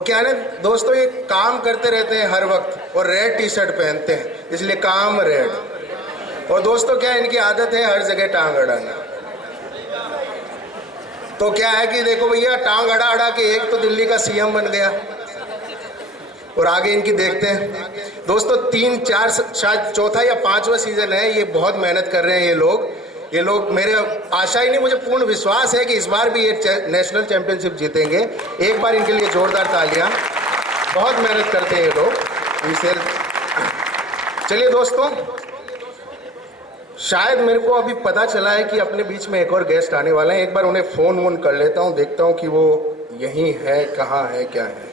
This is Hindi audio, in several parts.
क्या है ना दोस्तों, ये काम करते रहते हैं हर वक्त और रेड टी शर्ट पहनते हैं, इसलिए काम रेड। और दोस्तों क्या है, इनकी आदत है हर जगह टांग अड़ाना। तो क्या है कि देखो भैया, टांग अड़ा अड़ा के एक तो दिल्ली का सीएम बन गया और आगे इनकी देखते हैं दोस्तों। 3-4 शायद चौथा या 5वां सीजन है, ये बहुत मेहनत कर रहे हैं ये लोग मेरे आशा ही नहीं, मुझे पूर्ण विश्वास है कि इस बार भी ये नेशनल चैंपियनशिप जीतेंगे। एक बार इनके लिए जोरदार तालियां। बहुत मेहनत करते हैं ये लोग इसे। चलिए दोस्तों, शायद मेरे को अभी पता चला है कि अपने बीच में एक और गेस्ट आने वाले हैं। एक बार उन्हें फोन वोन कर लेता हूं, देखता हूं कि वो यहीं है, कहाँ है, क्या है।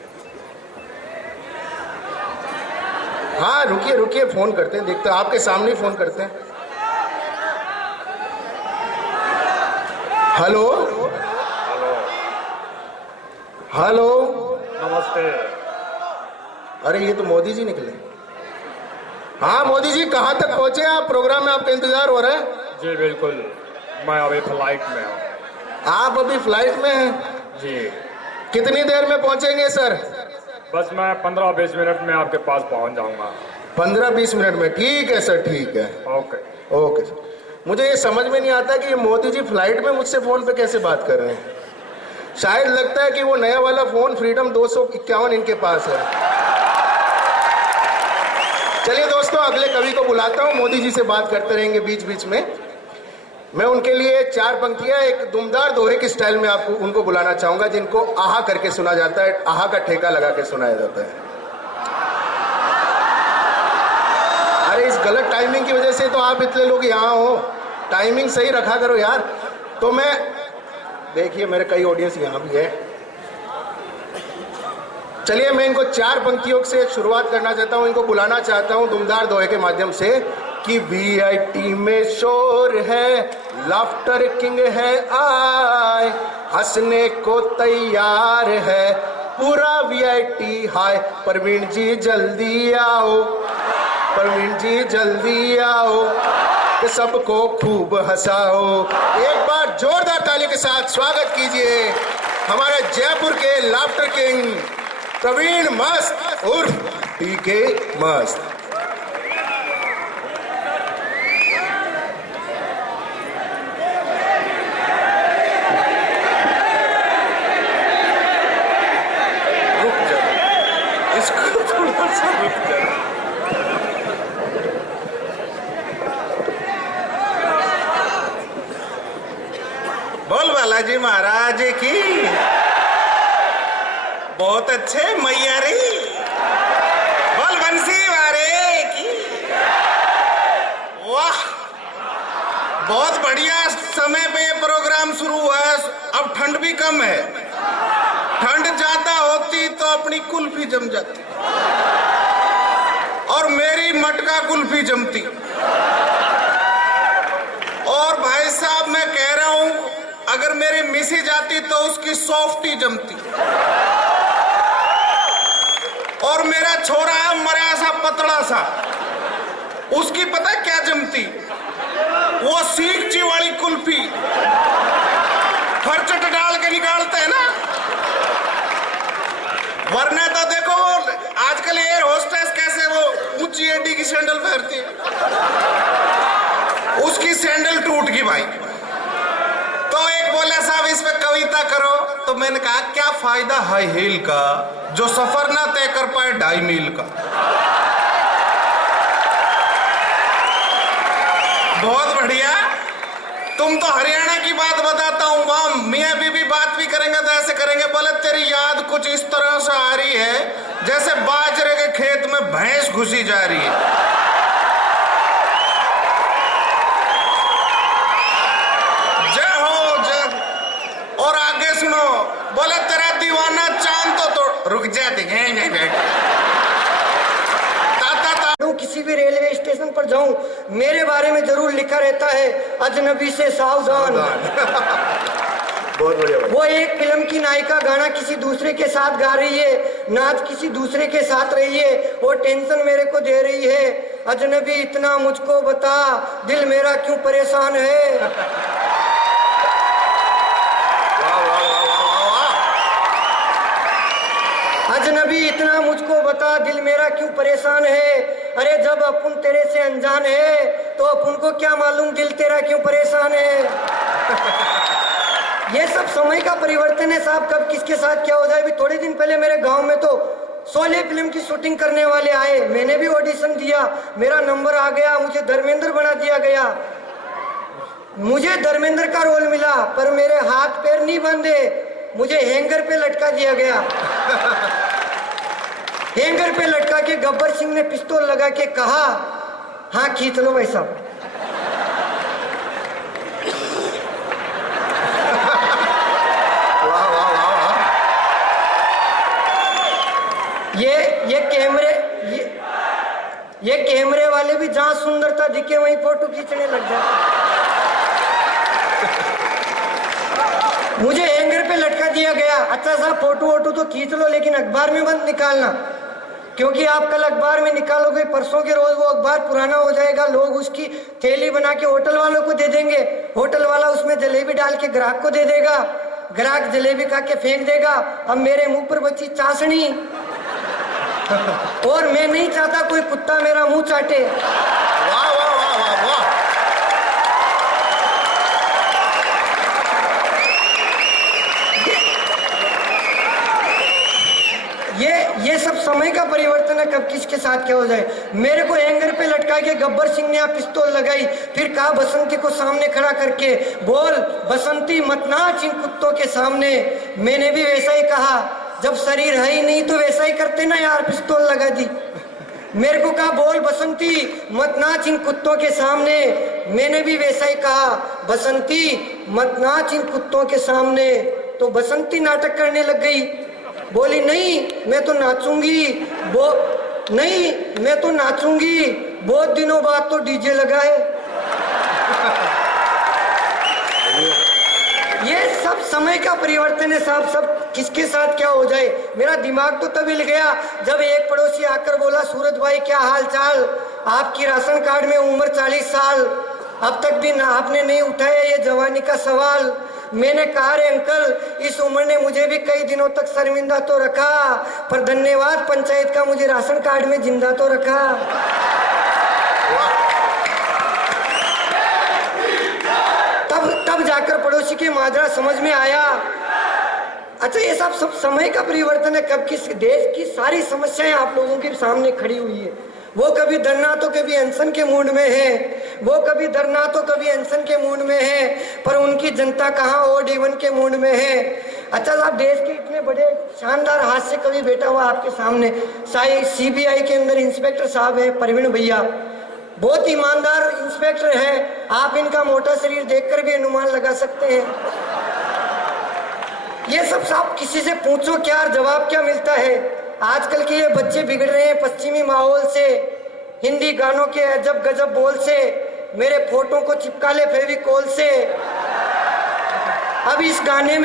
हाँ रुकिए रुकिए, फोन करते हैं, देखते हैं, आपके सामने ही फोन करते हैं। हेलो हेलो, नमस्ते। अरे ये तो मोदी जी निकले। हाँ मोदी जी, कहाँ तक पहुंचे आप? प्रोग्राम में आपका इंतजार हो रहा है? जी बिल्कुल, मैं अभी फ्लाइट में हूँ। आप अभी फ्लाइट में हैं? जी कितनी देर में पहुंचेंगे सर? बस मैं 15-20 मिनट में आपके पास पहुँच जाऊँगा। 15-20 मिनट में? ठीक है सर, ठीक है। Okay okay sir. मुझे ये समझ में नहीं आता कि ये मोदी जी फ्लाइट में मुझसे फोन पे कैसे बात कर रहे हैं। शायद लगता है कि वो नया वाला फोन फ्रीडम 251 इनके पास है। चलिए दोस्तों, अगले कवि को बुलाता हूं, मोदी जी से बात करते रहेंगे बीच बीच में। मैं उनके लिए 4 पंक्तियां एक दुमदार दोहे के स्टाइल में आपको उनको बुलाना चाहूंगा, जिनको आहा करके सुना जाता है, आहा का ठेका लगा के सुनाया जाता है। अरे इस गलत टाइमिंग की वजह से तो आप इतने लोग यहाँ हो, टाइमिंग सही रखा करो यार। तो मैं देखिए, मेरे कई ऑडियंस यहाँ भी है। चलिए मैं इनको 4 पंक्तियों से शुरुआत करना चाहता हूँ, इनको बुलाना चाहता हूँ दुमदार दोहे के माध्यम से कि वीआईटी में शोर है, लाफ्टर किंग है आए, हंसने को तैयार है पूरा वीआईटी हाय। प्रवीण जी जल्दी आओ, प्रवीण जी जल्दी आओ, कि सबको खूब हंसाओ। एक बार जोरदार ताली के साथ स्वागत कीजिए हमारे जयपुर के लाफ्टर किंग प्रवीण मस्त उर्फ टीके मस्त। रुक जा, इसको थोड़ा सा रुक जा। बोल बालाजी महाराज की। बहुत अच्छे मैया रे। बोल बंसी वारे की। वाह, बहुत बढ़िया समय पे ये प्रोग्राम शुरू हुआ है। अब ठंड भी कम है, ठंड ज्यादा होती तो अपनी कुल्फी जम जाती और मेरी मटका कुल्फी जमती। और भाई साहब मैं कह रहा हूं, अगर मेरी मिसी जाती तो उसकी सॉफ्टी जमती। और मेरा छोरा है मरा सा पतला सा, उसकी पता क्या जमती? वो सीखची वाली कुल्फी फरचट डाल के निकालते हैं ना। वरना तो देखो वो आजकल एयर होस्टेस कैसे वो ऊंची एडी की सैंडल पहनती है, उसकी सैंडल टूट गई भाई। तो एक बोले साहब इस पे कविता करो, तो मैंने कहा क्या फायदा हाई हील का जो सफर ना तय कर पाए 2.5 मील का। बहुत बढ़िया। तुम तो हरियाणा की बात बताता हूँ, वहां मियाँ बीबी बात भी करेंगे तो ऐसे करेंगे, बोले तेरी याद कुछ इस तरह से आ रही है जैसे बाजरे के खेत में भैंस घुसी जा रही है। और आगे सुनो, बोले तेरा दीवाना चांद तो रुक जाते किसी भी रेलवे स्टेशन पर जाऊं, मेरे बारे में जरूर लिखा रहता है अजनबी से सावधान। बहुत बढ़िया। वो एक फिल्म की नायिका गाना किसी दूसरे के साथ गा रही है, नाच किसी दूसरे के साथ रही है, वो टेंशन मेरे को दे रही है। अजनबी इतना मुझको बता, दिल मेरा क्यों परेशान है। अजनबी इतना मुझको बता, दिल मेरा क्यों परेशान है। अरे जब अपन तेरे से अनजान है तो अपन को क्या मालूम दिल तेरा क्यों परेशान है। ये सब समय का परिवर्तन है साहब, कब किसके साथ क्या हो जाए। अभी थोड़े दिन पहले मेरे गांव में तो शोले फिल्म की शूटिंग करने वाले आए, मैंने भी ऑडिशन दिया, मेरा नंबर आ गया, मुझे धर्मेंद्र बना दिया गया। मुझे धर्मेंद्र का रोल मिला पर मेरे हाथ पैर नहीं बंधे, मुझे हैंगर पे लटका दिया गया। हैंगर पे लटका के गब्बर सिंह ने पिस्तौल लगा के कहा, हाँ खींच लो भाई साहब। वाह वाह वाह वाह। ये कैमरे वाले भी जहां सुंदरता दिखे वहीं फोटो खींचने लग जाते। मुझे हैंगर पे लटका दिया गया। अच्छा साहब फोटो वोटो तो खींच लो लेकिन अखबार में मत निकालना, क्योंकि आप कल अखबार में निकालोगे परसों के रोज वो अखबार पुराना हो जाएगा, लोग उसकी थैली बना के होटल वालों को दे देंगे, होटल वाला उसमें जलेबी डाल के ग्राहक को दे देगा, ग्राहक जलेबी खा के फेंक देगा। अब मेरे मुंह पर बची चाशनी और मैं नहीं चाहता कोई कुत्ता मेरा मुंह चाटे। वाह वाह वाह वाह वाह। ये सब समय का परिवर्तन है, कब किसके साथ क्या हो जाए। मेरे को हैंगर पे लटका के गब्बर सिंह ने यहाँ पिस्तौल लगाई, फिर कहा बसंती को सामने खड़ा करके बोल बसंती मत नाच इन कुत्तों के सामने। मैंने भी वैसा ही कहा, जब शरीर है ही नहीं तो वैसा ही करते ना यार, पिस्तौल लगा दी। मेरे को कहा बोल बसंती मत नाच इन कुत्तों के सामने, मैंने भी वैसा ही कहा बसंती मत नाच इन कुत्तों के सामने। तो बसंती नाटक करने लग गई, बोली नहीं मैं तो नाचूंगी, नहीं मैं तो नाचूंगी, बहुत दिनों बाद तो डीजे लगाए। ये सब समय का परिवर्तन है साहब, सब किसके साथ क्या हो जाए। मेरा दिमाग तो तब हिल गया जब एक पड़ोसी आकर बोला सूरज भाई क्या हाल चाल, आपकी राशन कार्ड में उम्र 40 साल, अब तक भी आपने नहीं उठाया ये जवानी का सवाल। मैंने कहा रे अंकल इस उम्र ने मुझे भी कई दिनों तक शर्मिंदा तो रखा, पर धन्यवाद पंचायत का मुझे राशन कार्ड में जिंदा तो रखा। तब जाकर पड़ोसी के माजरा समझ में आया। अच्छा ये सब समय का परिवर्तन है, कब किस देश की सारी समस्याएं आप लोगों के सामने खड़ी हुई है। वो कभी धरना तो कभी अनशन के मूड में है, वो कभी धरना तो कभी अनशन के मूड में है, पर उनकी जनता कहाँ ओड इवन के मूड में है। अच्छा साहब देश के इतने बड़े शानदार हास्य कवि बैठा हुआ आपके सामने, CBI के अंदर इंस्पेक्टर साहब है प्रवीण भैया, बहुत ईमानदार इंस्पेक्टर है, आप इनका मोटा शरीर देखकर भी अनुमान लगा सकते हैं। ये सब साहब किसी से पूछो क्या जवाब क्या मिलता है। आजकल के ये बच्चे बिगड़ रहे हैं पश्चिमी माहौल से, हिंदी गानों के अजब गजब बोल से, मेरे फोटो को चिपका ले फेविकोल से। अब इस गाने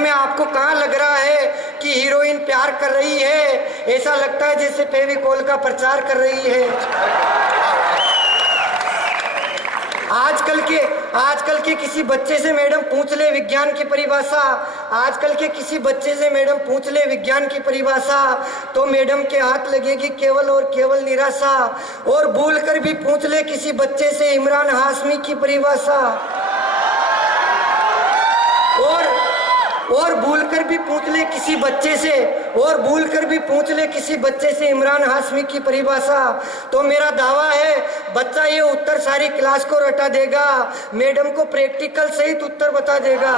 में आपको कहाँ लग रहा है कि हीरोइन प्यार कर रही है, ऐसा लगता है जैसे फेविकोल का प्रचार कर रही है। आजकल के किसी बच्चे से मैडम पूछ ले विज्ञान की परिभाषा, आजकल के किसी बच्चे से मैडम पूछ ले विज्ञान की परिभाषा, तो मैडम के हाथ लगेगी केवल और केवल निराशा। और भूल कर भी पूछ ले किसी बच्चे से इमरान हाशमी की परिभाषा, और भूल कर भी पूछ ले किसी बच्चे से इमरान हाशमी की परिभाषा, तो मेरा दावा है बच्चा ये उत्तर सारी क्लास को रटा देगा, मैडम को प्रैक्टिकल सहित उत्तर बता देगा।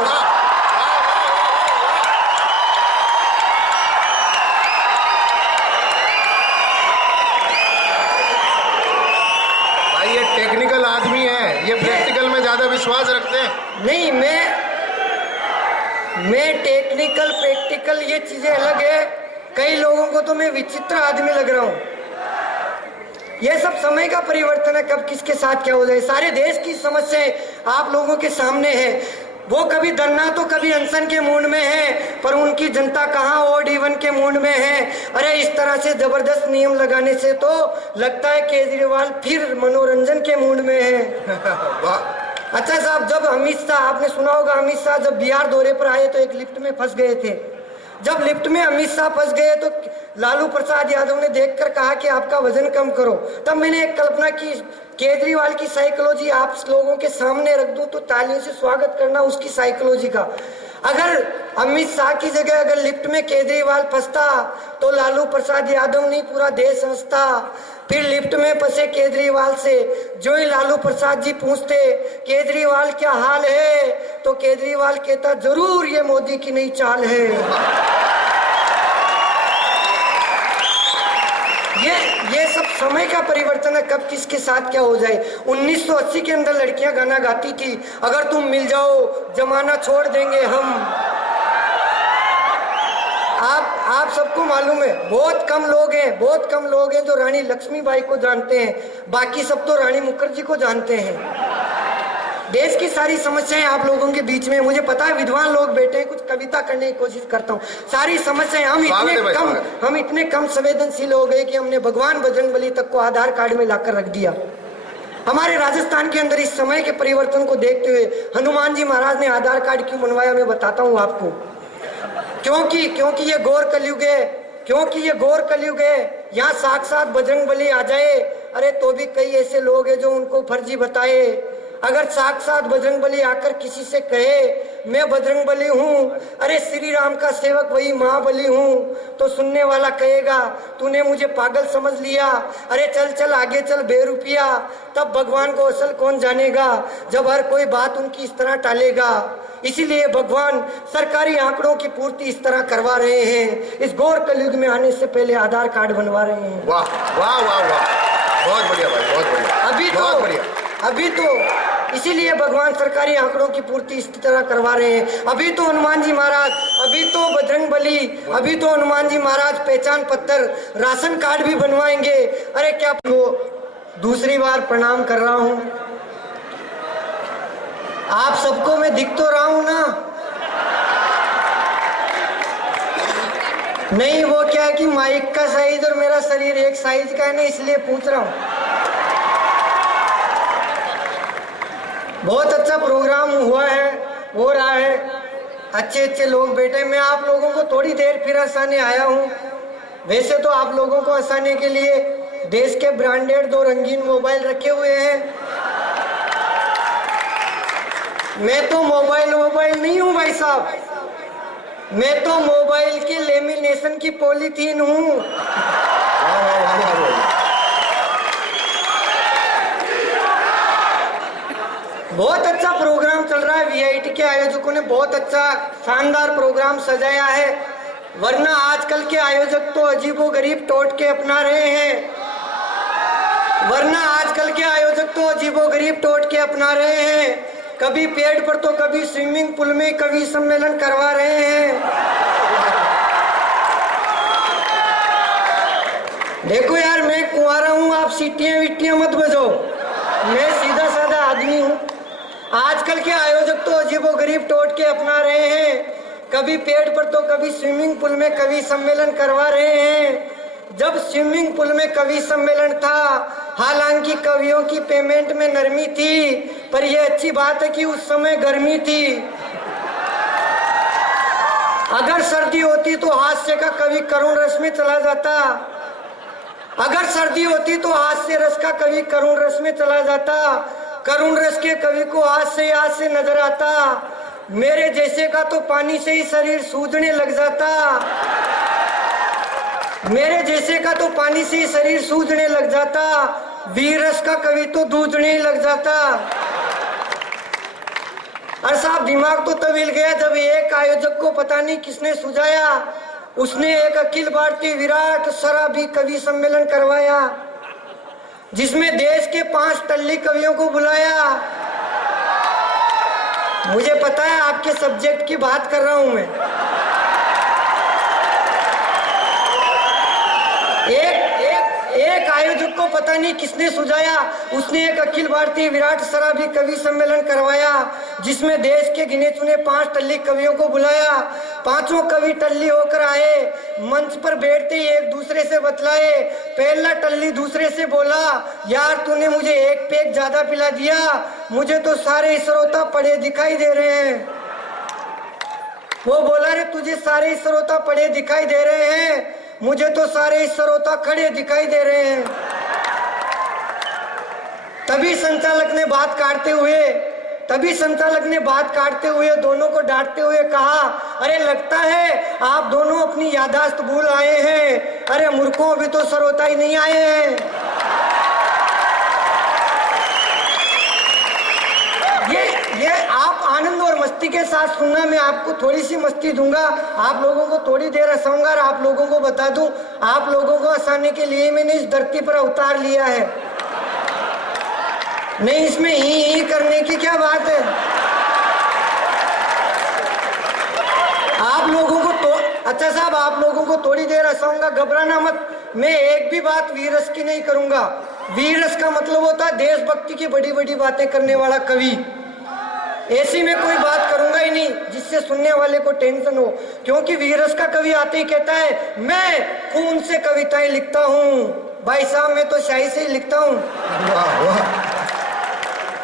भाई ये टेक्निकल आदमी है, ये प्रैक्टिकल में ज्यादा विश्वास रखते हैं। नहीं मैं टेक्निकल प्रैक्टिकल ये चीजें अलग है, कई लोगों को तो मैं विचित्र आदमी लग रहा हूँ। ये सब समय का परिवर्तन है, कब किसके साथ क्या हो जाए। सारे देश की समस्याएं आप लोगों के सामने है, वो कभी धरना तो कभी अनशन के मूड में है, पर उनकी जनता कहाँ ओड इवन के मूड में है। अरे इस तरह से जबरदस्त नियम लगाने से तो लगता है केजरीवाल फिर मनोरंजन के मूड में है। अच्छा साहब जब अमित शाह, आपने सुना होगा अमित शाह जब बिहार दौरे पर आए तो एक लिफ्ट में फंस गए थे। जब लिफ्ट में अमित शाह फंस गए तो लालू प्रसाद यादव ने देखकर कहा कि आपका वजन कम करो। तब मैंने एक कल्पना की, केजरीवाल की साइकोलॉजी आप लोगों के सामने रख दूं तो तालियों से स्वागत करना उसकी साइकोलॉजी का। अगर अमित शाह की जगह अगर लिफ्ट में केजरीवाल फंसता तो लालू प्रसाद यादव नहीं पूरा देश हंसता। फिर लिफ्ट में फंसे केजरीवाल से जो ही लालू प्रसाद जी पूछते केजरीवाल क्या हाल है, तो केजरीवाल कहता जरूर ये मोदी की नई चाल है। ये सब समय का परिवर्तन है, कब किसके साथ क्या हो जाए। 1980 के अंदर लड़कियां गाना गाती थी, अगर तुम मिल जाओ जमाना छोड़ देंगे हम। आप सबको मालूम है बहुत कम लोग हैं जो रानी लक्ष्मीबाई को जानते हैं, बाकी सब तो रानी मुखर्जी को जानते हैं। देश की सारी समस्याएं आप लोगों के बीच में, मुझे पता है विद्वान लोग बैठे हैं, कुछ कविता करने की कोशिश करता हूँ। सारी समस्याएं हम इतने कम संवेदनशील हो गए कि हमने भगवान बजरंगबली तक को आधार कार्ड में लाकर रख दिया। हमारे राजस्थान के अंदर इस समय के परिवर्तन को देखते हुए हनुमान जी महाराज ने आधार कार्ड क्यों बनवाया, मैं बताता हूँ आपको। क्योंकि ये घोर कलयुग है, यहाँ साक्षात बजरंगबली आ जाए, अरे तो भी कई ऐसे लोग हैं जो उनको फर्जी बताए। अगर साक्षात बजरंगबली आकर किसी से कहे मैं बजरंगबली हूँ, अरे श्री राम का सेवक वही महाबली हूँ, तो सुनने वाला कहेगा तूने मुझे पागल समझ लिया, अरे चल आगे चल बेरुपिया। तब भगवान को असल कौन जानेगा जब हर कोई बात उनकी इस तरह टालेगा। इसीलिए भगवान सरकारी आंकड़ों की पूर्ति इस तरह करवा रहे हैं, इस घोर कलयुग में आने से पहले आधार कार्ड बनवा रहे हैं। वाह वाह वाह वाह, बहुत बढ़िया भाई, बहुत बढ़िया। अभी तो इसीलिए भगवान सरकारी आंकड़ों की पूर्ति इस तरह करवा रहे हैं। अभी तो हनुमान जी महाराज, अभी तो बजरंगबली, अभी तो हनुमान जी महाराज पहचान पत्र, राशन कार्ड भी बनवाएंगे। अरे क्या दूसरी बार प्रणाम कर रहा हूँ आप सबको, मैं दिख तो रहा हूँ ना? नहीं, वो क्या है कि माइक का साइज और मेरा शरीर एक साइज का है ना, इसलिए पूछ रहा हूँ। बहुत अच्छा प्रोग्राम हुआ है, हो रहा है, अच्छे लोग बैठे। मैं आप लोगों को थोड़ी देर फिर हंसाने आया हूँ। वैसे तो आप लोगों को हंसाने के लिए देश के ब्रांडेड 2 रंगीन मोबाइल रखे हुए हैं। मैं तो मोबाइल नहीं हूँ भाई साहब, मैं तो मोबाइल के लेमिनेशन की पॉलीथीन हूँ। बहुत अच्छा प्रोग्राम चल रहा है, वीआईटी के आयोजकों ने बहुत अच्छा शानदार प्रोग्राम सजाया है। वरना आजकल के आयोजक तो अजीबोगरीब टोटके अपना रहे हैं, कभी पेड़ पर तो कभी स्विमिंग पूल में कवि सम्मेलन करवा रहे हैं। देखो यार, मैं कुंवारा हूँ, आप सीटियां मत बजाओ, मैं सीधा साधा आदमी हूँ। आजकल के आयोजक तो अजीबोगरीब टोटके अपना रहे हैं, कभी पेड़ पर तो कभी स्विमिंग पूल में कवि सम्मेलन करवा रहे हैं। जब स्विमिंग पूल में कवि सम्मेलन था, हालांकि कवियों की पेमेंट में नरमी थी, पर यह अच्छी बात है कि उस समय गर्मी थी। अगर सर्दी होती तो हास्य का कवि करुण रस में चला जाता, अगर सर्दी होती तो हास्य रस का कवि करुण रस में चला जाता, करुण रस के कवि को आज से नजर आता। मेरे जैसे का तो पानी से ही शरीर सूजने लग जाता, मेरे जैसे का तो पानी से ही शरीर सूजने लग जाता, वीर रस का कवि तो दूधने लग जाता। और साहब, दिमाग तो तब हिल गया जब एक आयोजक को पता नहीं किसने सुझाया, उसने एक अखिल भारतीय विराट शराबी कवि सम्मेलन करवाया, जिसमें देश के 5 टल्ली कवियों को बुलाया। मुझे पता है आपके सब्जेक्ट की बात कर रहा हूं मैं। एक आयोजक को पता नहीं किसने सुझाया, उसने एक अखिल भारतीय विराट शराबी कवि सम्मेलन करवाया, जिसमें देश के गिने चुने 5 टल्ली कवियों को बुलाया। 5 कवि टल्ली होकर आए, मंच पर बैठते ही एक दूसरे से बतलाए। पहला टल्ली दूसरे से बोला, यार तूने मुझे एक पैक ज्यादा पिला दिया, मुझे तो सारे श्रोता पड़े दिखाई दे रहे हैं। वो बोला रे तुझे सारे श्रोता पड़े दिखाई दे रहे हैं, मुझे तो सारे श्रोता खड़े दिखाई दे रहे हैं। तभी संचालक ने बात काटते हुए दोनों को डांटते हुए कहा, अरे लगता है आप दोनों अपनी याददाश्त भूल आए हैं। अरे मूर्खों, अभी तो श्रोता ही नहीं आए हैं। ये आप आनंद और मस्ती के साथ सुनना। मैं आपको थोड़ी सी मस्ती दूंगा, आप लोगों को थोड़ी देर हंसाऊंगा और आप लोगों को बता दूं, आप लोगों को हंसाने के लिए मैंने इस धरती पर अवतार लिया है। नहीं, इसमें ही करने की क्या बात है। आप लोगों को तो अच्छा साहब, आप लोगों को थोड़ी देर हंसाऊंगा, घबराना मत। मैं एक भी बात वीरस की नहीं करूंगा। वीरस का मतलब होता है देशभक्ति की बड़ी बड़ी बातें करने वाला कवि। ऐसी में कोई बात करूंगा ही नहीं जिससे सुनने वाले को टेंशन हो, क्योंकि वीरस का कवि आते ही कहता है मैं खून से कविताएं लिखता हूँ। भाई साहब, मैं तो शाही से ही लिखता हूँ। वाह वाह,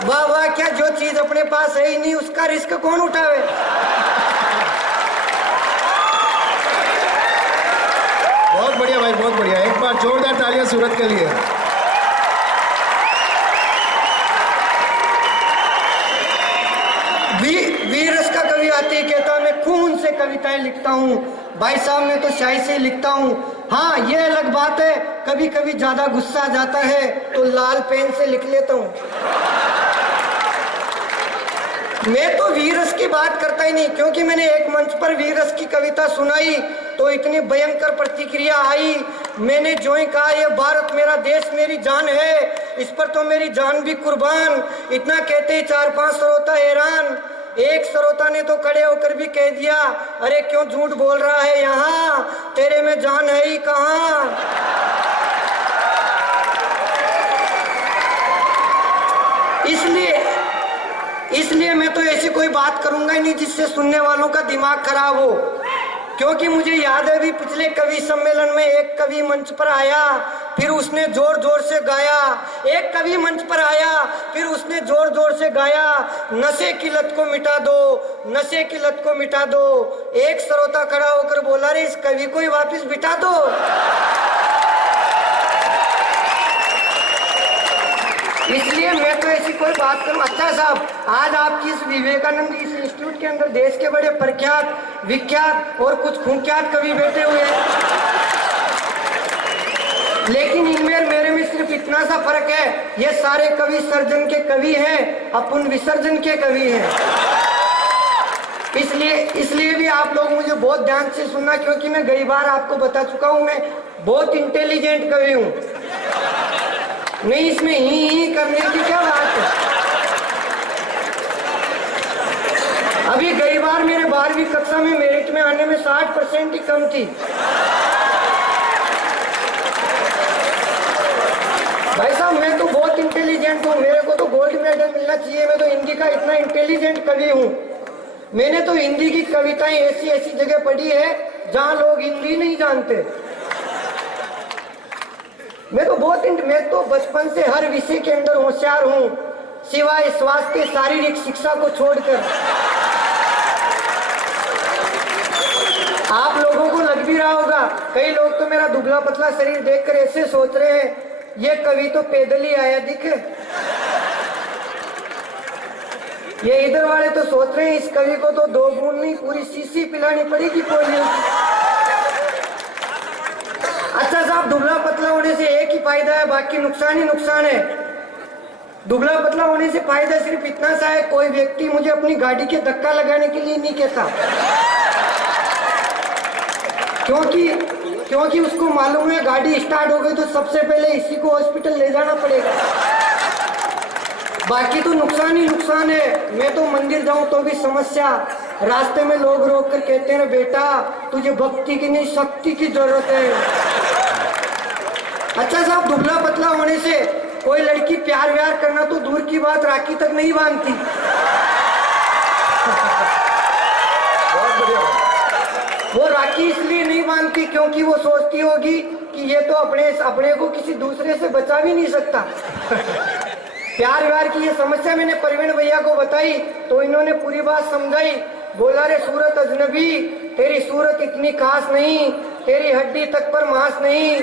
वाह वाह क्या, जो चीज अपने पास है ही नहीं उसका रिस्क कौन उठावे। बहुत बढ़िया भाई, बहुत बढ़िया। एक बार जोरदार तालियां सूरत के लिए। वीरस का कवि आते ही कहता मैं खून से कविताएं लिखता हूँ। भाई साहब, मैं तो शाही से लिखता हूँ। हाँ, ये अलग बात है, कभी कभी ज्यादा गुस्सा आ जाता है तो लाल पेन से लिख लेता हूँ। मैं तो वीरस की बात करता ही नहीं, क्योंकि मैंने एक मंच पर वीरस की कविता सुनाई तो इतनी भयंकर प्रतिक्रिया आई। मैंने जो ही कहा ये भारत मेरा देश मेरी जान है, इस पर तो मेरी जान भी कुर्बान। इतना कहते ही 4-5 श्रोता हैरान। एक श्रोता ने तो खड़े होकर भी कह दिया, अरे क्यों झूठ बोल रहा है, यहाँ तेरे में जान है ही कहाँ। इसलिए मैं तो ऐसी कोई बात करूंगा ही नहीं जिससे सुनने वालों का दिमाग खराब हो, क्योंकि मुझे याद है भी पिछले कवि सम्मेलन में एक कवि मंच पर आया, फिर उसने जोर जोर से गाया। एक कवि मंच पर आया, फिर उसने जोर जोर से गाया, नशे की लत को मिटा दो, नशे की लत को मिटा दो। एक श्रोता खड़ा होकर बोला, रे इस कवि को ही वापिस बिठा दो। इसलिए मैं तो ऐसी कोई बात करूं। अच्छा साहब, आज आपकी इस विवेकानंद इस इंस्टीट्यूट के अंदर देश के बड़े प्रख्यात, विख्यात और कुछ कुख्यात कवि बैठे हुए हैं, लेकिन इनमें और मेरे में सिर्फ इतना सा फर्क है, ये सारे कवि सर्जन के कवि हैं, अपन विसर्जन के कवि हैं। इसलिए भी आप लोग मुझे बहुत ध्यान से सुनना, क्योंकि मैं कई बार आपको बता चुका हूं मैं बहुत इंटेलिजेंट कवि हूं। नहीं, इसमें ही करने की क्या बात है। अभी कई बार मेरे 12वीं कक्षा में मेरिट में आने में 60% ही कम थी। भाई साहब, मैं तो बहुत इंटेलिजेंट हूँ, मेरे को तो गोल्ड मेडल मिलना चाहिए। मैं तो हिंदी का इतना इंटेलिजेंट कवि हूँ। मैंने तो हिंदी की कविताएं ऐसी ऐसी जगह पढ़ी है जहाँ लोग हिंदी नहीं जानते। मैं तो बचपन से हर विषय के अंदर होशियार हूँ, सिवाय स्वास्थ्य शारीरिक शिक्षा को छोड़कर। आप लोगों को लग भी रहा होगा, कई लोग तो मेरा दुबला पतला शरीर देखकर ऐसे सोच रहे हैं, ये कवि तो पैदल ही आया दिखे। ये इधर वाले तो सोच रहे हैं इस कवि को तो 2 बूंद नहीं पूरी शीशी पिलानी पड़ेगी पोलियो। अच्छा साहब, दुबला पतला होने से एक ही फायदा है, बाकी नुकसान ही नुकसान है। दुबला पतला होने से फायदा सिर्फ इतना सा है, कोई व्यक्ति मुझे अपनी गाड़ी के धक्का लगाने के लिए नहीं कहता, क्योंकि उसको मालूम है गाड़ी स्टार्ट हो गई तो सबसे पहले इसी को हॉस्पिटल ले जाना पड़ेगा। बाकी तो नुकसान ही नुकसान है। मैं तो मंदिर जाऊं तो भी समस्या, रास्ते में लोग रोक कर कहते हैं बेटा तुझे भक्ति की नहीं शक्ति की जरूरत है। अच्छा साहब, दुबला पतला होने से कोई लड़की प्यार व्यार करना तो दूर की बात, राखी तक नहीं बांधती। बहुत बढ़िया। वो राखी इसलिए नहीं बांधती क्योंकि वो सोचती होगी कि ये तो अपने को किसी दूसरे से बचा भी नहीं सकता। प्यार व्यार की ये समस्या मैंने प्रवीण भैया को बताई तो इन्होंने पूरी बात समझाई। बोला रे सूरत अजनबी, तेरी सूरत इतनी खास नहीं, तेरी हड्डी तक पर मांस नहीं।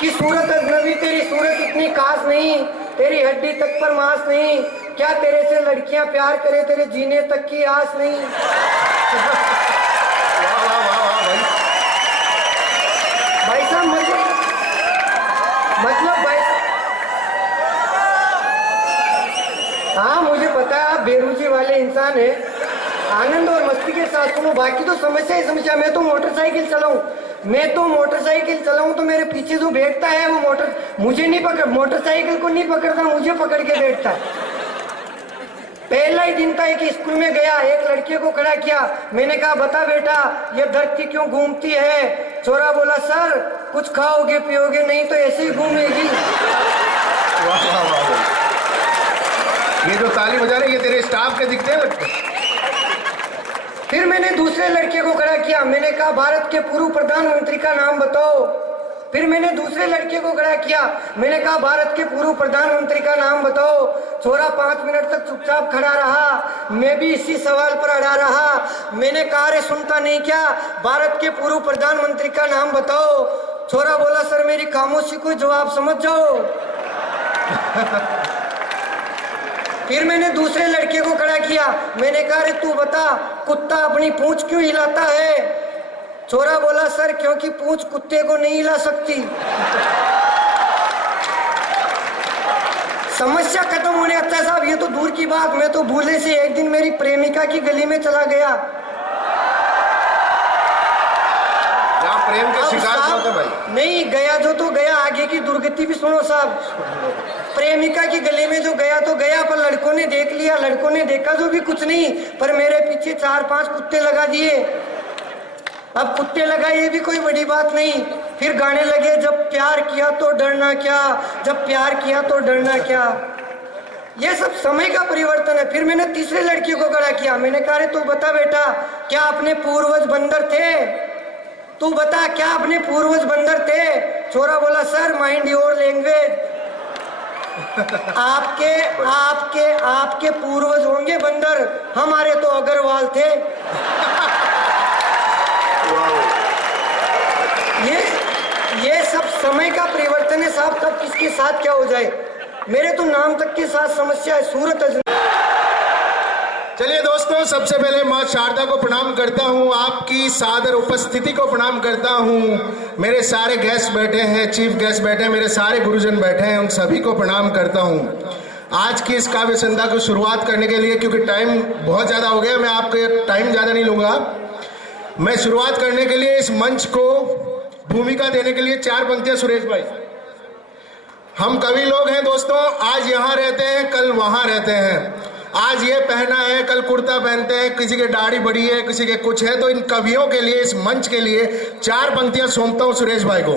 कि सूरत अजनबी, तेरी सूरत इतनी खास नहीं, तेरी हड्डी तक पर मांस नहीं। क्या तेरे से लड़कियां प्यार करे, तेरे जीने तक की आस नहीं। वाह वाह वाह वाह भाई। भाई साहब मतलब भाई, हाँ मुझे पता है आप बेरुचि वाले इंसान है। आनंद और मस्ती के साथ सुनो, बाकी तो समस्या ही समस्या। मैं तो मोटरसाइकिल चलाऊं तो मेरे पीछे जो बैठता है वो मुझे नहीं मोटरसाइकिल को नहीं पकड़ता, मुझे पकड़ के बैठता है। पहला ही दिन था कि स्कूल में गया, एक लड़के को खड़ा किया, मैंने कहा बता बेटा ये धरती क्यों घूमती है। छोरा बोला सर कुछ खाओगे पियोगे, नहीं तो ऐसे ही घूमेगी। वाह वाह वाह भाई। ये जो ताली बजा रहे ये तेरे स्टाफ के दिखते हैं लगते हैं। फिर मैंने दूसरे लड़के को खड़ा किया, मैंने कहा भारत के पूर्व प्रधानमंत्री का नाम बताओ। फिर मैंने दूसरे लड़के को खड़ा किया, मैंने कहा भारत के पूर्व प्रधानमंत्री का नाम बताओ। छोरा 5 मिनट तक चुपचाप खड़ा रहा, मैं भी इसी सवाल पर अड़ा रहा। मैंने कहा रे सुनता नहीं क्या, भारत के पूर्व प्रधानमंत्री का नाम बताओ। छोरा बोला सर मेरी खामोशी को जवाब समझ जाओ। फिर मैंने दूसरे लड़के को खड़ा किया, मैंने कहा रे तू बता कुत्ता अपनी पूंछ क्यों हिलाता है। छोरा बोला सर क्योंकि पूंछ कुत्ते को नहीं हिला सकती। समस्या खत्म होने। अच्छा साहब ये तो दूर की बात, मैं तो भूले से एक दिन मेरी प्रेमिका की गली में चला गया। यहाँ प्रेम के शिकार होते भाई। नहीं गया जो तो गया, आगे की दुर्गति भी सुनो साहब। प्रेमिका की गली में जो गया तो गया, पर लड़कों ने देख लिया, लड़कों ने देखा जो भी कुछ नहीं, पर मेरे पीछे 4-5 कुत्ते लगा दिए। अब कुत्ते लगा ये भी कोई बड़ी बात नहीं। फिर गाने लगे जब प्यार किया तो डरना क्या, जब प्यार किया तो डरना क्या। ये सब समय का परिवर्तन है। फिर मैंने तीसरे लड़के को खड़ा किया, मैंने कहा रे तू बता बेटा क्या अपने पूर्वज बंदर थे, तू बता क्या अपने पूर्वज बंदर थे। छोरा बोला सर माइंड योर लैंग्वेज, आपके आपके आपके पूर्वज होंगे बंदर, हमारे तो अग्रवाल थे। ये सब समय का परिवर्तन है साहब, कब किसके साथ क्या हो जाए। मेरे तो नाम तक के साथ समस्या है सूरत। चलिए दोस्तों, सबसे पहले माँ शारदा को प्रणाम करता हूँ, आपकी सादर उपस्थिति को प्रणाम करता हूँ। मेरे सारे गेस्ट बैठे हैं, चीफ गेस्ट बैठे हैं, मेरे सारे गुरुजन बैठे हैं, उन सभी को प्रणाम करता हूँ। आज की इस काव्य संध्या को शुरुआत करने के लिए, क्योंकि टाइम बहुत ज़्यादा हो गया, मैं आपके टाइम ज़्यादा नहीं लूँगा। मैं शुरुआत करने के लिए इस मंच को भूमिका देने के लिए 4 पंक्तियाँ सुरेश भाई। हम कवि लोग हैं दोस्तों, आज यहाँ रहते हैं कल वहाँ रहते हैं, आज ये पहना है कल कुर्ता पहनते हैं, किसी की दाढ़ी बड़ी है किसी के कुछ है। तो इन कवियों के लिए, इस मंच के लिए 4 पंक्तियां सौंपता हूं सुरेश भाई को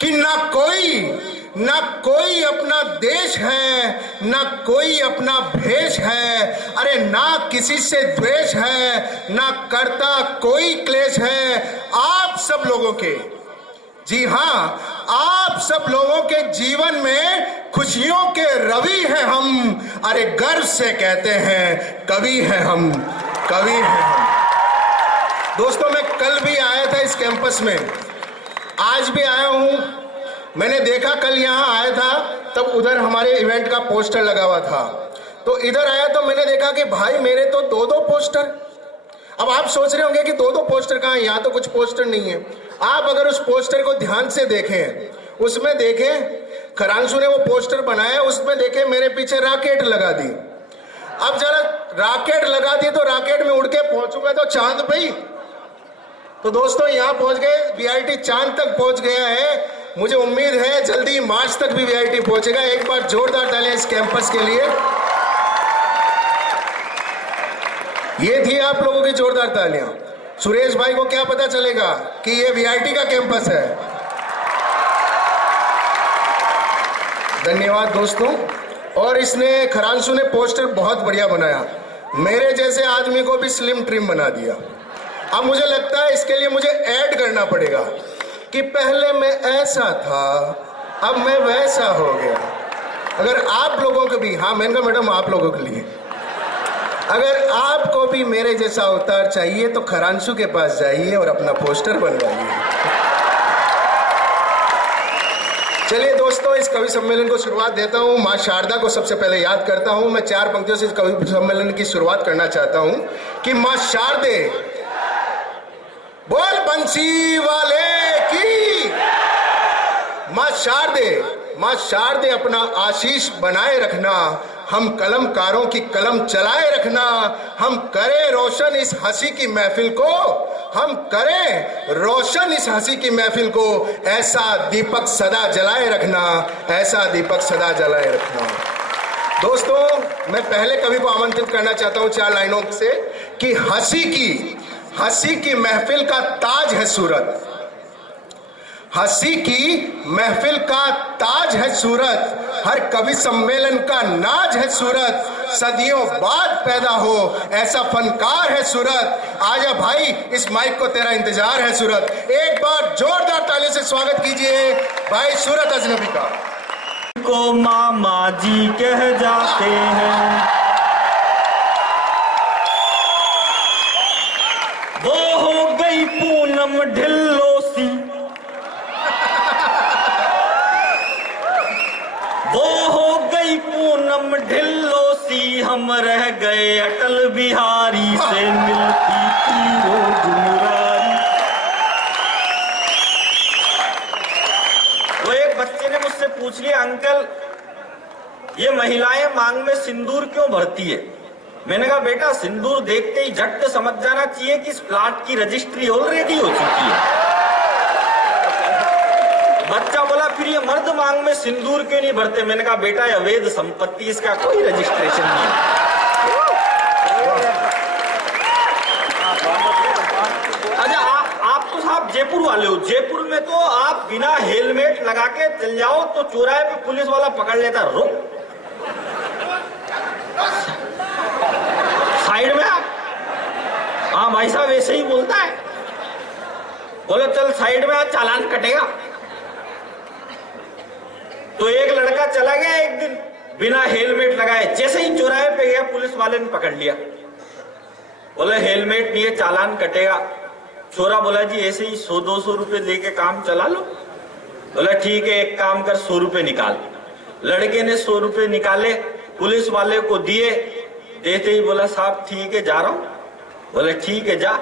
कि ना कोई अपना देश है, ना कोई अपना भेष है, अरे ना किसी से द्वेष है, ना करता कोई क्लेश है। आप सब लोगों के, जी हाँ आप सब लोगों के जीवन में खुशियों के रवि हैं हम, अरे गर्व से कहते हैं कवि हैं हम, कवि हैं हम। दोस्तों मैं कल भी आया था इस कैंपस में, आज भी आया हूं। मैंने देखा कल यहाँ आया था तब उधर हमारे इवेंट का पोस्टर लगा हुआ था, तो इधर आया तो मैंने देखा कि भाई मेरे तो 2-2 पोस्टर। अब आप सोच रहे होंगे कि 2-2 पोस्टर कहाँ है, यहाँ तो कुछ पोस्टर नहीं है। आप अगर उस पोस्टर को ध्यान से देखें, उसमें देखें खरांशु ने वो पोस्टर बनाया, उसमें देखें मेरे पीछे रॉकेट लगा दी। अब जरा रॉकेट लगा दी तो रॉकेट में उड़ के पहुंचूंगा तो चांद पे ही। तो दोस्तों यहाँ पहुंच गए, वीआईटी चांद तक पहुंच गया है। मुझे उम्मीद है जल्दी मार्च तक भी वीआईटी पहुंचेगा। एक बार जोरदार तालियां इस कैंपस के लिए। ये थी आप लोगों की जोरदार तालियां। सुरेश भाई को क्या पता चलेगा कि ये वीआईटी का कैंपस है। धन्यवाद दोस्तों। और इसने खरांशु ने पोस्टर बहुत बढ़िया बनाया, मेरे जैसे आदमी को भी स्लिम ट्रिम बना दिया। अब मुझे लगता है इसके लिए मुझे ऐड करना पड़ेगा कि पहले मैं ऐसा था अब मैं वैसा हो गया। अगर आप लोगों को भी, हाँ मैंने कहा मैडम आप लोगों के लिए, अगर आपको भी मेरे जैसा अवतार चाहिए तो खरांशु के पास जाइए और अपना पोस्टर बनवाइए। चलिए दोस्तों, इस कवि सम्मेलन को शुरुआत देता हूं। मां शारदा को सबसे पहले याद करता हूं। मैं 4 पंक्तियों से इस कवि सम्मेलन की शुरुआत करना चाहता हूं कि मां शारदे बोल बंसी वाले की। मां शारदे अपना आशीष बनाए रखना, हम कलमकारों की कलम चलाए रखना, हम करें रोशन इस हंसी की महफिल को, हम करें रोशन इस हंसी की महफिल को, ऐसा दीपक सदा जलाए रखना, ऐसा दीपक सदा जलाए रखना। दोस्तों, मैं पहले कवि को आमंत्रित करना चाहता हूं 4 लाइनों से कि हंसी की महफिल का ताज है सूरत, हंसी की महफिल का ताज है सूरत, हर कवि सम्मेलन का नाज है सूरत, सदियों बाद पैदा हो ऐसा फनकार है सूरत। आजा भाई, इस माइक को तेरा इंतजार है सूरत। एक बार जोरदार तालियों से स्वागत कीजिए भाई सूरत अजनबी का। को मामा जी कह जाते हैं, वो हो गई पूनम ढिल्लो सी, वो हो गई पूनम ढिल्लो सी, हम रह गए अटल बिहारी से मिलती थी रोज मुरारी। वो एक बच्चे ने मुझसे पूछ लिया, अंकल ये महिलाएं मांग में सिंदूर क्यों भरती है? मैंने कहा बेटा, सिंदूर देखते ही झट समझ जाना चाहिए कि इस प्लाट की रजिस्ट्री ऑलरेडी हो चुकी है। बच्चा बोला फिर ये मर्द मांग में सिंदूर क्यों नहीं भरते? मैंने कहा बेटा, ये अवैध संपत्ति, इसका कोई रजिस्ट्रेशन नहीं है। अच्छा, आप तो साहब जयपुर वाले हो। जयपुर में तो आप बिना हेलमेट लगा के चल जाओ तो चौराहे पे पुलिस वाला पकड़ लेता, रुक साइड में आप। हाँ भाई साहब ऐसे ही बोलता है, बोले चल साइड में, आज चालान कटेगा। तो एक लड़का चला गया एक दिन बिना हेलमेट लगाए, जैसे ही चौराहे पे गया पुलिस वाले ने पकड़ लिया, बोले हेलमेट नहीं है, चालान कटेगा। छोरा बोला जी ऐसे ही 100-200 रुपए लेके काम चला लो। बोला ठीक है, एक काम कर, 100 रुपए निकाल। लड़के ने 100 रुपए निकाले, पुलिस वाले को दिए। देते ही बोला साहब ठीक है, जा रहा हूं। बोले ठीक है, जा।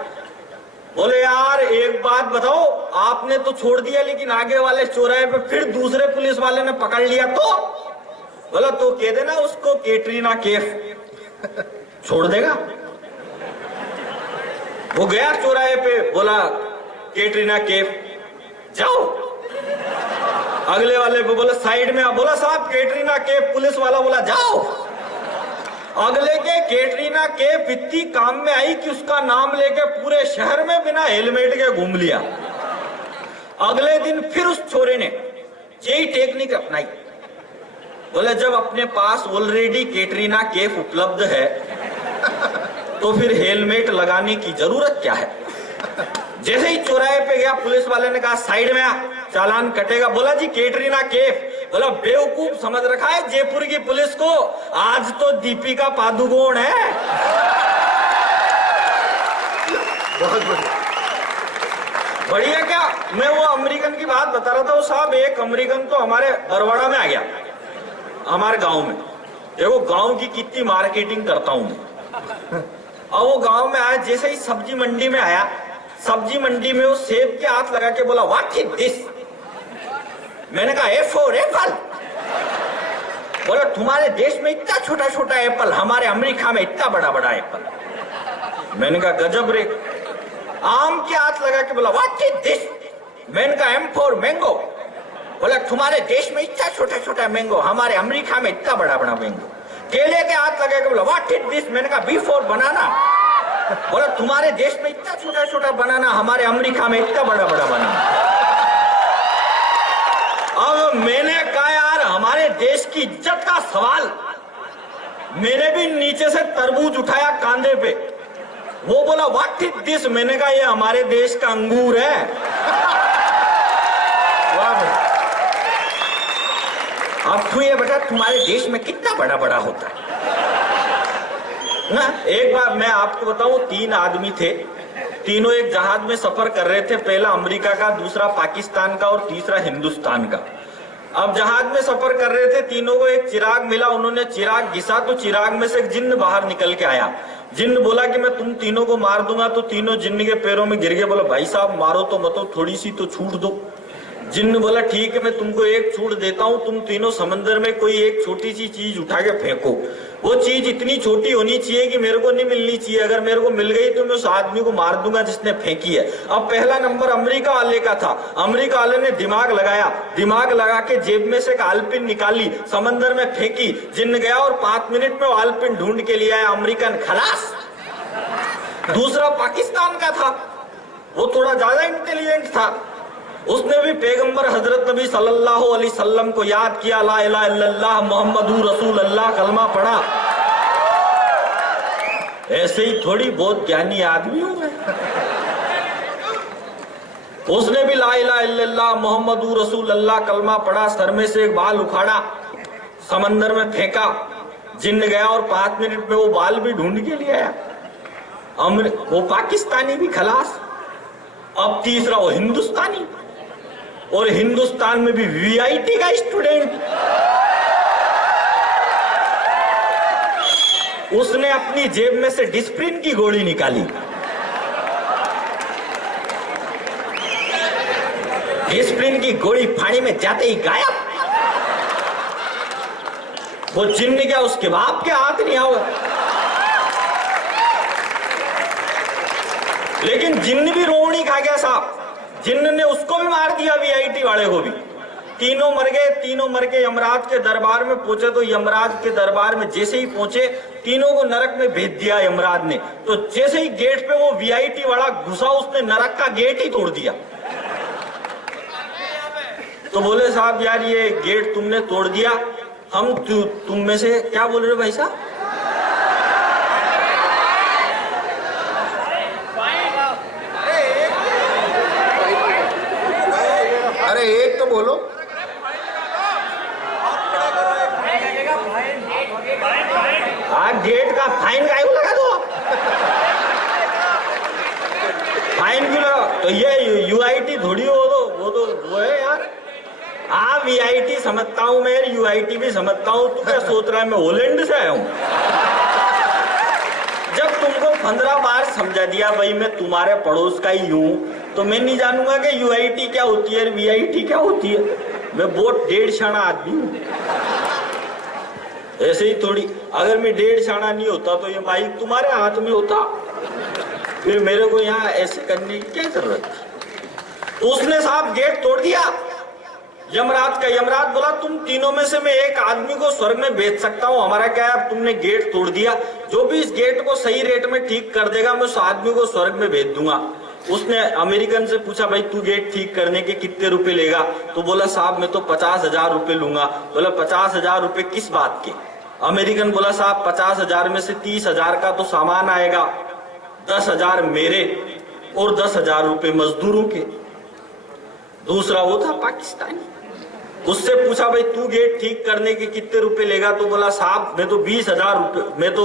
बोले यार एक बात बताओ, आपने तो छोड़ दिया लेकिन आगे वाले चौराहे पे फिर दूसरे पुलिस वाले ने पकड़ लिया तो? बोला तो कह देना उसको कैटरीना कैफ, छोड़ देगा। वो गया चौराहे पे, बोला कैटरीना कैफ जाओ। अगले वाले पे बोला साइड में आ, बोला साहब कैटरीना कैफ। पुलिस वाला बोला जाओ। अगले के कैटरीना कैफ इतनी काम में आई कि उसका नाम लेके पूरे शहर में बिना हेलमेट के घूम लिया। अगले दिन फिर उस छोरे ने यही टेक्निक अपनाई। बोले जब अपने पास ऑलरेडी कैटरीना कैफ उपलब्ध है तो फिर हेलमेट लगाने की जरूरत क्या है। जैसे ही चौराहे पे गया, पुलिस वाले ने कहा साइड में आ, चालान कटेगा। बोला जी कैटरीना कैफ। बोला बेवकूफ समझ रखा है जयपुर की पुलिस को, आज तो दीपिका पादुकोण है। बहुत बढ़िया, बढ़िया क्या, मैं वो अमेरिकन की बात बता रहा था। वो साहब एक अमेरिकन तो हमारे बरवाड़ा में आ गया, हमारे गांव में। देखो गांव की कितनी मार्केटिंग करता हूं मैं। और वो गांव में आया, जैसे ही सब्जी मंडी में आया, सब्जी मंडी में वो सेब के हाथ लगा के बोला व्हाट इज दिस। मैंने कहा ए फॉर एप्पल। बोला तुम्हारे देश में इतना छोटा छोटा एप्पल, हमारे अमेरिका में इतना बड़ा बड़ा एप्पल। मैंने कहा गजब रे। आम के हाथ लगा के बोला व्हाट इज दिस। मैंने कहा एम फॉर मैंगो। बोला तुम्हारे देश में इतना छोटा छोटा मैंगो, हमारे अमेरिका में इतना बड़ा बड़ा मैंगो। केले के हाथ लगा के बोला व्हाट इज दिस। मैंने कहा बी फॉर बनाना। बोला तुम्हारे देश में इतना छोटा छोटा बनाना, हमारे अमेरिका में इतना बड़ा बड़ा बनाना। अब मैंने कहा यार हमारे देश की इज्जत का सवाल। मैंने भी नीचे से तरबूज उठाया कांधे पे, वो बोला व्हाट इज दिस। मैंने कहा ये हमारे देश का अंगूर है। अब ये बेटा तुम्हारे देश में कितना बड़ा बड़ा होता है। ना। एक बार मैं आपको बताऊं, 3 आदमी थे, तीनों एक जहाज में सफर कर रहे थे, पहला अमेरिका का, दूसरा पाकिस्तान का और तीसरा हिंदुस्तान का। अब जहाज में सफर कर रहे थे, तीनों को एक चिराग मिला, उन्होंने चिराग घिसा तो चिराग में से एक जिन्न बाहर निकल के आया। जिन्न बोला कि मैं तुम तीनों को मार दूंगा, तो तीनों जिन्न के पैरों में गिर गए। बोला भाई साहब मारो तो मत, थोड़ी सी तो छूट दो। जिन्न बोला ठीक है, मैं तुमको एक छूट देता हूं, तुम तीनों समंदर में कोई एक छोटी सी चीज उठा के फेंको। वो चीज इतनी छोटी होनी चाहिए कि मेरे को नहीं मिलनी चाहिए, अगर मेरे को मिल गई तो मैं उस आदमी को मार दूंगा जिसने फेंकी है। अब पहला नंबर अमेरिका वाले का था। अमेरिका वाले ने दिमाग लगाया, दिमाग लगा के जेब में से एक आलपिन निकाली, समंदर में फेंकी, जिन्न गया और 5 मिनट में वो आलपिन ढूंढ के लिए आया, अमेरिकन खलास। दूसरा पाकिस्तान का था, वो थोड़ा ज्यादा इंटेलिजेंट था, उसने भी पैगंबर हजरत नबी सल्लल्लाहु अलैहि वसल्लम को याद किया, ला इलाहा इल्लल्लाह मुहम्मदुर रसूलुल्लाह कलमा पढ़ा। ऐसे ही थोड़ी बहुत ज्ञानी आदमी हूं मैं। उसने भी ला इलाहा इल्लल्लाह मुहम्मदुर रसूलुल्लाह कलमा पढ़ा, सर में से एक बाल उखाड़ा, समंदर में फेंका, जिन्न गया और 5 मिनट में वो बाल भी ढूंढ के लिए आया। वो पाकिस्तानी भी खलास। अब तीसरा वो हिंदुस्तानी, और हिंदुस्तान में भी वीआईटी का स्टूडेंट। उसने अपनी जेब में से डिस्प्रिन की गोली निकाली, डिस्प्रिन की गोली फाड़ी में जाते ही गायब। वो जिन्न क्या उसके बाप के हाथ नहीं आओ। लेकिन जिन्न भी रोहनी खा गया साहब, जिन्न ने उसको भी मार दिया, वीआईटी वाले को भी। तीनों मर गए। तीनों मर के यमराज के दरबार में पहुंचे, तो यमराज के दरबार में जैसे ही पहुंचे, तीनों को नरक में भेज दिया यमराज ने। तो जैसे ही गेट पे वो वीआईटी वाला घुसा, उसने नरक का गेट ही तोड़ दिया। तो बोले साहब यार ये गेट तुमने तोड़ दिया, हम तुम में से क्या बोल रहे हो भाई साहब? अरे एक तो बोलो। गेट का फाइन काय को लगा दो, फाइन क्यों लगा? तो ये यूआईटी थोड़ी वो है यार। हाँ वीआईटी समझता हूँ मैं, यूआईटी भी समझता हूँ। तू क्या सोच रहा है मैं हॉलैंड से आया हूँ? जब तुमको 15 बार समझा दिया भाई मैं तुम्हारे पड़ोस का ही हूँ, तो मैं नहीं जानूंगा कि यूआईटी क्या होती है, वीआईटी क्या होती है। मैं बहुत 1.5 शाना आदमी हूँ। ऐसे ही थोड़ी, अगर मैं 1.5 शाना नहीं होता तो ये माइक तुम्हारे हाथ में होता, फिर मेरे को यहाँ ऐसे करने की क्या जरूरत? तो उसने साहब गेट तोड़ दिया यमराज का। यमराज बोला तुम तीनों में से मैं एक आदमी को स्वर्ग में भेज सकता हूँ, हमारा क्या है, तुमने गेट तोड़ दिया, जो भी इस गेट को सही रेट में ठीक कर देगा मैं उस आदमी को स्वर्ग में भेज दूंगा। उसने अमेरिकन से पूछा भाई तू गेट ठीक करने के कितने रुपए लेगा? तो बोला साहब मैं तो 50,000 रुपए लूंगा। बोला 50,000 रुपए किस बात के? अमेरिकन बोला साहब 50,000 में से 30,000 का तो सामान आएगा, 10,000 मेरे और 10,000 रुपए मजदूरों के। दूसरा वो था पाकिस्तानी, उससे पूछा भाई तू गेट ठीक करने के कितने रुपए लेगा? तो बोला साहब मैं तो 20,000 रुपए, मैं तो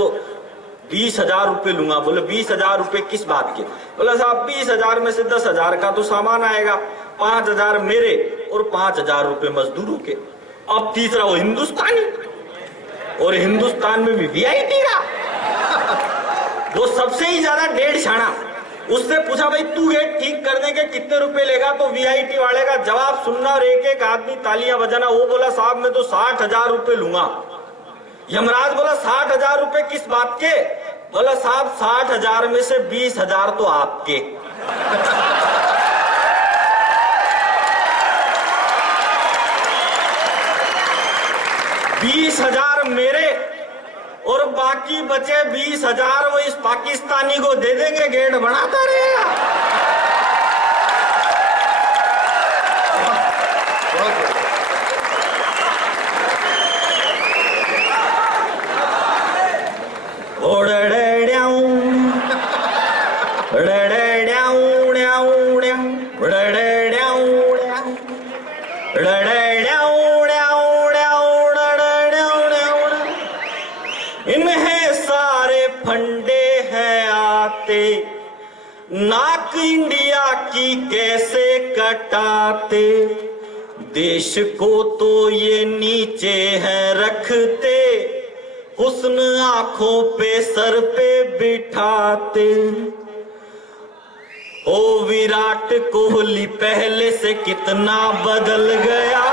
20,000 रुपए लूंगा। बोले 20,000 रुपए किस बात के? बोला साहब 20,000 में से 10,000 का तो सामान आएगा, 5,000 मेरे और 5,000 रुपए मजदूरों के। अब तीसरा वो हिंदुस्तानी, और हिंदुस्तान में भी वीआईटी का वो सबसे ही ज्यादा 1.5 शाना। उससे पूछा भाई तू गेट ठीक करने के कितने रुपए लेगा? तो वीआईटी वाले का जवाब सुनना और एक एक आदमी तालियां बजाना। वो बोला साहब मैं तो 60,000 रुपए लूंगा। यमराज बोला 60,000 रुपए किस बात के? बोला साहब 60,000 में से 20,000 तो आपके। 20,000 मेरे और बाकी बचे 20,000 वो इस पाकिस्तानी को दे देंगे, गेट बनाता रहेगा। इन्हें सारे फंड नाक इंडिया की कैसे कटाते, देश को तो ये नीचे है रखते, हुस्न आंखों पे सर पे बिठाते। ओ विराट कोहली पहले से कितना बदल गया,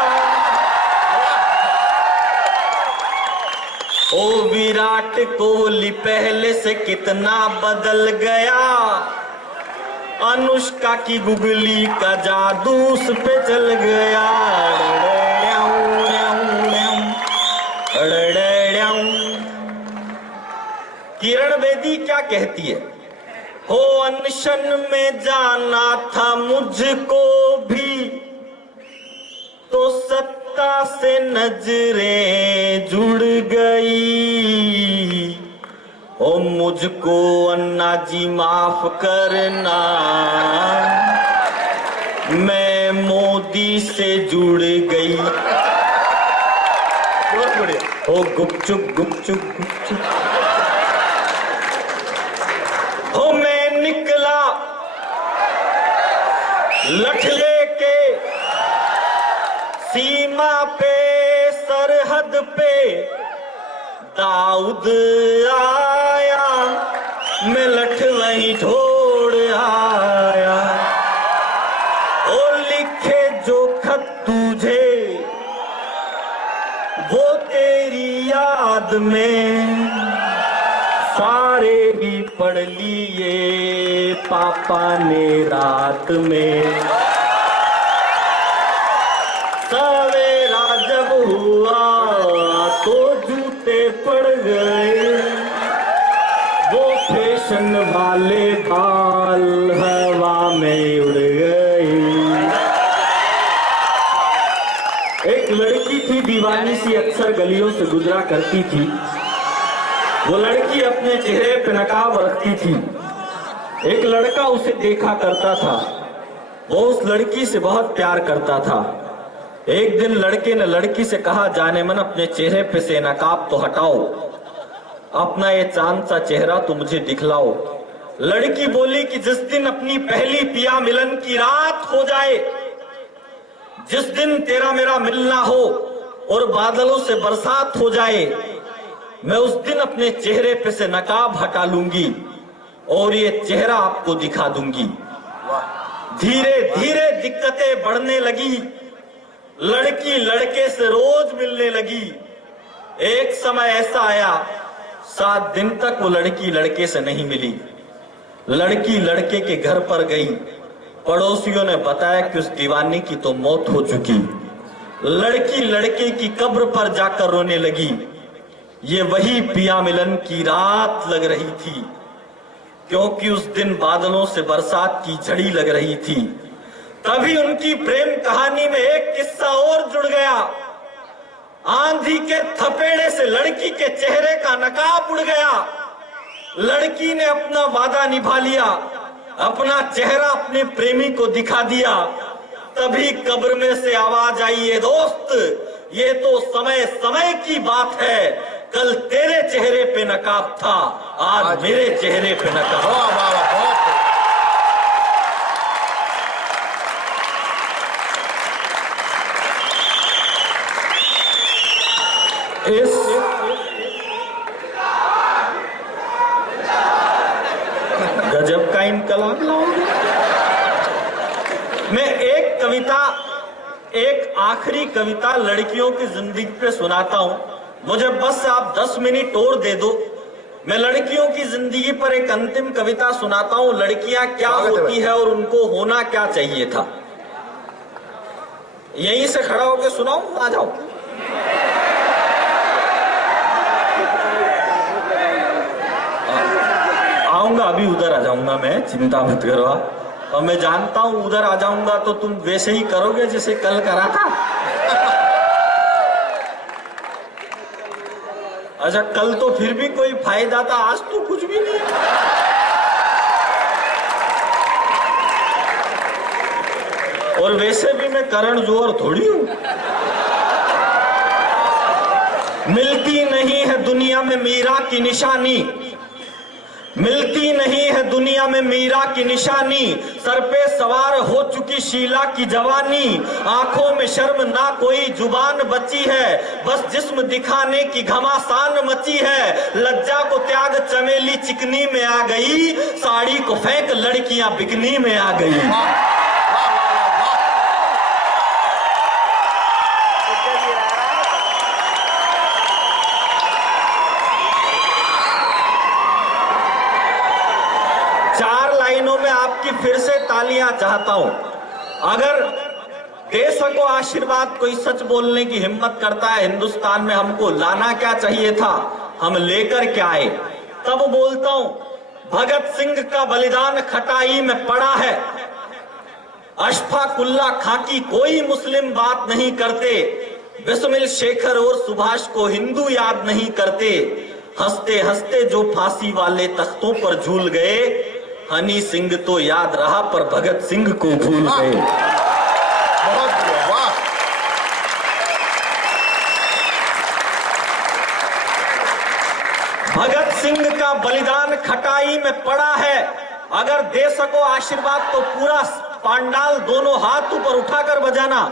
ओ विराट कोहली पहले से कितना बदल गया, अनुष्का की गुगली का जादू उस पे चल गया। किरण बेदी क्या कहती है, हो अनशन में जाना था मुझको भी, तो सत्ता से नजरें जुड़ गई, ओ मुझको अन्ना जी माफ करना, मैं मोदी से जुड़ गई। बहुत बढ़िया। ओ गुपचुप गुपचुप गुपचुप, हो मैं निकला लठ लेके सीमा पे सरहद पे, दाऊद आया मैं लठ वहीं छोड़ आया, ओ लिखे जो खत तुझे वो तेरी याद में, सारे ही पढ़ लिए पापा ने रात में। सवेरा जब हुआ तो जूते पड़ गए, वो फैशन वाले बाल हवा में उड़ गए। एक लड़की थी दीवानी सी, अक्सर गलियों से गुजरा करती थी। वो लड़की अपने चेहरे पे नकाब रखती थी। एक लड़का उसे देखा करता था, वो उस लड़की से बहुत प्यार करता था। एक दिन लड़के ने लड़की से कहा, जाने मन अपने चेहरे पे से नकाब तो हटाओ, अपना ये चांद सा चेहरा तो मुझे दिखलाओ। लड़की बोली कि जिस दिन अपनी पहली पिया मिलन की रात हो जाए, जिस दिन तेरा मेरा मिलना हो और बादलों से बरसात हो जाए, मैं उस दिन अपने चेहरे पे से नकाब हटा लूंगी और ये चेहरा आपको दिखा दूंगी। धीरे धीरे दिक्कतें बढ़ने लगी, लड़की लड़के से रोज मिलने लगी। एक समय ऐसा आया, 7 दिन तक वो लड़की लड़के से नहीं मिली। लड़की लड़के के घर पर गई, पड़ोसियों ने बताया कि उस दीवानी की तो मौत हो चुकी। लड़की लड़के की कब्र पर जाकर रोने लगी। ये वही पिया मिलन की रात लग रही थी, क्योंकि उस दिन बादलों से बरसात की झड़ी लग रही थी। तभी उनकी प्रेम कहानी में एक किस्सा और जुड़ गया। आंधी के थपेड़े से लड़की के चेहरे का नकाब उड़ गया। लड़की ने अपना वादा निभा लिया, अपना चेहरा अपने प्रेमी को दिखा दिया। तभी कब्र में से आवाज आई, ये दोस्त, ये तो समय समय की बात है। कल तेरे चेहरे पे नकाब था, आज मेरे चेहरे पे नकाब। वाह वाह वाह, बहुत इस गजब का इनकलाब लाओगे। मैं एक कविता, एक आखिरी कविता लड़कियों की जिंदगी पे सुनाता हूं। मुझे बस आप 10 मिनट और दे दो। मैं लड़कियों की जिंदगी पर एक अंतिम कविता सुनाता हूं। लड़कियां क्या होती है और उनको होना क्या चाहिए था। यहीं से खड़ा होकर सुनाऊं, आ जाओ। आऊंगा, अभी उधर आ जाऊंगा मैं, चिंता मत करो। और मैं जानता हूं उधर आ जाऊंगा तो तुम वैसे ही करोगे जैसे कल करा था। अच्छा, कल तो फिर भी कोई फायदा था, आज तो कुछ भी नहीं। और वैसे भी मैं करण जोहर थोड़ी हूं। मिलती नहीं है दुनिया में मीरा की निशानी, मिलती नहीं है दुनिया में मीरा की निशानी, सर पे सवार हो चुकी शीला की जवानी, आंखों में शर्म ना कोई जुबान बची है, बस जिस्म दिखाने की घमासान मची है, लज्जा को त्याग चमेली चिकनी में आ गई, साड़ी को फेंक लड़कियां बिकनी में आ गई। चार लाइनों में आपकी फिर से तालियां चाहता हूं। अगर देश को आशीर्वाद कोई सच बोलने की हिम्मत करता है, हिंदुस्तान में हमको लाना क्या चाहिए था, हम लेकर क्या आए, तब बोलता हूं भगत सिंह का बलिदान खटाई में पड़ा है, अशफाक उल्ला खां की कोई मुस्लिम बात नहीं करते, बिस्मिल शेखर और सुभाष को हिंदू याद नहीं करते, हंसते हंसते जो फांसी वाले तख्तों पर झूल गए, हनी सिंह तो याद रहा पर भगत सिंह को भूल गए। बहुत बढ़िया, वाह। भगत सिंह का बलिदान खटाई में पड़ा है, अगर दे सको आशीर्वाद तो पूरा पांडाल दोनों हाथ ऊपर उठाकर बजाना।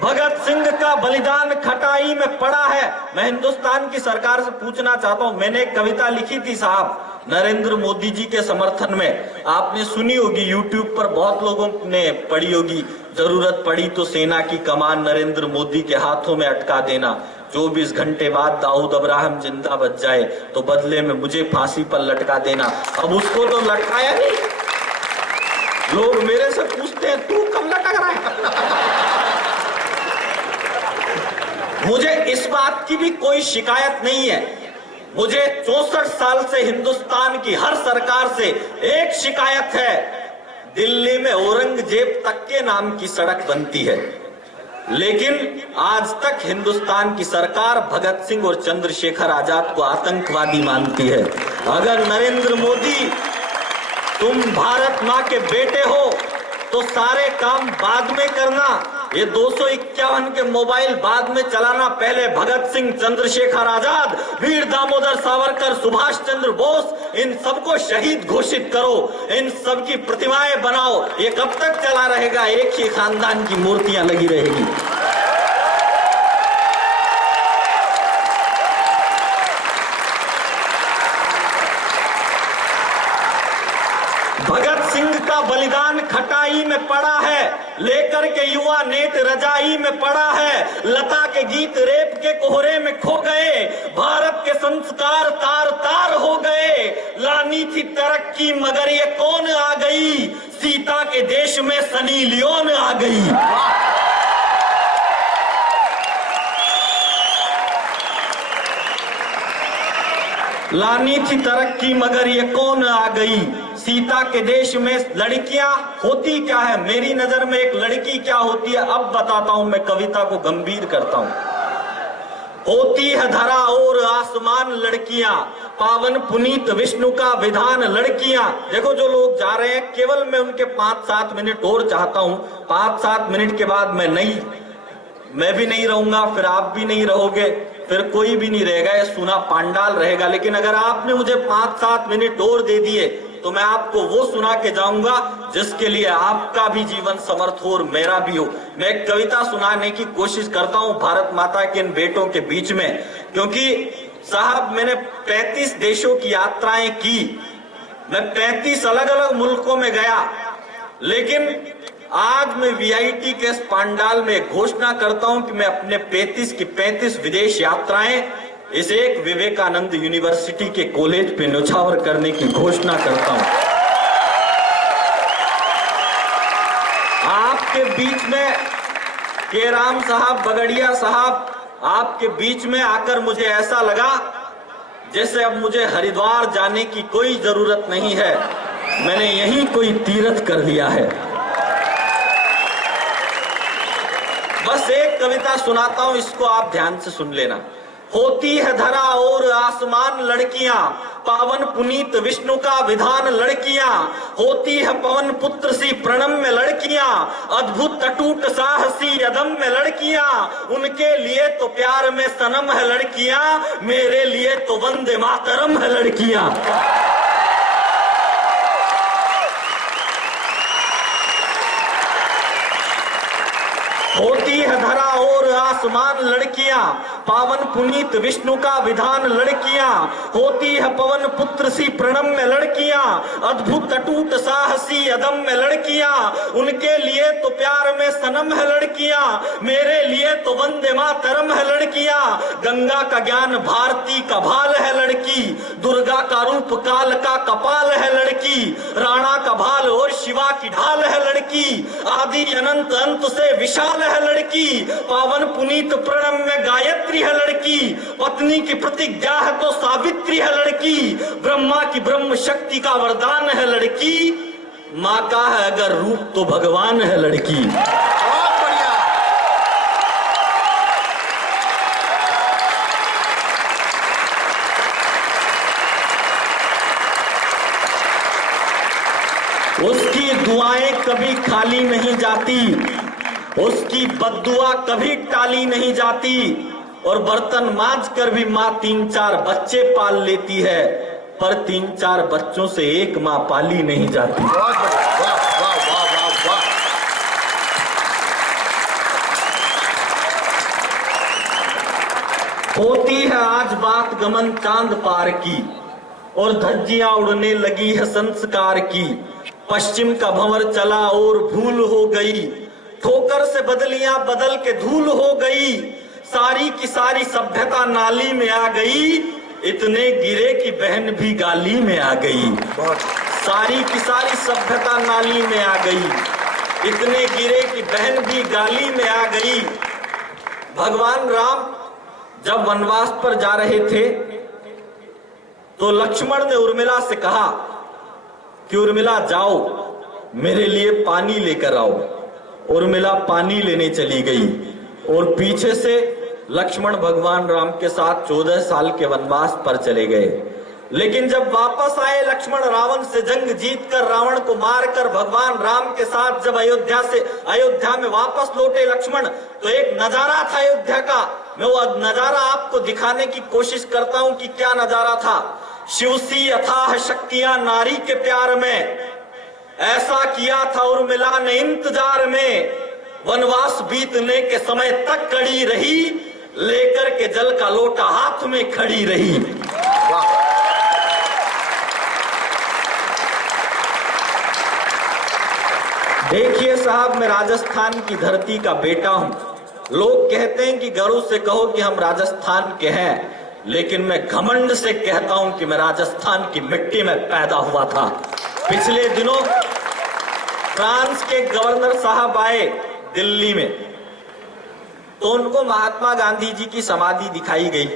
भगत सिंह का बलिदान खटाई में पड़ा है। मैं हिंदुस्तान की सरकार से पूछना चाहता हूं, मैंने एक कविता लिखी थी साहब नरेंद्र मोदी जी के समर्थन में, आपने सुनी होगी, यूट्यूब पर बहुत लोगों ने पढ़ी होगी, जरूरत पड़ी तो सेना की कमान नरेंद्र मोदी के हाथों में अटका देना, 24 घंटे बाद दाऊद अब्राहम जिंदा बच जाए तो बदले में मुझे फांसी पर लटका देना। अब उसको तो लटकाया नहीं, लोग मेरे से पूछते हैं तू कब लटक रहा है। मुझे इस बात की भी कोई शिकायत नहीं है, मुझे 64 साल से हिंदुस्तान की हर सरकार से एक शिकायत है, दिल्ली में औरंगजेब तक के नाम की सड़क बनती है, लेकिन आज तक हिंदुस्तान की सरकार भगत सिंह और चंद्रशेखर आजाद को आतंकवादी मानती है। अगर नरेंद्र मोदी तुम भारत माँ के बेटे हो तो सारे काम बाद में करना, ये 251 के मोबाइल बाद में चलाना, पहले भगत सिंह, चंद्रशेखर आजाद, वीर दामोदर सावरकर, सुभाष चंद्र बोस, इन सबको शहीद घोषित करो, इन सब की प्रतिमाएं बनाओ। ये कब तक चला रहेगा, एक ही खानदान की मूर्तियां लगी रहेगी। भगत सिंह का बलिदान खटाई में पड़ा है, लेकर के युवा नेट रजाई में पड़ा है, लता के गीत रेप के कोहरे में खो गए, भारत के संस्कार तार तार हो गए, लानी थी तरक्की मगर ये कौन आ गई, सीता के देश में सनी लियोन आ गई। लानी थी तरक्की मगर ये कौन आ गई, सीता के देश में लड़कियां होती क्या है, मेरी नजर में एक लड़की क्या होती है अब बताता हूं, मैं कविता को गंभीर करता हूं। होती है धरा और आसमान लड़कियां, पावन पुनीत विष्णु का विधान लड़कियां। देखो जो लोग जा रहे हैं, केवल मैं उनके 5-7 मिनट और चाहता हूं, 5-7 मिनट के बाद मैं भी नहीं रहूंगा, फिर आप भी नहीं रहोगे, फिर कोई भी नहीं रहेगा, ये सुना पांडाल रहेगा। लेकिन अगर आपने मुझे 5-7 मिनट और दे दिए तो मैं आपको वो सुना के जाऊंगा जिसके लिए आपका भी जीवन समर्थ हो और मेरा भी हो। मैं एक कविता सुनाने की कोशिश करता हूं भारत माता के इन बेटों के बीच में, क्योंकि साहब मैंने 35 देशों की यात्राएं की, मैं 35 अलग अलग मुल्कों में गया, लेकिन आज मैं वीआईटी के इस पांडाल में घोषणा करता हूं कि मैं अपने 35 की 35 विदेश यात्राएं इस एक विवेकानंद यूनिवर्सिटी के कॉलेज पे न्योछावर करने की घोषणा करता हूं। आपके बीच में केराम साहब, बगड़िया साहब, आपके बीच में आकर मुझे ऐसा लगा जैसे अब मुझे हरिद्वार जाने की कोई जरूरत नहीं है, मैंने यहीं कोई तीर्थ कर लिया है। बस एक कविता सुनाता हूं, इसको आप ध्यान से सुन लेना। होती है धरा और आसमान लड़कियां, पावन पुनीत विष्णु का विधान लड़कियां, होती है पवन पुत्र सी प्रणम में लड़कियां, अद्भुत अटूट साहसी अदम में लड़कियां, उनके लिए तो प्यार में सनम है लड़कियां, मेरे लिए तो वंदे मातरम है लड़कियां। होती है धरा और आसमान लड़कियां, पावन पुनीत विष्णु का विधान लड़कियां, होती है पवन पुत्र सी प्रणम्य लड़कियां, अद्भुत अटूट साहसी अदम्य लड़कियां, उनके लिए तो प्यार में सनम है लड़कियां, मेरे लिए तो वंदे मातरम है लड़कियां, गंगा का ज्ञान भारती का भाल है लड़की, दुर्गा का रूप काल का कपाल है लड़की, राणा का भाल और शिवा की ढाल है लड़की, आदि अनंत अंत से विशाल है लड़की, पावन पुनीत प्रणम में गायत्री है लड़की, पत्नी की प्रतिज्ञा है तो सावित्री है लड़की, ब्रह्मा की ब्रह्म शक्ति का वरदान है लड़की, माँ का है अगर रूप तो भगवान है लड़की। बहुत बढ़िया। उसकी दुआएं कभी खाली नहीं जाती, उसकी बद्दुआ कभी टाली नहीं जाती, और बर्तन मांज कर भी माँ 3-4 बच्चे पाल लेती है, पर 3-4 बच्चों से एक माँ पाली नहीं जाती। बहुत बढ़िया। वाह वाह वाह वाह वाह। होती है आज बात गमन चांद पार की, और धज्जियां उड़ने लगी है संस्कार की, पश्चिम का भंवर चला और भूल हो गई, ठोकर से बदलियां बदल के धूल हो गई, सारी की सारी सभ्यता नाली में आ गई, इतने गिरे कि बहन भी गाली में आ गई। सारी की सारी सभ्यता नाली में आ गई, इतने गिरे कि बहन भी गाली में आ गई। भगवान राम जब वनवास पर जा रहे थे तो लक्ष्मण ने उर्मिला से कहा कि उर्मिला जाओ मेरे लिए पानी लेकर आओ। उर्मिला पानी लेने चली गई और पीछे से लक्ष्मण भगवान राम के साथ 14 साल के वनवास पर चले गए। लेकिन जब वापस आए लक्ष्मण रावण से जंग जीतकर रावण को मारकर भगवान राम के साथ जब अयोध्या में वापस लौटे लक्ष्मण, तो एक नजारा था अयोध्या का। मैं वो नजारा आपको दिखाने की कोशिश करता हूं कि क्या नजारा था। शिव सी अथाह शक्तियां नारी के प्यार में, ऐसा किया था उर्मिला ने इंतजार में, वनवास बीतने के समय तक कड़ी रही, लेकर के जल का लोटा हाथ में खड़ी रही। देखिए साहब, मैं राजस्थान की धरती का बेटा हूं। लोग कहते हैं कि गर्व से कहो कि हम राजस्थान के हैं, लेकिन मैं घमंड से कहता हूं कि मैं राजस्थान की मिट्टी में पैदा हुआ था। पिछले दिनों फ्रांस के गवर्नर साहब आए दिल्ली में, तो उनको महात्मा गांधी जी की समाधि दिखाई गई।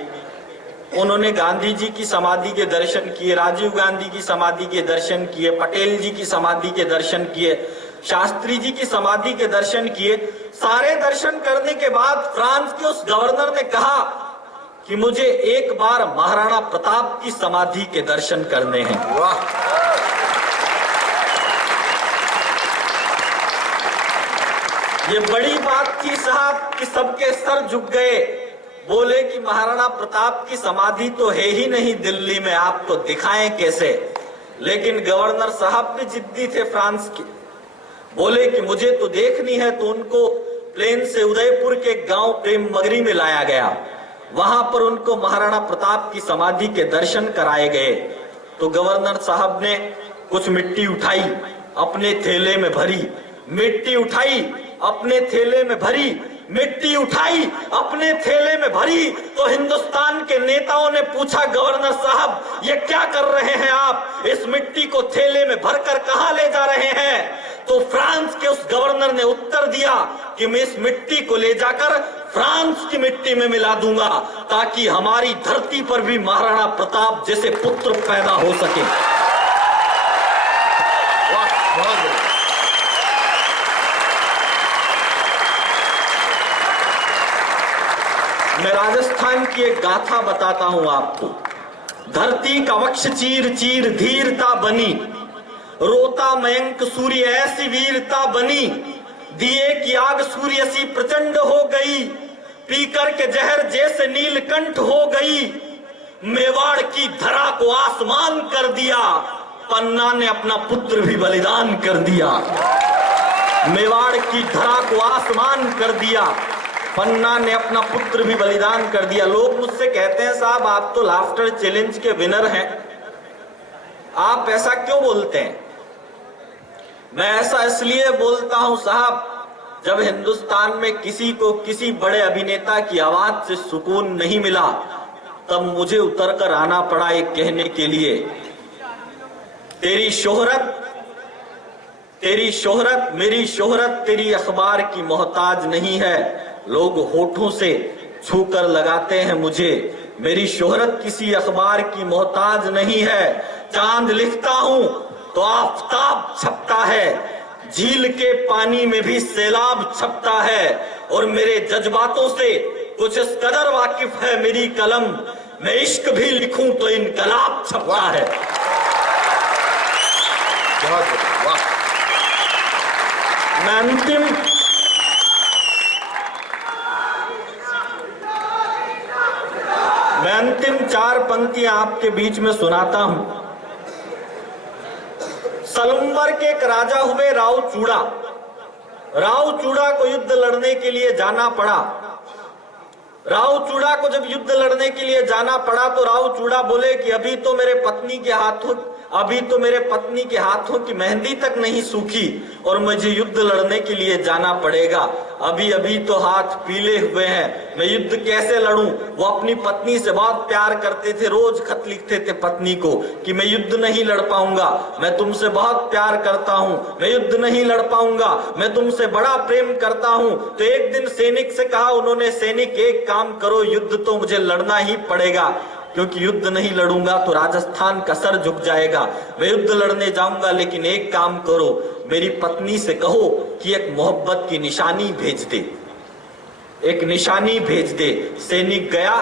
उन्होंने गांधी जी की समाधि के दर्शन किए, राजीव गांधी की समाधि के दर्शन किए, पटेल जी की समाधि के दर्शन किए, शास्त्री जी की समाधि के दर्शन किए। सारे दर्शन करने के बाद फ्रांस के उस गवर्नर ने कहा कि मुझे एक बार महाराणा प्रताप की समाधि के दर्शन करने हैं। ये बड़ी बात थी साहब कि सबके सर झुक गए। बोले कि महाराणा प्रताप की समाधि तो है ही नहीं दिल्ली में, आपको दिखाएं कैसे। लेकिन गवर्नर साहब भी जिद्दी थे फ्रांस के, बोले कि मुझे तो देखनी है। तो उनको प्लेन से उदयपुर के गांव प्रेम मगरी में लाया गया। वहां पर उनको महाराणा प्रताप की समाधि के दर्शन कराए गए। तो गवर्नर साहब ने कुछ मिट्टी उठाई, अपने थैले में भरी, मिट्टी उठाई, अपने थैले में भरी, मिट्टी उठाई, अपने थैले में भरी। तो हिंदुस्तान के नेताओं ने पूछा, गवर्नर साहब ये क्या कर रहे हैं आप, इस मिट्टी को थैले में भरकर कहां ले जा रहे हैं। तो फ्रांस के उस गवर्नर ने उत्तर दिया कि मैं इस मिट्टी को ले जाकर फ्रांस की मिट्टी में मिला दूंगा, ताकि हमारी धरती पर भी महाराणा प्रताप जैसे पुत्र पैदा हो सके। मैं राजस्थान की एक गाथा बताता हूं आपको। धरती का वक्ष चीर चीर धीरता बनी, रोता मयंक सूर्य ऐसी वीरता बनी, दिए की आग सूर्य सी प्रचंड हो गई, पीकर के जहर जैसे नीलकंठ हो गई, मेवाड़ की धरा को आसमान कर दिया, पन्ना ने अपना पुत्र भी बलिदान कर दिया। मेवाड़ की धरा को आसमान कर दिया, पन्ना ने अपना पुत्र भी बलिदान कर दिया। लोग मुझसे कहते हैं साहब आप तो लाफ्टर चैलेंज के विनर हैं, आप ऐसा क्यों बोलते हैं? मैं ऐसा इसलिए बोलता हूं साहब, जब हिंदुस्तान में किसी को किसी बड़े अभिनेता की आवाज से सुकून नहीं मिला, तब मुझे उतर कर आना पड़ा एक कहने के लिए, तेरी शोहरत मेरी शोहरत तेरी अखबार की मोहताज नहीं है। लोग होठों से छूकर लगाते हैं मुझे, मेरी शोहरत किसी अखबार की मोहताज नहीं है। चांद लिखता हूं तो आफताब छपता है, झील के पानी में भी सैलाब छपता है, और मेरे जज्बातों से कुछ इस कदर वाकिफ है मेरी कलम, मैं इश्क भी लिखूं तो इनकलाब छपता है। बहुत बढ़िया, वाह। मैं अंतिम 4 पंक्तियां आपके बीच में सुनाता हूं। सलुम्बर के एक राजा हुए राव चूड़ा। राव चूड़ा को युद्ध लड़ने के लिए जाना पड़ा। राव चूड़ा को जब युद्ध लड़ने के लिए जाना पड़ा तो राव चूड़ा बोले कि अभी तो मेरे पत्नी के हाथों की मेहंदी तक नहीं सूखी और मुझे युद्ध लड़ने के लिए जाना पड़ेगा। अभी अभी तो हाथ पीले हुए हैं, मैं युद्ध कैसे लड़ूं? वो अपनी पत्नी से बहुत प्यार करते थे, रोज खत लिखते थे पत्नी को कि मैं युद्ध नहीं लड़ पाऊंगा, मैं तुमसे बहुत प्यार करता हूं, मैं युद्ध नहीं लड़ पाऊंगा, मैं तुमसे बड़ा प्रेम करता हूं। तो एक दिन सैनिक से कहा उन्होंने, सैनिक एक काम करो, युद्ध तो मुझे लड़ना ही पड़ेगा, क्योंकि युद्ध नहीं लड़ूंगा तो राजस्थान का सर झुक जाएगा। मैं युद्ध लड़ने जाऊंगा, लेकिन एक काम करो, मेरी पत्नी से कहो कि एक मोहब्बत की निशानी भेज दे, एक निशानी भेज दे। सैनिक गया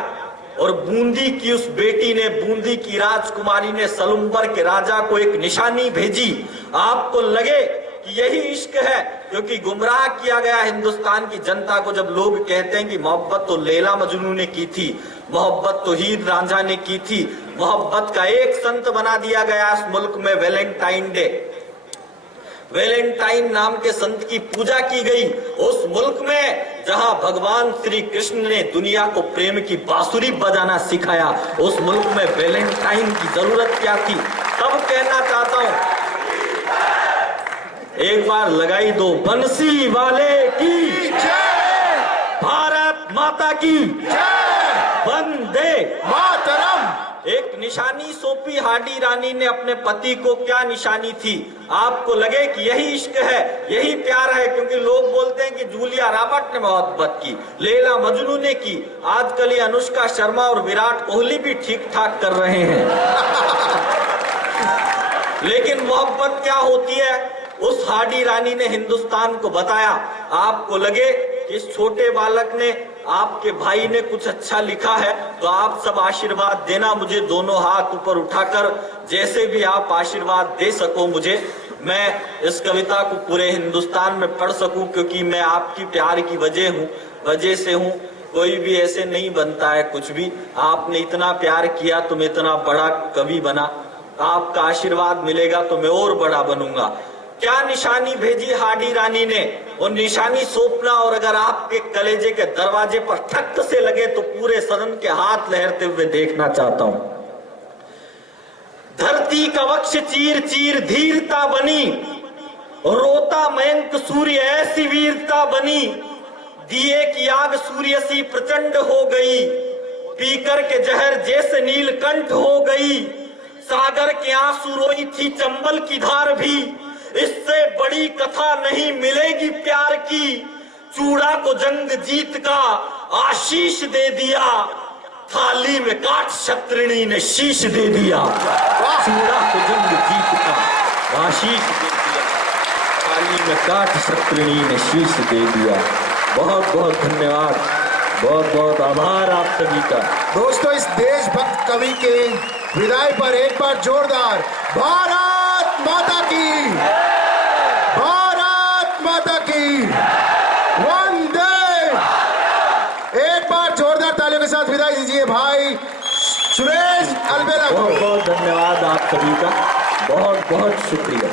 और बूंदी की उस बेटी ने, बूंदी की राजकुमारी ने सलुम्बर के राजा को एक निशानी भेजी। आपको लगे कि यही इश्क है, क्योंकि गुमराह किया गया हिंदुस्तान की जनता को जब लोग कहते हैं कि मोहब्बत तो लैला मजनू ने की थी, मोहब्बत तो हीर रांझा ने की थी, मोहब्बत का एक संत बना दिया गया इस मुल्क में वैलेंटाइन डे। वैलेंटाइन नाम के संत की पूजा की गई उस मुल्क में जहां भगवान श्री कृष्ण ने दुनिया को प्रेम की बांसुरी बजाना सिखाया, उस मुल्क में वैलेंटाइन की जरूरत क्या थी? तब कहना चाहता हूं, एक बार लगाई दो बंसी वाले की जय, भारत माता की वंदे मातरम। एक निशानी सौंपी हाडी रानी ने अपने पति को। क्या निशानी थी? आपको लगे कि यही इश्क है, यही प्यार है, क्योंकि लोग बोलते हैं कि जूलिया रॉबर्ट ने मोहब्बत की, लैला मजनू ने की, आजकल ये अनुष्का शर्मा और विराट कोहली भी ठीक ठाक कर रहे हैं। लेकिन मोहब्बत क्या होती है, उस हाडी रानी ने हिंदुस्तान को बताया। आपको लगे कि इस छोटे बालक ने, आपके भाई ने कुछ अच्छा लिखा है, तो आप सब आशीर्वाद देना मुझे, दोनों हाथ ऊपर उठाकर, जैसे भी आप आशीर्वाद दे सको मुझे, मैं इस कविता को पूरे हिंदुस्तान में पढ़ सकूं, क्योंकि मैं आपकी प्यार की वजह से हूं। कोई भी ऐसे नहीं बनता है कुछ भी, आपने इतना प्यार किया तो मैं इतना बड़ा कवि बना, आपका आशीर्वाद मिलेगा तो मैं और बड़ा बनूंगा। क्या निशानी भेजी हाडी रानी ने, वो निशानी सौंपना, और अगर आपके कलेजे के दरवाजे पर ठक से लगे तो पूरे सदन के हाथ लहरते हुए देखना चाहता हूं। धरती का वक्ष चीर चीर धीरता बनी, रोता मयंक सूर्य ऐसी वीरता बनी, दिए की आग सूर्य सी प्रचंड हो गई, पीकर के जहर जैसे नीलकंठ हो गई, सागर के आंसू रोई थी चंबल की धार भी, इससे बड़ी कथा नहीं मिलेगी प्यार की, चूड़ा को जंग जीत का आशीष दे दिया, थाली में काट शत्रुणी ने शीश दे दिया। चूड़ा को जंग जीत का आशीष दे दिया, थाली में काट शत्रुणी ने शीश दे दिया। बहुत बहुत धन्यवाद, बहुत बहुत आभार आप सभी का। दोस्तों, इस देशभक्त कवि के विदाई पर एक बार जोरदार भारत माता की, भारत माता की वंदे। एक बार जोरदार तालियों के साथ विदाई दीजिए भाई सुरेश अलबेला को। बहुत बहुत धन्यवाद आप सभी का, बहुत बहुत शुक्रिया।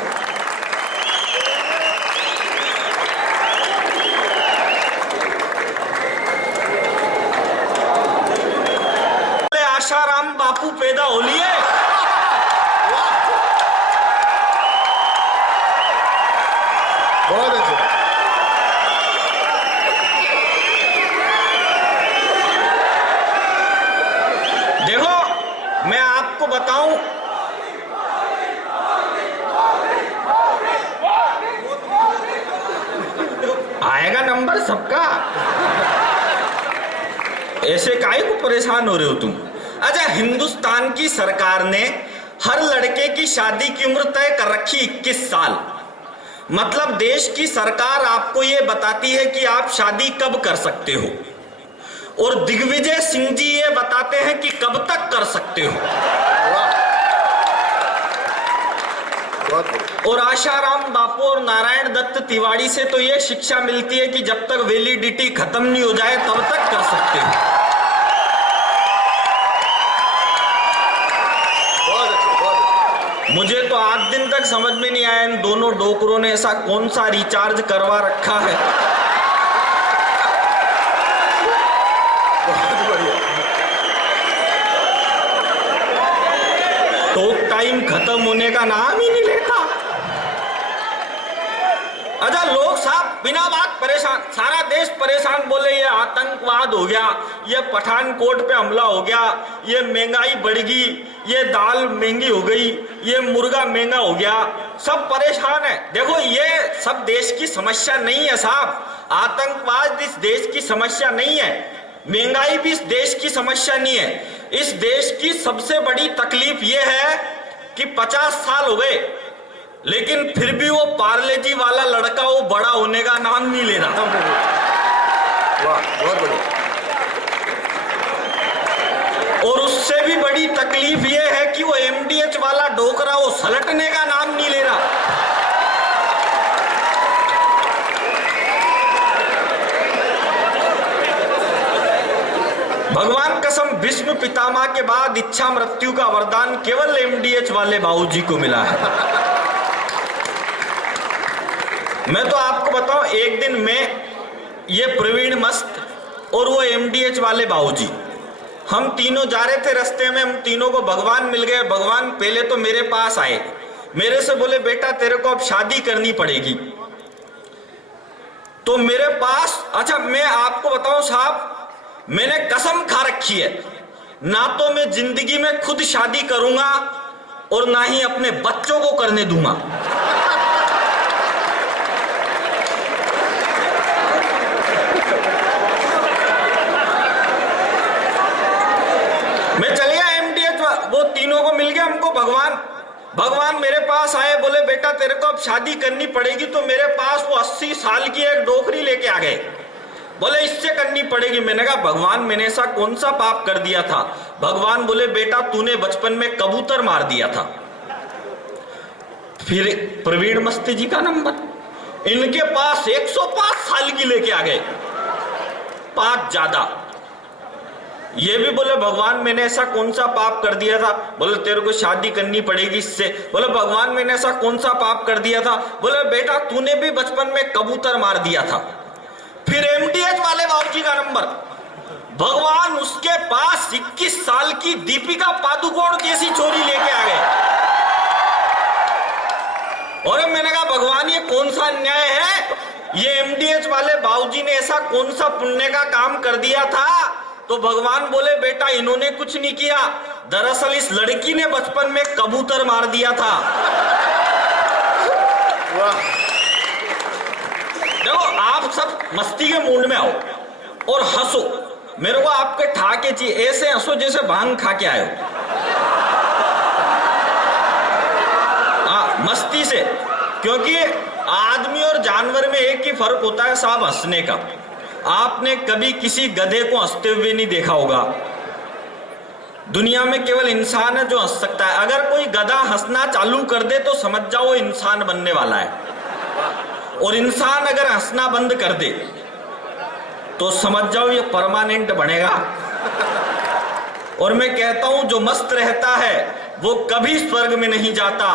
आपको बताऊं, आएगा नंबर सबका, ऐसे काहे को परेशान हो रहे हो तुम। अच्छा, हिंदुस्तान की सरकार ने हर लड़के की शादी की उम्र तय कर रखी 21 साल। मतलब देश की सरकार आपको यह बताती है कि आप शादी कब कर सकते हो, और दिग्विजय सिंह जी ये बताते हैं कि कब तक कर सकते हो। और आशाराम बापू और नारायण दत्त तिवारी से तो ये शिक्षा मिलती है कि जब तक वैलिडिटी खत्म नहीं हो जाए तब तक कर सकते हो। मुझे तो आज दिन तक समझ में नहीं आया इन दोनों डोकरों ने ऐसा कौन सा रिचार्ज करवा रखा है। टॉक टाइम खत्म होने का नाम ही नहीं लेता। अच्छा, लोग साहब बिना बात परेशान, सारा देश परेशान, बोले ये आतंकवाद हो गया, ये पठानकोट पे हमला हो गया, ये महंगाई बढ़ गई, ये दाल महंगी हो गई, ये मुर्गा महंगा हो गया, सब परेशान है। देखो, ये सब देश की समस्या नहीं है साहब, आतंकवाद इस देश की समस्या नहीं है, महंगाई भी इस देश की समस्या नहीं है। इस देश की सबसे बड़ी तकलीफ ये है कि 50 साल हो गए लेकिन फिर भी वो पार्ले जी वाला लड़का वो बड़ा होने का नाम नहीं ले रहा। वाह, बहुत बढ़िया। और उससे भी बड़ी तकलीफ ये है कि वो एमडीएच वाला डोकरा वो सलटने का नाम नहीं ले रहा। भगवान कसम, भीष्म पितामह के बाद इच्छा मृत्यु का वरदान केवल एमडीएच वाले बाबूजी को मिला है। मैं तो आपको बताऊं, एक दिन में ये प्रवीण मस्त और वो एमडीएच वाले बाबूजी, हम तीनों जा रहे थे, रास्ते में हम तीनों को भगवान मिल गए। भगवान पहले तो मेरे पास आए, मेरे से बोले बेटा तेरे को अब शादी करनी पड़ेगी। तो मेरे पास, अच्छा मैं आपको बताऊं साहब, मैंने कसम खा रखी है, ना तो मैं जिंदगी में खुद शादी करूंगा और ना ही अपने बच्चों को करने दूंगा। मैं चल गया एमडीएच, वो तीनों को मिल गया, हमको भगवान मेरे पास आए, बोले बेटा तेरे को अब शादी करनी पड़ेगी। तो मेरे पास वो 80 साल की एक डोकरी लेके आ गए, बोले इससे करनी पड़ेगी। मैंने कहा भगवान मैंने ऐसा कौन सा पाप कर दिया था? भगवान बोले बेटा तूने बचपन में कबूतर मार दिया था। फिर प्रवीण मस्ती जी का नंबर, इनके पास 105 साल की लेके आ गए, 5 ज्यादा। ये भी बोले भगवान मैंने ऐसा कौन सा पाप कर दिया था? बोले तेरे को शादी करनी पड़ेगी इससे। बोले भगवान मैंने ऐसा कौन सा पाप कर दिया था? बोले बेटा तूने भी बचपन में कबूतर मार दिया था। फिर एमडीएच वाले बाबूजी का नंबर, भगवान उसके पास 21 साल की दीपिका पादुकोण जैसी चोरी लेके आ गए। और मैंने कहा भगवान ये कौन सा अन्याय है? ये एमडीएच वाले बाबूजी ने ऐसा कौन सा पुण्य का काम कर दिया था? तो भगवान बोले बेटा इन्होंने कुछ नहीं किया, दरअसल इस लड़की ने बचपन में कबूतर मार दिया था। देखो आप सब मस्ती के मूड में आओ और हंसो, मेरे को आपके ठाके चाहिए, ऐसे हंसो जैसे भांग खा के आए हो। मस्ती से, क्योंकि आदमी और जानवर में एक ही फर्क होता है साहब, हंसने का। आपने कभी किसी गधे को हंसते हुए नहीं देखा होगा। दुनिया में केवल इंसान है जो हंस सकता है। अगर कोई गधा हंसना चालू कर दे तो समझ जाओ वो इंसान बनने वाला है, और इंसान अगर हंसना बंद कर दे तो समझ जाओ ये परमानेंट बनेगा। और मैं कहता हूं जो मस्त रहता है वो कभी स्वर्ग में नहीं जाता,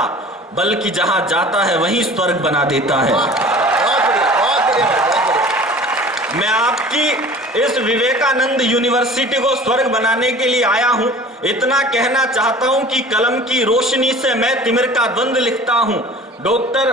बल्कि जहां जाता है वहीं स्वर्ग बना देता है। मैं आपकी इस विवेकानंद यूनिवर्सिटी को स्वर्ग बनाने के लिए आया हूं। इतना कहना चाहता हूं कि कलम की रोशनी से मैं तिमिर का द्वंद्व लिखता हूं। डॉक्टर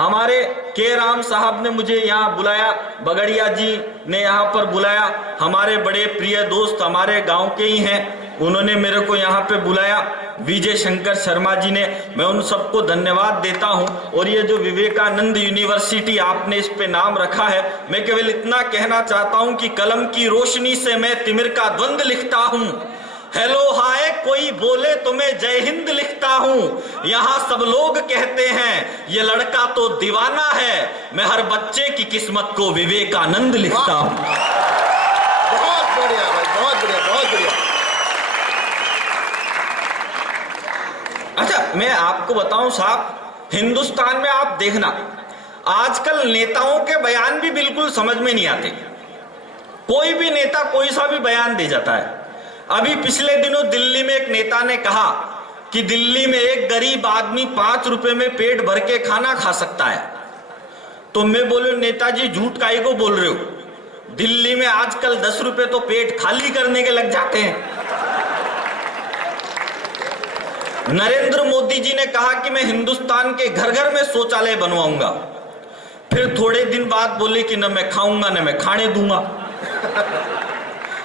हमारे के राम साहब ने मुझे यहाँ बुलाया, बगड़िया जी ने यहाँ पर बुलाया, हमारे बड़े प्रिय दोस्त हमारे गांव के ही हैं, उन्होंने मेरे को यहाँ पे बुलाया, विजय शंकर शर्मा जी ने, मैं उन सबको धन्यवाद देता हूँ। और ये जो विवेकानंद यूनिवर्सिटी आपने इस पे नाम रखा है, मैं केवल इतना कहना चाहता हूँ कि कलम की रोशनी से मैं तिमिर का द्वंद लिखता हूँ, हेलो हाय कोई बोले तो मैं जय हिंद लिखता हूँ। यहाँ सब लोग कहते हैं ये लड़का तो दीवाना है, मैं हर बच्चे की किस्मत को विवेकानंद लिखता हूँ। बहुत बढ़िया भाई, बहुत बढ़िया, बहुत बढ़िया। अच्छा, मैं आपको बताऊं साहब, हिंदुस्तान में आप देखना, आजकल नेताओं के बयान भी बिल्कुल समझ में नहीं आते। कोई भी नेता कोई सा भी बयान दे जाता है। अभी पिछले दिनों दिल्ली में एक नेता ने कहा कि दिल्ली में एक गरीब आदमी 5 रुपए में पेट भर के खाना खा सकता है। तो मैं बोले, नेताजी झूठ काहे को बोल रहे हो? दिल्ली में आजकल 10 रुपए तो पेट खाली करने के लग जाते हैं। नरेंद्र मोदी जी ने कहा कि मैं हिंदुस्तान के घर घर में शौचालय बनवाऊंगा। फिर थोड़े दिन बाद बोले कि न मैं खाऊंगा न मैं खाने दूंगा।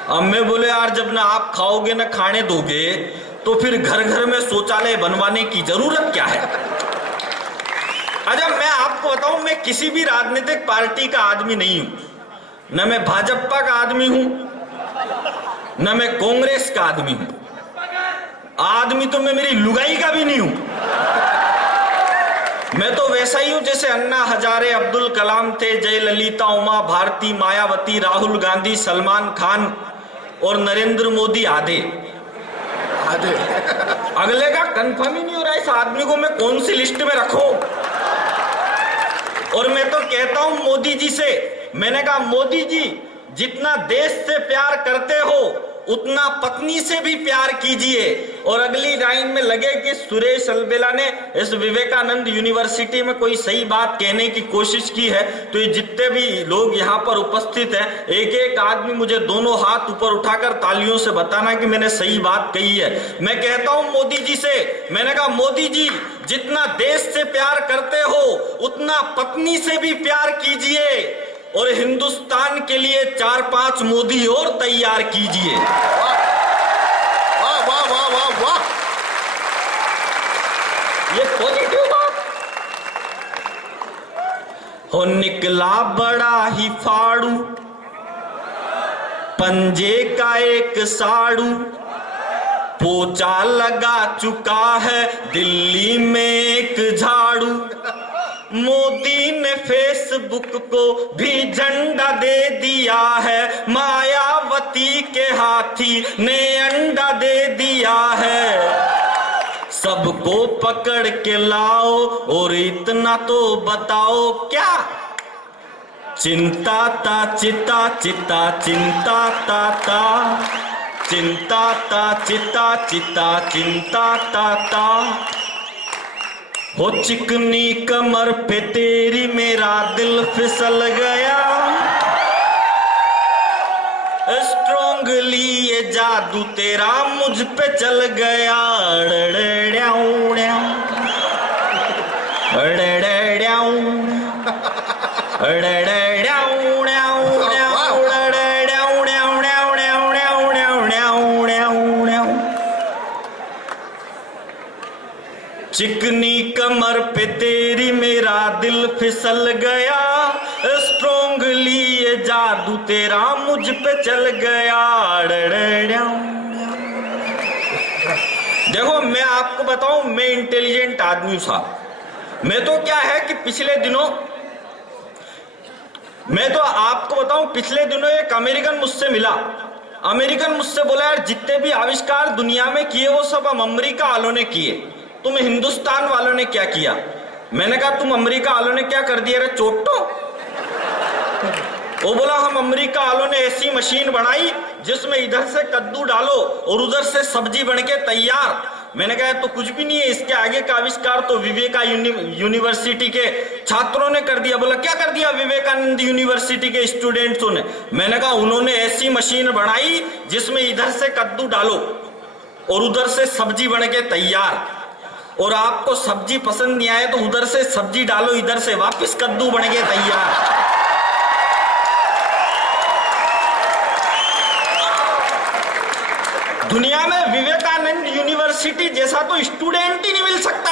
अब मैं बोले, यार जब ना आप खाओगे न खाने दोगे तो फिर घर घर में शौचालय बनवाने की जरूरत क्या है? अच्छा, मैं आपको बताऊं, मैं किसी भी राजनीतिक पार्टी का आदमी नहीं हूं, न मैं भाजपा का आदमी हूं न मैं कांग्रेस का आदमी हूं। आदमी तो मैं मेरी लुगाई का भी नहीं हूं। मैं तो वैसा ही हूं जैसे अन्ना हजारे, अब्दुल कलाम थे, जयललिता, उमा भारती, मायावती, राहुल गांधी, सलमान खान और नरेंद्र मोदी आधे। अगले का कंफर्म ही नहीं हो रहा है इस आदमी को मैं कौन सी लिस्ट में रखूं। और मैं तो कहता हूं मोदी जी से, मैंने कहा मोदी जी जितना देश से प्यार करते हो उतना पत्नी से भी प्यार कीजिए। और अगली लाइन में लगे कि सुरेश अलबेला ने इस विवेकानंद यूनिवर्सिटी में कोई सही बात कहने की कोशिश की है, तो ये जितने भी लोग यहाँ पर उपस्थित हैं, एक एक आदमी मुझे दोनों हाथ ऊपर उठाकर तालियों से बताना कि मैंने सही बात कही है। मैं कहता हूं मोदी जी से, मैंने कहा मोदी जी जितना देश से प्यार करते हो उतना पत्नी से भी प्यार कीजिए और हिंदुस्तान के लिए 4-5 मोदी और तैयार कीजिए। वाह वाह वाह वाह वाह, ये पॉजिटिव बात हो। निकला बड़ा ही फाड़ू, पंजे का एक साड़ू, पोचा लगा चुका है दिल्ली में एक झाड़ू। मोदी ने फेसबुक को भी झंडा दे दिया है, मायावती के हाथी ने अंडा दे दिया है। सबको पकड़ के लाओ और इतना तो बताओ क्या चिंता ता चिता चिता चिंता ता ता चिंता ता चिता चिता चिंता ता ता। हो चिकनी कमर पे तेरी मेरा दिल फिसल गया, स्ट्रॉन्गली ये जादू तेरा मुझ पे चल गया। चिकनी कमर पे तेरी मेरा दिल फिसल गया, स्ट्रॉन्गली ये जादू तेरा मुझ पे चल गया। देखो मैं आपको बताऊं, मैं इंटेलिजेंट आदमी हूं साहब। मैं तो क्या है कि पिछले दिनों, मैं तो आपको बताऊं, पिछले दिनों एक अमेरिकन मुझसे मिला। अमेरिकन मुझसे बोला, यार जितने भी आविष्कार दुनिया में किए वो सब हम अमेरिका वालों ने किए, तुम हिंदुस्तान वालों ने क्या किया? मैंने कहा तुम अमेरिका वालों ने क्या कर दिया रे चोटो? वो बोला हम अमेरिका वालों ने ऐसी मशीन बनाई जिसमें इधर से कद्दू डालो और उधर से सब्जी बन के तैयार। मैंने कहा तो कुछ भी नहीं है, इसके आगे का आविष्कार तो विवेका यूनिवर्सिटी के छात्रों ने कर दिया। बोला क्या कर दिया विवेकानंद यूनिवर्सिटी के स्टूडेंट्सों ने? मैंने कहा उन्होंने ऐसी मशीन बनाई जिसमें इधर से कद्दू डालो और उधर से सब्जी बन के तैयार। और आपको सब्जी पसंद नहीं आए तो उधर से सब्जी डालो, इधर से वापस कद्दू बन के तैयार। दुनिया में विवेकानंद यूनिवर्सिटी जैसा तो स्टूडेंट ही नहीं मिल सकता।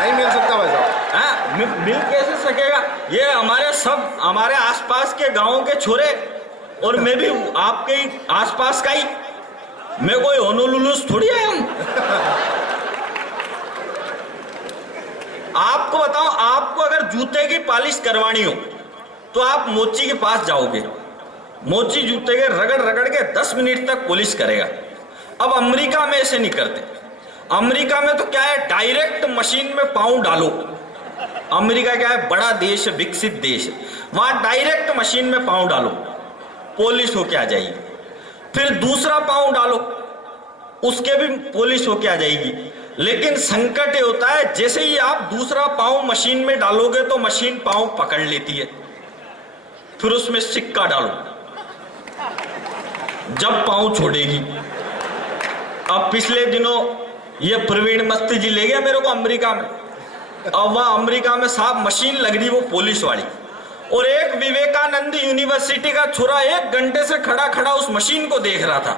नहीं मिल सकता भाई साहब। हाँ, मिल कैसे सकेगा? ये हमारे आसपास के गांवों के छोरे, और मैं भी आपके ही आसपास का ही, मैं कोई होनोलुलुस थोड़ी है हम। आपको बताओ, आपको अगर जूते की पॉलिश करवानी हो तो आप मोची के पास जाओगे, मोची जूते के रगड़ रगड़ के 10 मिनट तक पॉलिश करेगा। अब अमेरिका में ऐसे नहीं करते। अमेरिका में तो क्या है, डायरेक्ट मशीन में पाँव डालो। अमेरिका क्या है, बड़ा देश है, विकसित देश है, वहां डायरेक्ट मशीन में पाँव डालो, पॉलिश होके आ जाएगी। फिर दूसरा पाँव डालो, उसके भी पॉलिश होके आ जाएगी। लेकिन संकट ये होता है, जैसे ही आप दूसरा पाँव मशीन में डालोगे तो मशीन पाँव पकड़ लेती है, फिर उसमें सिक्का डालो, जब पाँव छोड़ेगी। अब पिछले दिनों ये प्रवीण मस्त जी ले गया मेरे को अमेरिका में। अब वहां अमेरिका में साहब मशीन लग रही, वो पुलिस वाली, और एक विवेकानंद यूनिवर्सिटी का छोरा 1 घंटे से खड़ा खड़ा उस मशीन को देख रहा था।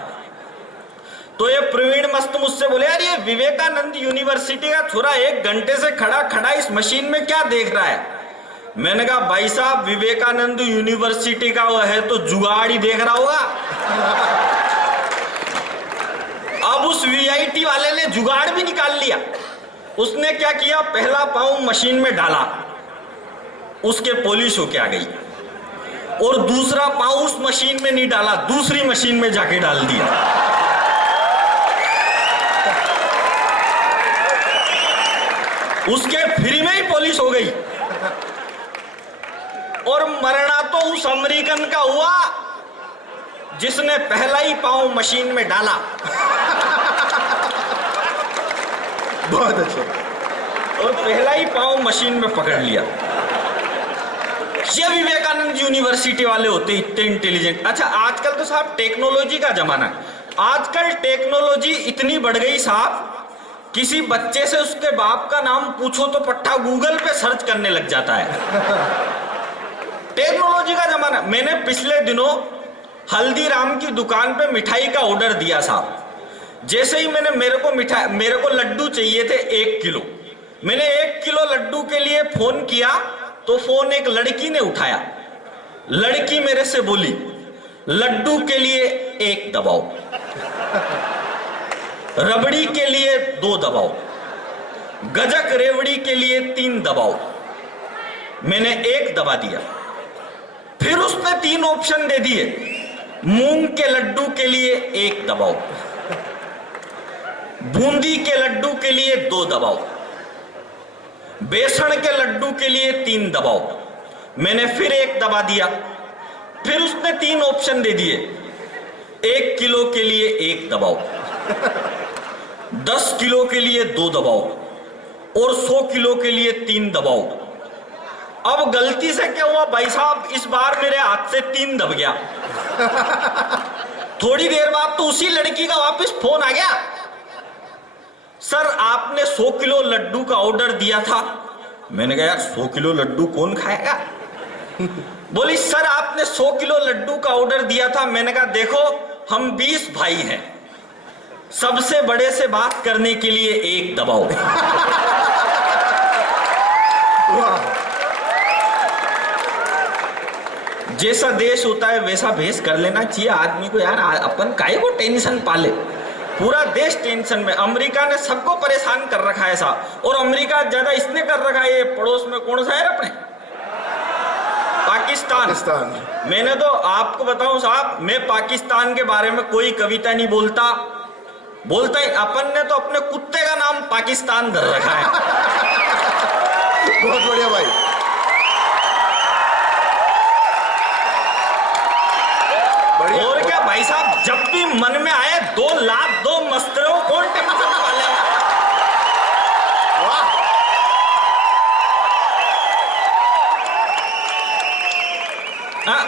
तो ये प्रवीण मस्त मुझसे बोले, यार ये विवेकानंद यूनिवर्सिटी का छोरा 1 घंटे से खड़ा खड़ा इस मशीन में क्या देख रहा है? मैंने कहा भाई साहब, विवेकानंद यूनिवर्सिटी का वो है तो जुगाड़ ही देख रहा होगा। अब उस वीआईटी वाले ने जुगाड़ भी निकाल लिया। उसने क्या किया, पहला पाँव मशीन में डाला, उसके पॉलिश होके आ गई, और दूसरा पाँव उस मशीन में नहीं डाला, दूसरी मशीन में जाके डाल दिया। उसके फ्री में ही पॉलिश हो गई। और मरना तो उस अमेरिकन का हुआ जिसने पहला ही पाँव मशीन में डाला। बहुत अच्छा। और पहला ही पाँव मशीन में पकड़ लिया। ये विवेकानंद यूनिवर्सिटी वाले होते इतने इंटेलिजेंट। अच्छा, आजकल तो साहब टेक्नोलॉजी का जमाना है। आजकल टेक्नोलॉजी इतनी बढ़ गई साहब, किसी बच्चे से उसके बाप का नाम पूछो तो पट्टा गूगल पे सर्च करने लग जाता है। टेक्नोलॉजी का जमाना। मैंने पिछले दिनों हल्दीराम की दुकान पे मिठाई का ऑर्डर दिया साहब। जैसे ही मेरे को लड्डू चाहिए थे 1 किलो। मैंने 1 किलो लड्डू के लिए फोन किया तो फोन एक लड़की ने उठाया। लड़की मेरे से बोली, लड्डू के लिए 1 दबाओ, रबड़ी के लिए 2 दबाओ, गजक रेवड़ी के लिए 3 दबाओ। मैंने 1 दबा दिया। फिर उसने 3 ऑप्शन दे दिए। मूंग के लड्डू के लिए 1 दबाओ, बूंदी के लड्डू के लिए 2 दबाओ, बेसन के लड्डू के लिए 3 दबाओ। मैंने फिर 1 दबा दिया। फिर उसने 3 ऑप्शन दे दिए। 1 किलो के लिए 1 दबाओ, 10 किलो के लिए 2 दबाओ, और 100 किलो के लिए 3 दबाओ। अब गलती से क्या हुआ भाई साहब, इस बार मेरे हाथ से 3 दब गया। थोड़ी देर बाद तो उसी लड़की का वापस फोन आ गया, सर आपने 100 किलो लड्डू का ऑर्डर दिया था। मैंने कहा यार 100 किलो लड्डू कौन खाएगा? बोली सर आपने 100 किलो लड्डू का ऑर्डर दिया था। मैंने कहा देखो हम 20 भाई हैं, सबसे बड़े से बात करने के लिए 1 दबाओ। जैसा देश होता है वैसा भेष कर लेना चाहिए आदमी को। यार अपन काहे को टेंशन पाले, पूरा देश टेंशन में। अमेरिका ने सबको परेशान कर रखा है साहब, और अमेरिका ज्यादा इसने कर रखा है, पड़ोस में कौन सा है अपने, पाकिस्तान। मैंने तो आपको बताऊं साहब, मैं पाकिस्तान के बारे में कोई कविता नहीं बोलता ही। अपन ने तो अपने कुत्ते का नाम पाकिस्तान धर रखा है। बहुत बढ़िया भाई। और क्या भाई साहब, जब भी मन में आए 2 लाख 2 मस्तरों कौन टेंशन वाले। वाह।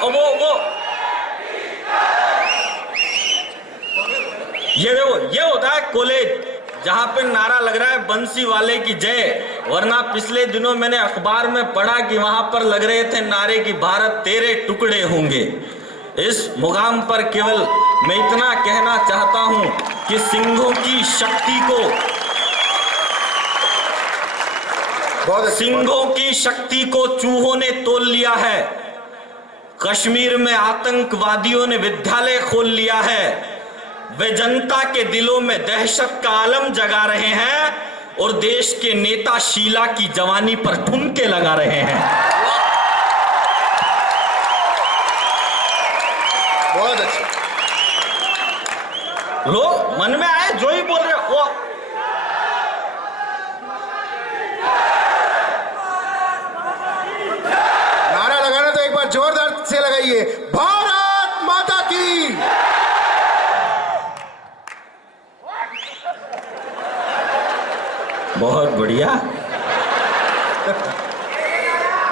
वो ये देखो, ये होता है कॉलेज जहां पे नारा लग रहा है बंसी वाले की जय। वरना पिछले दिनों मैंने अखबार में पढ़ा कि वहां पर लग रहे थे नारे कि भारत तेरे टुकड़े होंगे। इस मुकाम पर केवल मैं इतना कहना चाहता हूं कि सिंहों की शक्ति को, सिंहों की शक्ति को चूहों ने तोल लिया है। कश्मीर में आतंकवादियों ने विद्यालय खोल लिया है। वे जनता के दिलों में दहशत का आलम जगा रहे हैं और देश के नेता शीला की जवानी पर ठुमके लगा रहे हैं। बहुत अच्छा। लोग मन में आए जो ही बोल रहे वो नारा लगाना तो एक बार जोरदार से लगाइए, भारत माता की। बहुत बढ़िया।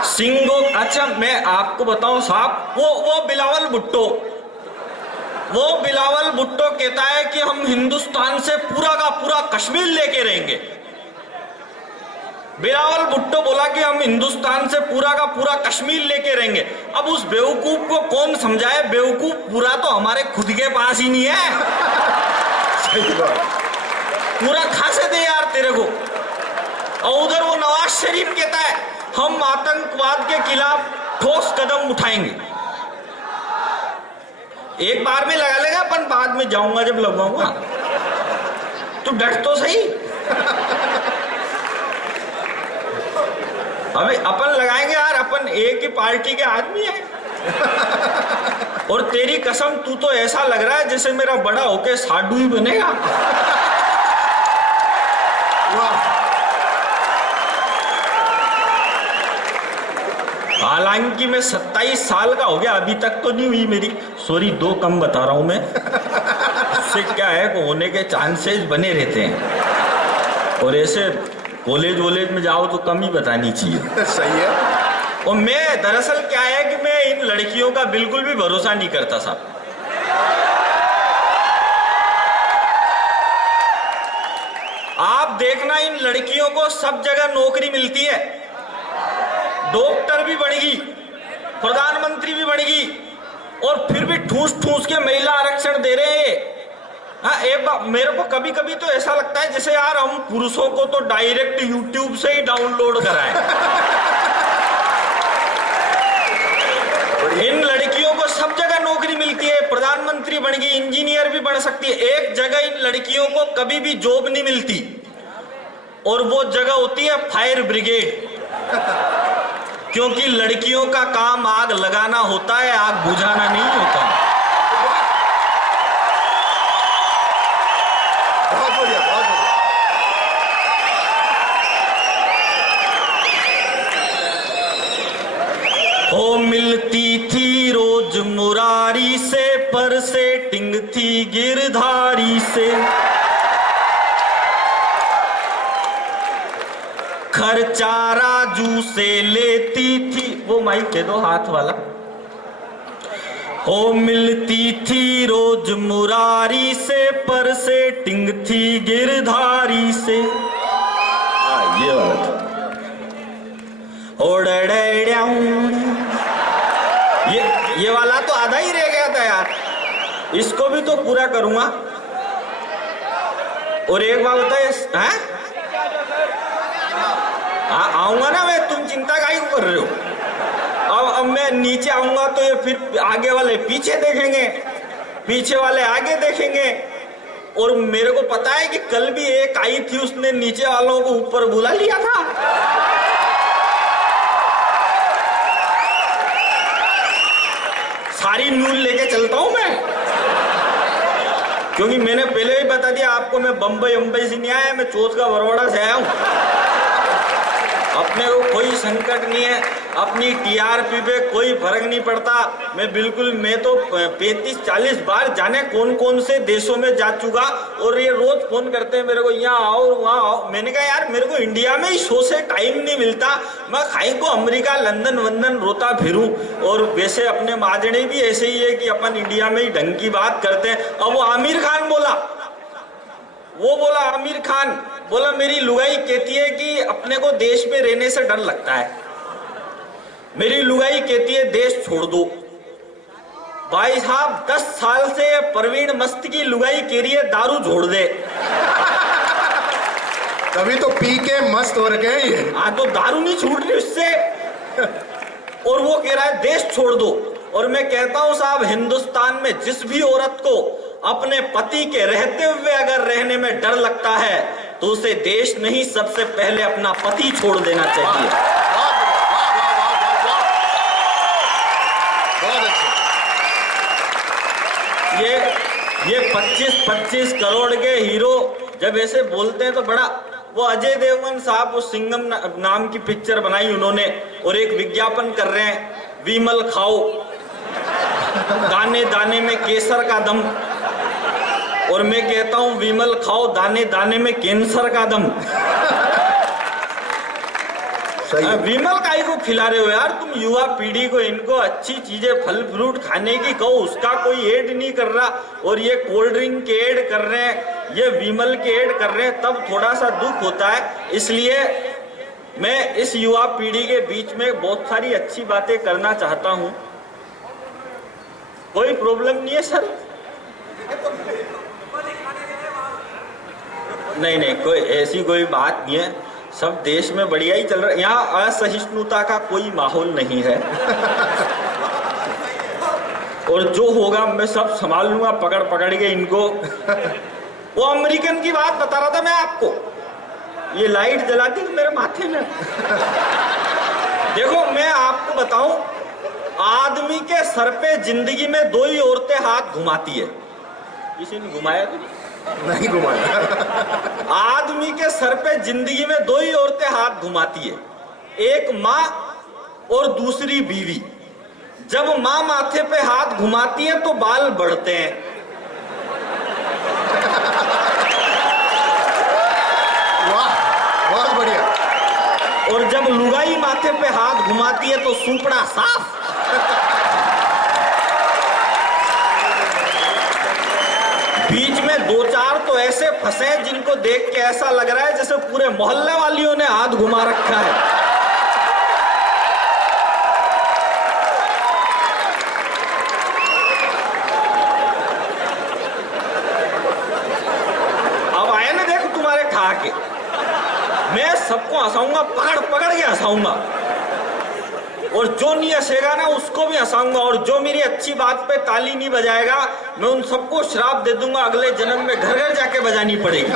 सिंगो, अच्छा मैं आपको बताऊं साहब, वो बिलावल भुट्टो कहता है कि हम हिंदुस्तान से पूरा का पूरा कश्मीर लेके रहेंगे। बिलावल भुट्टो बोला कि हम हिंदुस्तान से पूरा का पूरा कश्मीर लेके रहेंगे। अब उस बेवकूफ को कौन समझाए? बेवकूफ पूरा तो हमारे खुद के पास ही नहीं है। सही बात। पूरा खासे दे यार तेरे को। और उधर वो नवाज शरीफ कहता है हम आतंकवाद के खिलाफ ठोस कदम उठाएंगे। एक बार में लगा लेगा, अपन बाद में जाऊंगा जब लगवाऊंगा। तू डट तो सही। अबे अपन लगाएंगे यार, अपन एक ही पार्टी के आदमी है। और तेरी कसम, तू तो ऐसा लग रहा है जैसे मेरा बड़ा होके साडू ही बनेगा। हालांकि मैं 27 साल का हो गया, अभी तक तो नहीं हुई मेरी। सॉरी, 2 कम बता रहा हूं मैं। उससे क्या है कि होने के चांसेस बने रहते हैं। और ऐसे कॉलेज वॉलेज में जाओ तो कम ही बतानी चाहिए। सही है। और मैं दरअसल क्या है कि मैं इन लड़कियों का बिल्कुल भी भरोसा नहीं करता साहब। आप देखना, इन लड़कियों को सब जगह नौकरी मिलती है। डॉक्टर भी बन गई, प्रधानमंत्री भी बन गई, और फिर भी ठूस ठूस के महिला आरक्षण दे रहे हैं। हाँ, एक बार मेरे को कभी कभी तो ऐसा लगता है जैसे यार हम पुरुषों को तो डायरेक्ट यूट्यूब से ही डाउनलोड कराएं। इन लड़कियों को सब जगह नौकरी मिलती है, प्रधानमंत्री बन गई, इंजीनियर भी बन सकती है। एक जगह इन लड़कियों को कभी भी जॉब नहीं मिलती, और वो जगह होती है फायर ब्रिगेड। क्योंकि लड़कियों का काम आग लगाना होता है, आग बुझाना नहीं होता। बहुत बढ़िया, बहुत बढ़िया। ओ मिलती थी रोज मुरारी से, पर सेटिंग थी गिरधारी से। खर्चा राजू से लेती थी, वो माइक दे दो हाथ वाला। ओ मिलती थी रोज मुरारी से, पर सेटिंग थी गिरधारी से। ये वाला था। ये वाला तो आधा ही रह गया था यार, इसको भी तो पूरा करूंगा। और एक बात बताए, हैं? आऊंगा ना मैं, तुम चिंता काहे कर रहे हो? अब मैं नीचे आऊंगा तो ये फिर आगे वाले पीछे देखेंगे, पीछे वाले आगे देखेंगे। और मेरे को पता है कि कल भी एक आई थी, उसने नीचे वालों को ऊपर बुला लिया था। सारी न्यूज लेके चलता हूं मैं, क्योंकि मैंने पहले ही बता दिया आपको, मैं बम्बई से नहीं आया, मैं चौथ का बरवाड़ा से आया हूं। अपने को कोई संकट नहीं है, अपनी टीआरपी पे कोई फर्क नहीं पड़ता। मैं तो 35-40 बार जाने कौन कौन से देशों में जा चुका, और ये रोज फोन करते हैं मेरे को, यहाँ आओ वहाँ आओ। मैंने कहा यार मेरे को इंडिया में ही शो से टाइम नहीं मिलता, मैं खाई को अमेरिका लंदन वंदन रोता फिरूं। और वैसे अपने माजड़े भी ऐसे ही है कि अपन इंडिया में ही ढंग की बात करते हैं। अब वो आमिर खान बोला, आमिर खान बोला मेरी लुगाई कहती है कि अपने को देश में रहने से डर लगता है, मेरी लुगाई कहती है देश छोड़ दो। भाई साहब 10 साल से ये प्रवीण मस्त की लुगाई कह रही है दारू छोड़ दे। तभी तो पी के मस्त हो रखे हैं ये। हाँ तो दारू नहीं छूट रही उससे, और वो कह रहा है देश छोड़ दो। और मैं कहता हूं साहब, हिंदुस्तान में जिस भी औरत को अपने पति के रहते हुए अगर रहने में डर लगता है तो उसे देश नहीं, सबसे पहले अपना पति छोड़ देना चाहिए। बहुत अच्छे। ये 25-25 करोड़ के हीरो जब ऐसे बोलते हैं तो बड़ा, वो अजय देवगन साहब वो सिंघम नाम की पिक्चर बनाई उन्होंने, और एक विज्ञापन कर रहे हैं, विमल खाओ दाने दाने में केसर का दम, और मैं कहता हूं विमल खाओ दाने दाने में कैंसर का दम। विमल काई को खिला रहे हो यार तुम युवा पीढ़ी को, इनको अच्छी चीजें फल फ्रूट खाने की कहो, उसका कोई ऐड नहीं कर रहा, और ये कोल्ड ड्रिंक के ऐड कर रहे हैं, ये विमल के ऐड कर रहे हैं, तब थोड़ा सा दुख होता है। इसलिए मैं इस युवा पीढ़ी के बीच में बहुत सारी अच्छी बातें करना चाहता हूं। कोई प्रॉब्लम नहीं है सर? नहीं, कोई ऐसी कोई बात नहीं है, सब देश में बढ़िया ही चल रहा है, यहाँ असहिष्णुता का कोई माहौल नहीं है। और जो होगा मैं सब संभाल लूंगा पकड़ पकड़ के इनको। वो अमेरिकन की बात बता रहा था मैं आपको, ये लाइट जलाती तो मेरे माथे में। देखो मैं आपको बताऊं, आदमी के सर पे जिंदगी में 2 ही औरतें हाथ घुमाती है। किसी ने घुमाया तो नहीं घुमाया। आदमी के सर पे जिंदगी में 2 ही औरतें हाथ घुमाती है, एक माँ और दूसरी बीवी। जब माँ माथे पे हाथ घुमाती है तो बाल बढ़ते हैं, वाह बहुत बढ़िया। और जब लुगाई माथे पे हाथ घुमाती है तो सूपड़ा साफ। बीच में 2-4 तो ऐसे फंसे जिनको देख के ऐसा लग रहा है जैसे पूरे मोहल्ले वालियों ने हाथ घुमा रखा है। अब आए ना देखो तुम्हारे खा के, मैं सबको हंसाऊंगा, पकड़ पकड़ के हंसाऊंगा, और जो नहीं हंसेगा ना उसको भी हंसाऊंगा, और जो मेरी अच्छी बात पे ताली नहीं बजाएगा मैं उन सबको श्राप दे दूंगा, अगले जन्म में घर घर जाके बजानी पड़ेगी।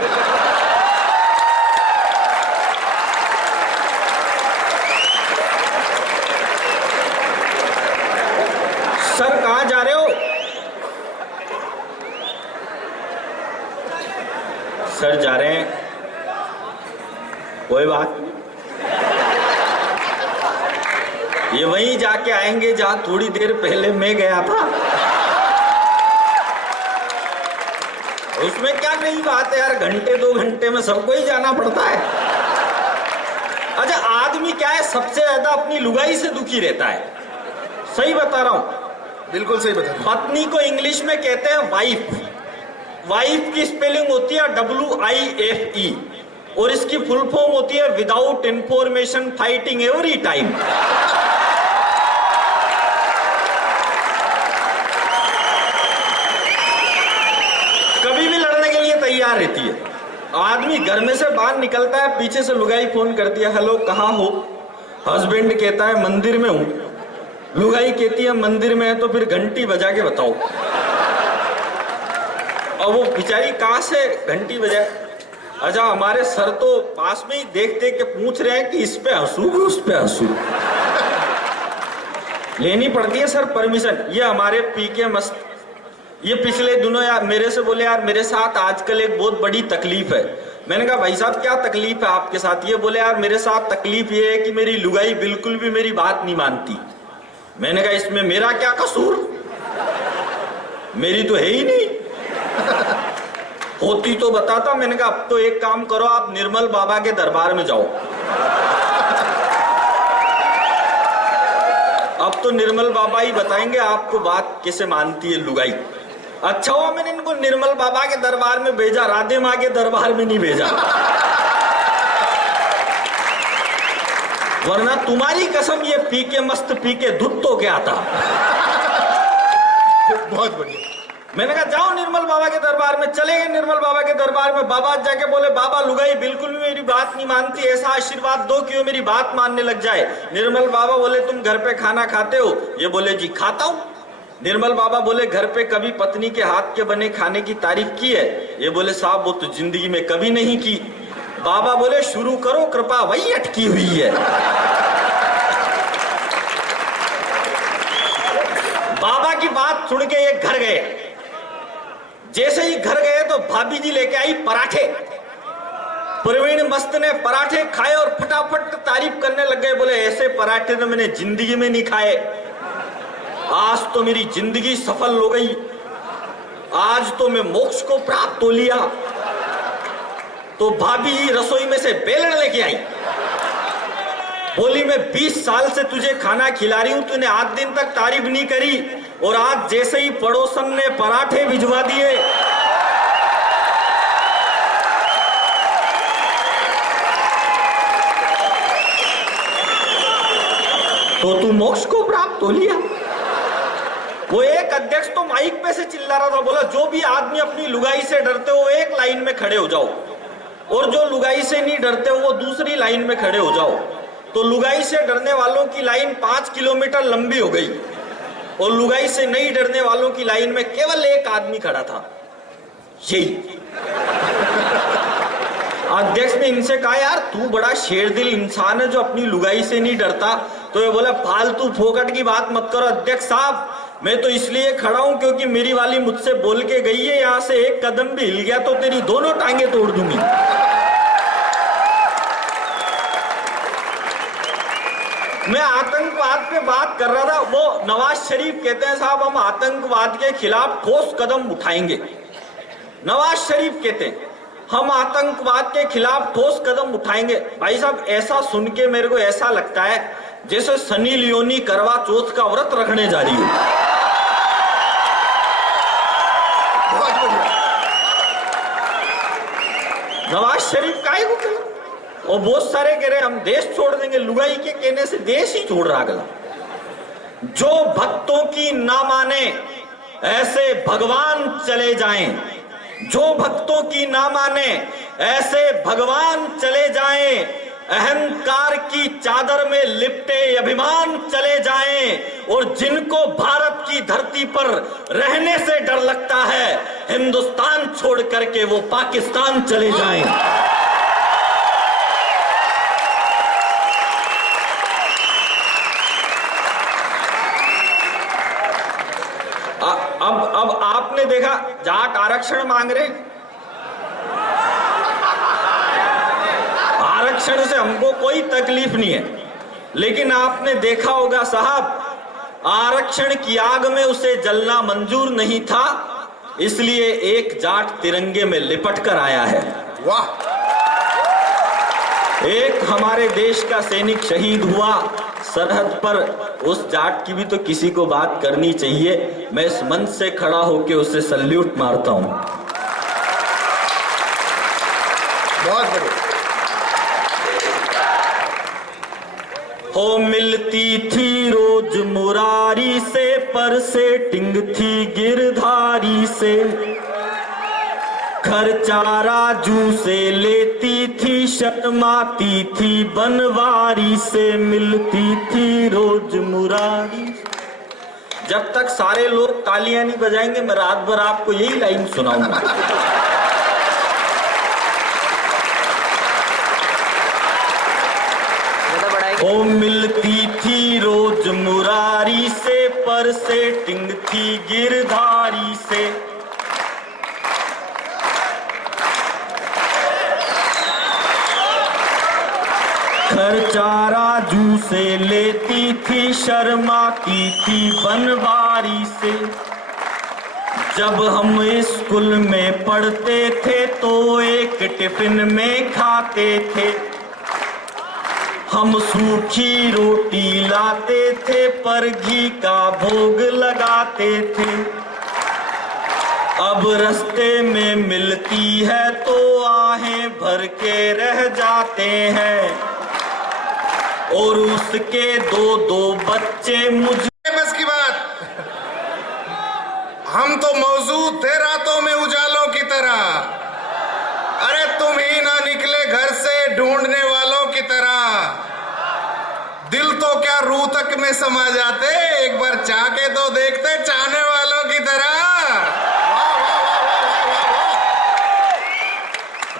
सर कहां जा रहे हो? सर जा रहे हैं, कोई बात नहीं, ये वहीं जाके आएंगे जहां थोड़ी देर पहले मैं गया था। उसमें क्या नई बात है यार, घंटे 2 घंटे में सबको ही जाना पड़ता है। अच्छा आदमी क्या है, सबसे ज्यादा अपनी लुगाई से दुखी रहता है, सही बता रहा हूं? बिल्कुल सही बता रहे। पत्नी को इंग्लिश में कहते हैं वाइफ। वाइफ की स्पेलिंग होती है WIFE, और इसकी फुल फॉर्म होती है without information fighting every time. कभी भी लड़ने के लिए तैयार रहती है। आदमी घर में से बाहर निकलता है, पीछे से लुगाई फोन करती है, हेलो कहाँ हो? हस्बैंड कहता है मंदिर में हूं। लुगाई कहती है मंदिर में है तो फिर घंटी बजा के बताओ। और वो बेचारी कहां से घंटी बजाए? अच्छा हमारे सर तो पास में ही देख देख के पूछ रहे हैं कि इस पे हंसू कि उस पे हंसू। लेनी पड़ती है सर परमिशन। ये हमारे पीके मस्त, ये पिछले दिनों यार मेरे से बोले यार मेरे साथ आजकल एक बहुत बड़ी तकलीफ है। मैंने कहा भाई साहब क्या तकलीफ है आपके साथ? ये बोले यार मेरे साथ तकलीफ ये है कि मेरी लुगाई बिल्कुल भी मेरी बात नहीं मानती। मैंने कहा इसमें मेरा क्या कसूर? मेरी तो है ही नहीं। होती तो बताता। मैंने कहा अब तो एक काम करो, आप निर्मल बाबा के दरबार में जाओ। अब तो निर्मल बाबा ही बताएंगे आपको बात कैसे मानती है लुगाई। अच्छा हुआ मैंने इनको निर्मल बाबा के दरबार में भेजा, राधे माँ के दरबार में नहीं भेजा, वरना तुम्हारी कसम ये पी के मस्त पी के धुत तो क्या था। बहुत बढ़िया। मैंने कहा जाओ निर्मल बाबा के दरबार में। चले गए निर्मल बाबा के दरबार में। बाबा जाके बोले बाबा लुगाई बिल्कुल भी मेरी बात नहीं मानती, ऐसा आशीर्वाद दो कि वो मेरी बात मानने लग जाए। निर्मल बाबा बोले तुम घर पे खाना खाते हो? ये बोले जी खाता हूं। निर्मल बाबा बोले घर पे कभी पत्नी के हाथ के बने खाने की तारीफ की है? ये बोले साहब वो तो जिंदगी में कभी नहीं की। बाबा बोले शुरू करो, कृपा वही अटकी हुई है। बाबा की बात सुन के ये घर गए। जैसे ही घर गए तो भाभी जी लेके आई पराठे। प्रवीण मस्त ने पराठे खाए और फटाफट तारीफ करने लग गए। बोले ऐसे पराठे तो मैंने जिंदगी में नहीं खाए, आज तो मेरी जिंदगी सफल हो गई, आज तो मैं मोक्ष को प्राप्त हो लिया। तो भाभी जी रसोई में से बेलन लेके आई। बोली मैं 20 साल से तुझे खाना खिला रही हूं, तूने आज दिन तक तारीफ नहीं करी, और आज जैसे ही पड़ोसन ने पराठे भिजवा दिए तो तू मोक्ष को प्राप्त हो लिया। वो एक अध्यक्ष तो माइक पे से चिल्ला रहा था, बोला जो भी आदमी अपनी लुगाई से डरते हो एक लाइन में खड़े हो जाओ, और जो लुगाई से नहीं डरते हो वो दूसरी लाइन में खड़े हो जाओ। तो लुगाई से डरने वालों की लाइन 5 किलोमीटर लंबी हो गई, और लुगाई से नहीं डरने वालों की लाइन में केवल एक आदमी खड़ा था, यही। अध्यक्ष ने इनसे कहा यार तू बड़ा शेर दिल इंसान है जो अपनी लुगाई से नहीं डरता। तो ये बोला फालतू फोकट की बात मत करो अध्यक्ष साहब, मैं तो इसलिए खड़ा हूं क्योंकि मेरी वाली मुझसे बोल के गई है यहां से एक कदम भी हिल गया तो तेरी दोनों टांगे तोड़ दूंगी। मैं आतंकवाद पे बात कर रहा था, वो नवाज शरीफ कहते हैं साहब हम आतंकवाद के खिलाफ ठोस कदम उठाएंगे। नवाज शरीफ कहते हैं हम आतंकवाद के खिलाफ ठोस कदम उठाएंगे। भाई साहब ऐसा सुन के मेरे को ऐसा लगता है जैसे सनी लियोनी करवा चौथ का व्रत रखने जा रही हो। बहुत बढ़िया। नवाज शरीफ काहे को कहे? और बहुत सारे कह रहे हम देश छोड़ देंगे, लुगाई के कहने से देश ही छोड़ रहा अगला। जो भक्तों की ना माने ऐसे भगवान चले जाएं, जो भक्तों की ना माने ऐसे भगवान चले जाएं, अहंकार की चादर में लिपटे अभिमान चले जाएं, और जिनको भारत की धरती पर रहने से डर लगता है हिंदुस्तान छोड़ करके वो पाकिस्तान चले जाएं। अब आपने देखा जाट आरक्षण मांग रहे, आरक्षण से हमको कोई तकलीफ नहीं है, लेकिन आपने देखा होगा साहब आरक्षण की आग में उसे जलना मंजूर नहीं था, इसलिए एक जाट तिरंगे में लिपट कर आया है। वाह। एक हमारे देश का सैनिक शहीद हुआ सरहद पर, उस जाट की भी तो किसी को बात करनी चाहिए। मैं इस मंच से खड़ा होकर उसे सल्यूट मारता हूं। बहुत बढ़िया। हो मिलती थी रोज मुरारी से, पर सेटिंग थी गिरधारी से, खर्चा राजू से लेती थी, शर्माती थी बनवारी से, मिलती थी रोज मुरारी। जब तक सारे लोग तालियां नहीं बजाएंगे मैं रात भर आपको यही लाइन सुनाऊंगा। ओ मिलती थी रोज मुरारी से, पर सेटिंग थी गिरधारी से, खर्चा राजू से लेती थी, शर्माती थी बनवारी से। जब हम स्कूल में पढ़ते थे तो एक टिफिन में खाते थे, हम सूखी रोटी लाते थे पर घी का भोग लगाते थे। अब रास्ते में मिलती है तो आहें भर के रह जाते हैं, और उसके 2-2 बच्चे मुझे। बस की बात। हम तो मौजूद थे रातों में उजालों की तरह, अरे तुम ही ना निकले घर से ढूंढने वालों की तरह। दिल तो क्या रूह तक में समा जाते, एक बार चाह के तो देखते चाहने वालों की तरह।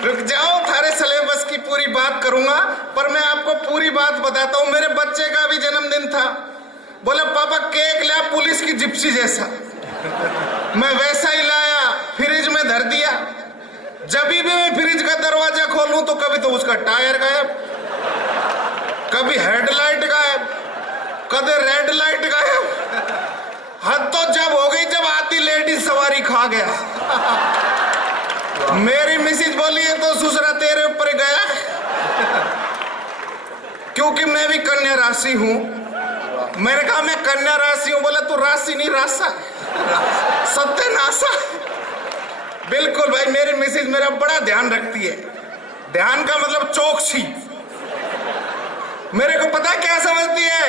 रुक जाओ, थारे सिलेबस की पूरी बात करूंगा, पर मैं आपको पूरी बात बताता हूं। मेरे बच्चे का भी जन्मदिन था, बोले पापा केक ला पुलिस की जिप्सी जैसा। मैं वैसा ही लाया, फ्रिज में धर दिया। जब भी मैं फ्रिज का दरवाजा खोलूं तो कभी तो उसका टायर गायब, कभी हेडलाइट गायब, कभी रेड लाइट गायब। हद तो जब हो गई जब आधी लेडीज सवारी खा गया। मेरी मिसिज बोली है तो ससुरा तेरे ऊपर गया, क्योंकि मैं भी कन्या राशि हूं। मैंने कहा मैं कन्या राशि हूं, बोला तू राशि नहीं राशा, सत्यानाशा। बिल्कुल भाई, मेरी मिसिज मेरा बड़ा ध्यान रखती है। ध्यान का मतलब चौकसी। मेरे को पता क्या समझती है?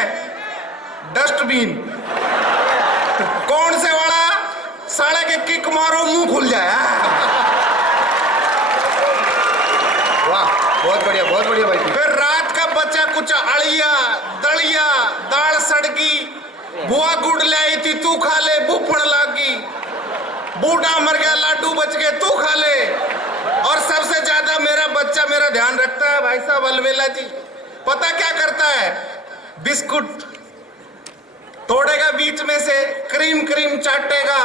डस्टबिन। कौन से वाला साले के किक मारो मुंह खुल जाए। वाह, बहुत बढ़िया भाई। फिर रात का बच्चा कुछ अड़िया दड़िया दाल सड़की, बुआ गुड़ लाई थी तू खा ले, बुफड़ लागी, बूढ़ा मर गया लाडू बच गए तू खा ले। और सबसे ज्यादा मेरा बच्चा मेरा ध्यान रखता है भाई साहब, अलवेला जी। पता क्या करता है? बिस्कुट तोड़ेगा बीच में से, क्रीम क्रीम चाटेगा,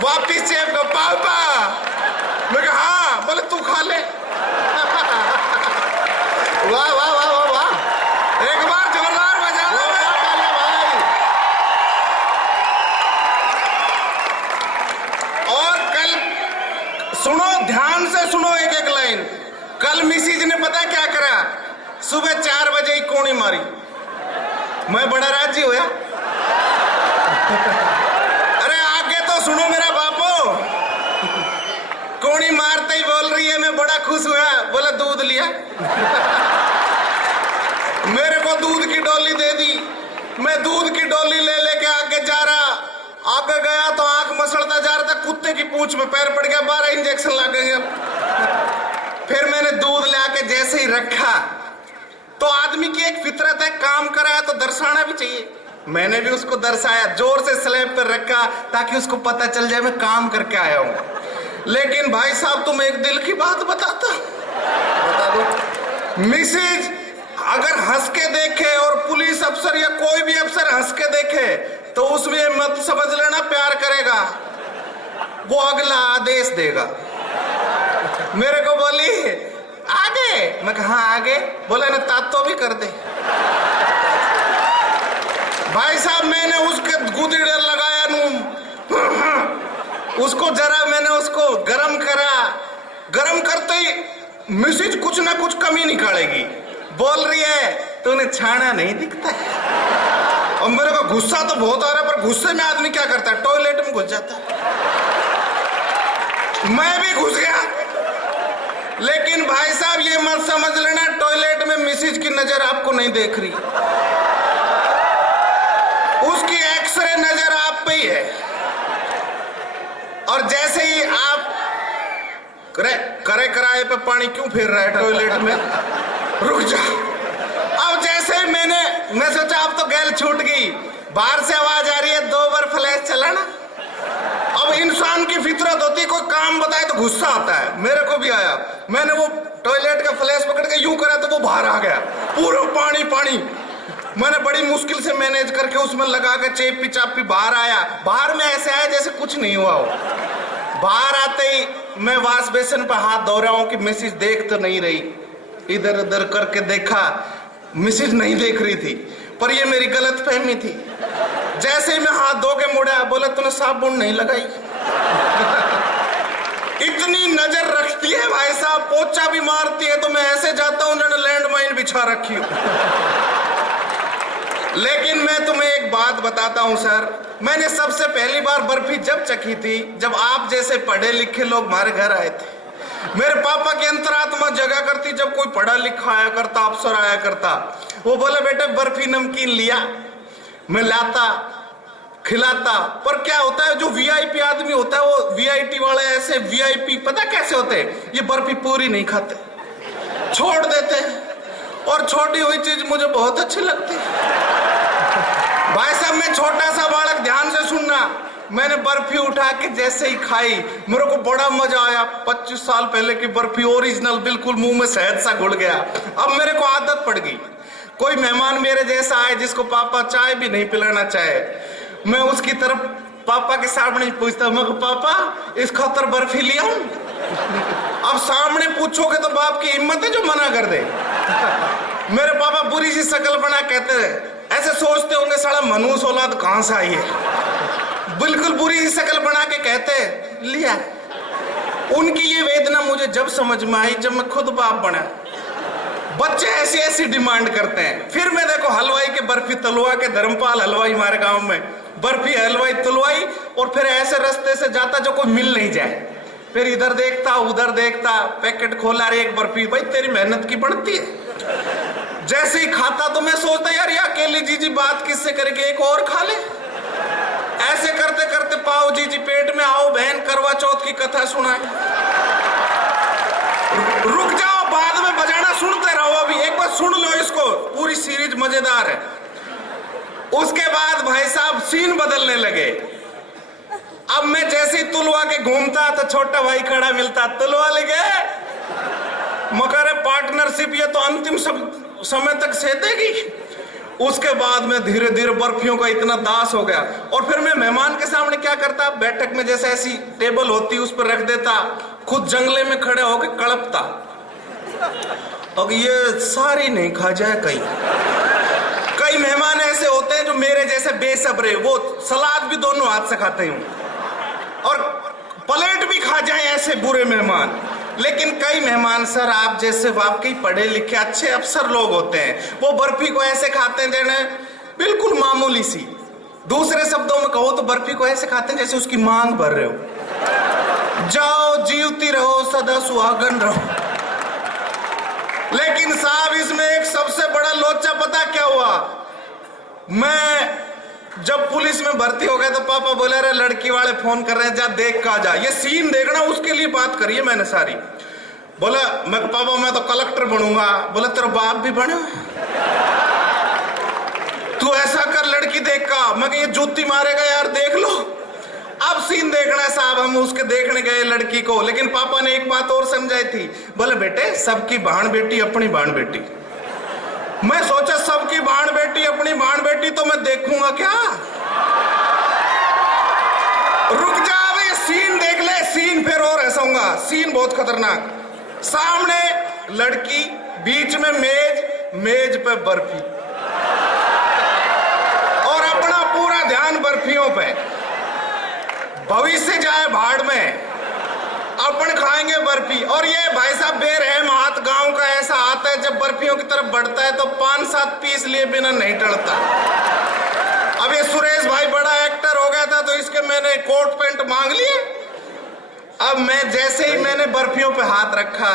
वापिस चेप को पापा। मैं कहा हाँ, बोले तू खा ले। वाह वाह वाह वाह वाह, एक बार जोरदार बजा लो भाई। और कल सुनो, ध्यान से सुनो एक एक लाइन। कल मिसिज ने पता क्या करा? सुबह 4 बजे ही कोणी मारी। मैं बड़ा राजी होया। अरे आगे तो सुनो मेरा बापो। कोणी मारते ही बोल रही है, मैं बड़ा खुश हुआ। बोला दूध लिया? मेरे को दूध की डोली दे दी। मैं दूध की डोली ले लेके आगे जा रहा। आगे गया तो आंख मसलता जा रहा था, कुत्ते की पूंछ में पैर पड़ गया, 12 इंजेक्शन लग गए। फिर मैंने दूध लाके जैसे ही रखा तो आदमी की एक फितरत है, काम कराया तो दर्शाना भी चाहिए। मैंने भी उसको दर्शाया, जोर से स्लैब पर रखा ताकि उसको पता चल जाए मैं काम करके आया हूं। लेकिन भाई साहब तुम एक दिल की बात बता दो, मिसिज अगर हंस के देखे और पुलिस अफसर या कोई भी अफसर हंस के देखे तो उसमें मत समझ लेना प्यार करेगा, वो अगला आदेश देगा। मेरे को बोली आगे, मैं कहा हाँ आगे। बोले ना तातो भी कर दे। भाई साहब मैंने उसके गुदड़े लगाया उसको जरा मैंने उसको गरम करा। गरम करते ही मिसिज कुछ ना कुछ कमी निकालेगी। बोल रही है तूने छाना नहीं दिखता है। और मेरे को गुस्सा तो बहुत आ रहा है, पर गुस्से में आदमी क्या करता है? टॉयलेट में घुस जाता है। मैं भी घुस गया। लेकिन भाई साहब ये मत समझ लेना टॉयलेट में मिसिज की नजर आपको नहीं देख रही, उसकी एक्सरे नजर आप पे ही है। और जैसे ही आप करे कराए पे पानी क्यों फेर रहा है टॉयलेट में, रुक जा। अब जैसे ही मैं सोचा अब तो गैल छूट गई। बाहर से आवाज आ रही है 2 बार फ्लैश चलाना। अब इंसान की फितरत होती है, कोई काम बताए तो गुस्सा आता है। मेरे को भी आया। मैंने वो टॉयलेट का फ्लैश पकड़ के यूं करा तो वो बाहर आ गया, पूरा पानी पानी। मैंने बड़ी मुश्किल से मैनेज करके उसमें लगा के चेपी चापी बाहर आया। बाहर में ऐसे आया जैसे कुछ नहीं हुआ हो। बाहर आते ही मैं वॉश बेसिन पर हाथ धो रहा हूं कि मिसिज देख तो नहीं रही। इधर उधर करके देखा, मिसिज नहीं देख रही थी, पर ये मेरी गलत फहमी थी। जैसे ही मैं हाथ धो के मुड़ा, बोला तूने साबुन नहीं लगाई। इतनी नजर रखती है भाई साहब, पोछा भी मारती है तो मैं ऐसे जाता हूं जैसे लैंडमाइन बिछा रखी हूं। लेकिन मैं तुम्हें एक बात बताता हूं सर, मैंने सबसे पहली बार बर्फी जब चखी थी जब आप जैसे पढ़े लिखे लोग हमारे घर आए थे। मेरे पापा की अंतरात्मा जगा करती जब कोई पढ़ा लिखा आया करता, अफसर आया करता। वो बोले बेटे बर्फी नमकीन लिया, मैं लाता, खिलाता। पर क्या होता है, जो वीआईपी आदमी होता है वो वीआईटी वाले ऐसे वीआईपी पता कैसे होते हैं, ये बर्फी पूरी नहीं खाते, छोड़ देते हैं। और छोटी हुई चीज मुझे बहुत अच्छी लगती है। भाई साहब, मैं छोटा सा बालक, ध्यान से सुनना, मैंने बर्फी उठा के जैसे ही खाई मेरे को बड़ा मजा आया। 25 साल पहले की बर्फी ओरिजिनल, बिल्कुल मुंह में शहद सा घुल गया। अब मेरे को आदत पड़ गई, कोई मेहमान मेरे जैसा आए जिसको पापा चाय भी नहीं पिलाना चाहे, मैं उसकी तरफ पापा के सामने ही पूछता, मैं पापा इस खातर बर्फी ले आऊं? अब सामने पूछोगे तो बाप की हिम्मत है जो मना कर दे। मेरे पापा बुरी सी शक्ल बना कहते हैं, ऐसे सोचते होंगे साला मनूस औलाद कहां से आई है। बिल्कुल बुरी सी शक्ल बना के कहते हैं लिया। उनकी ये वेदना मुझे जब समझ में आई जब मैं खुद बाप बना। बच्चे ऐसी ऐसी डिमांड करते हैं। फिर मैं देखो हलवाई के बर्फी तलवा के, धर्मपाल हलवाई हमारे गांव में बर्फी हलवाई तलवाई, और फिर ऐसे रास्ते से जाता जो कोई मिल नहीं जाए, फिर इधर देखता उधर देखता, पैकेट खोला, अरे एक बर्फी, भाई तेरी मेहनत की बढ़ती है। जैसे ही खाता तो मैं सोचता यार ये अकेली जीजी बात किससे करके एक और खा ले। ऐसे करते करते पाओ जीजी पेट में, आओ बहन करवा चौथ की कथा सुनाए। रुक जाओ, बाद में बजाना सुनते रहो, अभी एक बार सुन लो इसको, पूरी सीरीज मजेदार है। उसके बाद भाई साहब सीन बदलने लगे। अब मैं जैसे ही तुलवा के घूमता तो छोटा भाई खड़ा मिलता, तुलवा ले गए, मगर पार्टनरशिप ये तो अंतिम समय तक सेधेगी। उसके बाद में धीरे धीरे बर्फियों का इतना दास हो गया। और फिर मैं मेहमान के सामने क्या करता, बैठक में जैसे ऐसी टेबल होती उस पर रख देता, खुद जंगले में खड़े होकर कड़पता, अब ये सारी नहीं खा जाए। कई मेहमान ऐसे होते हैं जो मेरे जैसे बेसब्रे, वो सलाद भी दोनों हाथ से खाते हैं और प्लेट भी खा जाए, ऐसे बुरे मेहमान। लेकिन कई मेहमान सर आप जैसे वाकई पढ़े लिखे अच्छे अफसर लोग होते हैं, वो बर्फी को ऐसे खाते हैं जैसे बिल्कुल मामूली सी। दूसरे शब्दों में कहो तो बर्फी को ऐसे खाते हैं जैसे उसकी मांग भर रहे हो, जाओ जीवती रहो सदा सुहागन रहो। लेकिन साहब इसमें एक सबसे बड़ा लोचा पता क्या हुआ, मैं जब पुलिस में भर्ती हो गया तो पापा बोले अरे लड़की वाले फोन कर रहे हैं, जा देख का जा, ये सीन देखना, उसके लिए बात करिए मैंने सारी। बोला मैं पापा मैं तो कलेक्टर बनूंगा। बोला तेरा बाप भी बने, तू ऐसा कर लड़की देख का। मैं ये जूती मारेगा यार, देख लो। अब सीन देखना है साहब, हम उसके देखने गए लड़की को, लेकिन पापा ने एक बात और समझाई थी, बोले बेटे सबकी बहन बेटी अपनी बहन बेटी। मैं सोचा सबकी बहन बेटी अपनी बहन बेटी तो मैं देखूंगा क्या। रुक जा भाई, सीन देख ले, सीन फिर और हंसूंगा, सीन बहुत खतरनाक। सामने लड़की, बीच में मेज, मेज पे बर्फी और अपना पूरा ध्यान बर्फियों पे। भविष्य जाए भाड़ में, अपन खाएंगे बर्फी। और ये भाई साहब बेरहम हाथ गांव का ऐसा आता है, जब बर्फियों की तरफ बढ़ता है तो 5-7 पीस लिए बिना नहीं टलता। अब ये सुरेश भाई बड़ा एक्टर हो गया था तो इसके मैंने कोट पैंट मांग लिए। अब मैं जैसे ही मैंने बर्फियों पे हाथ रखा,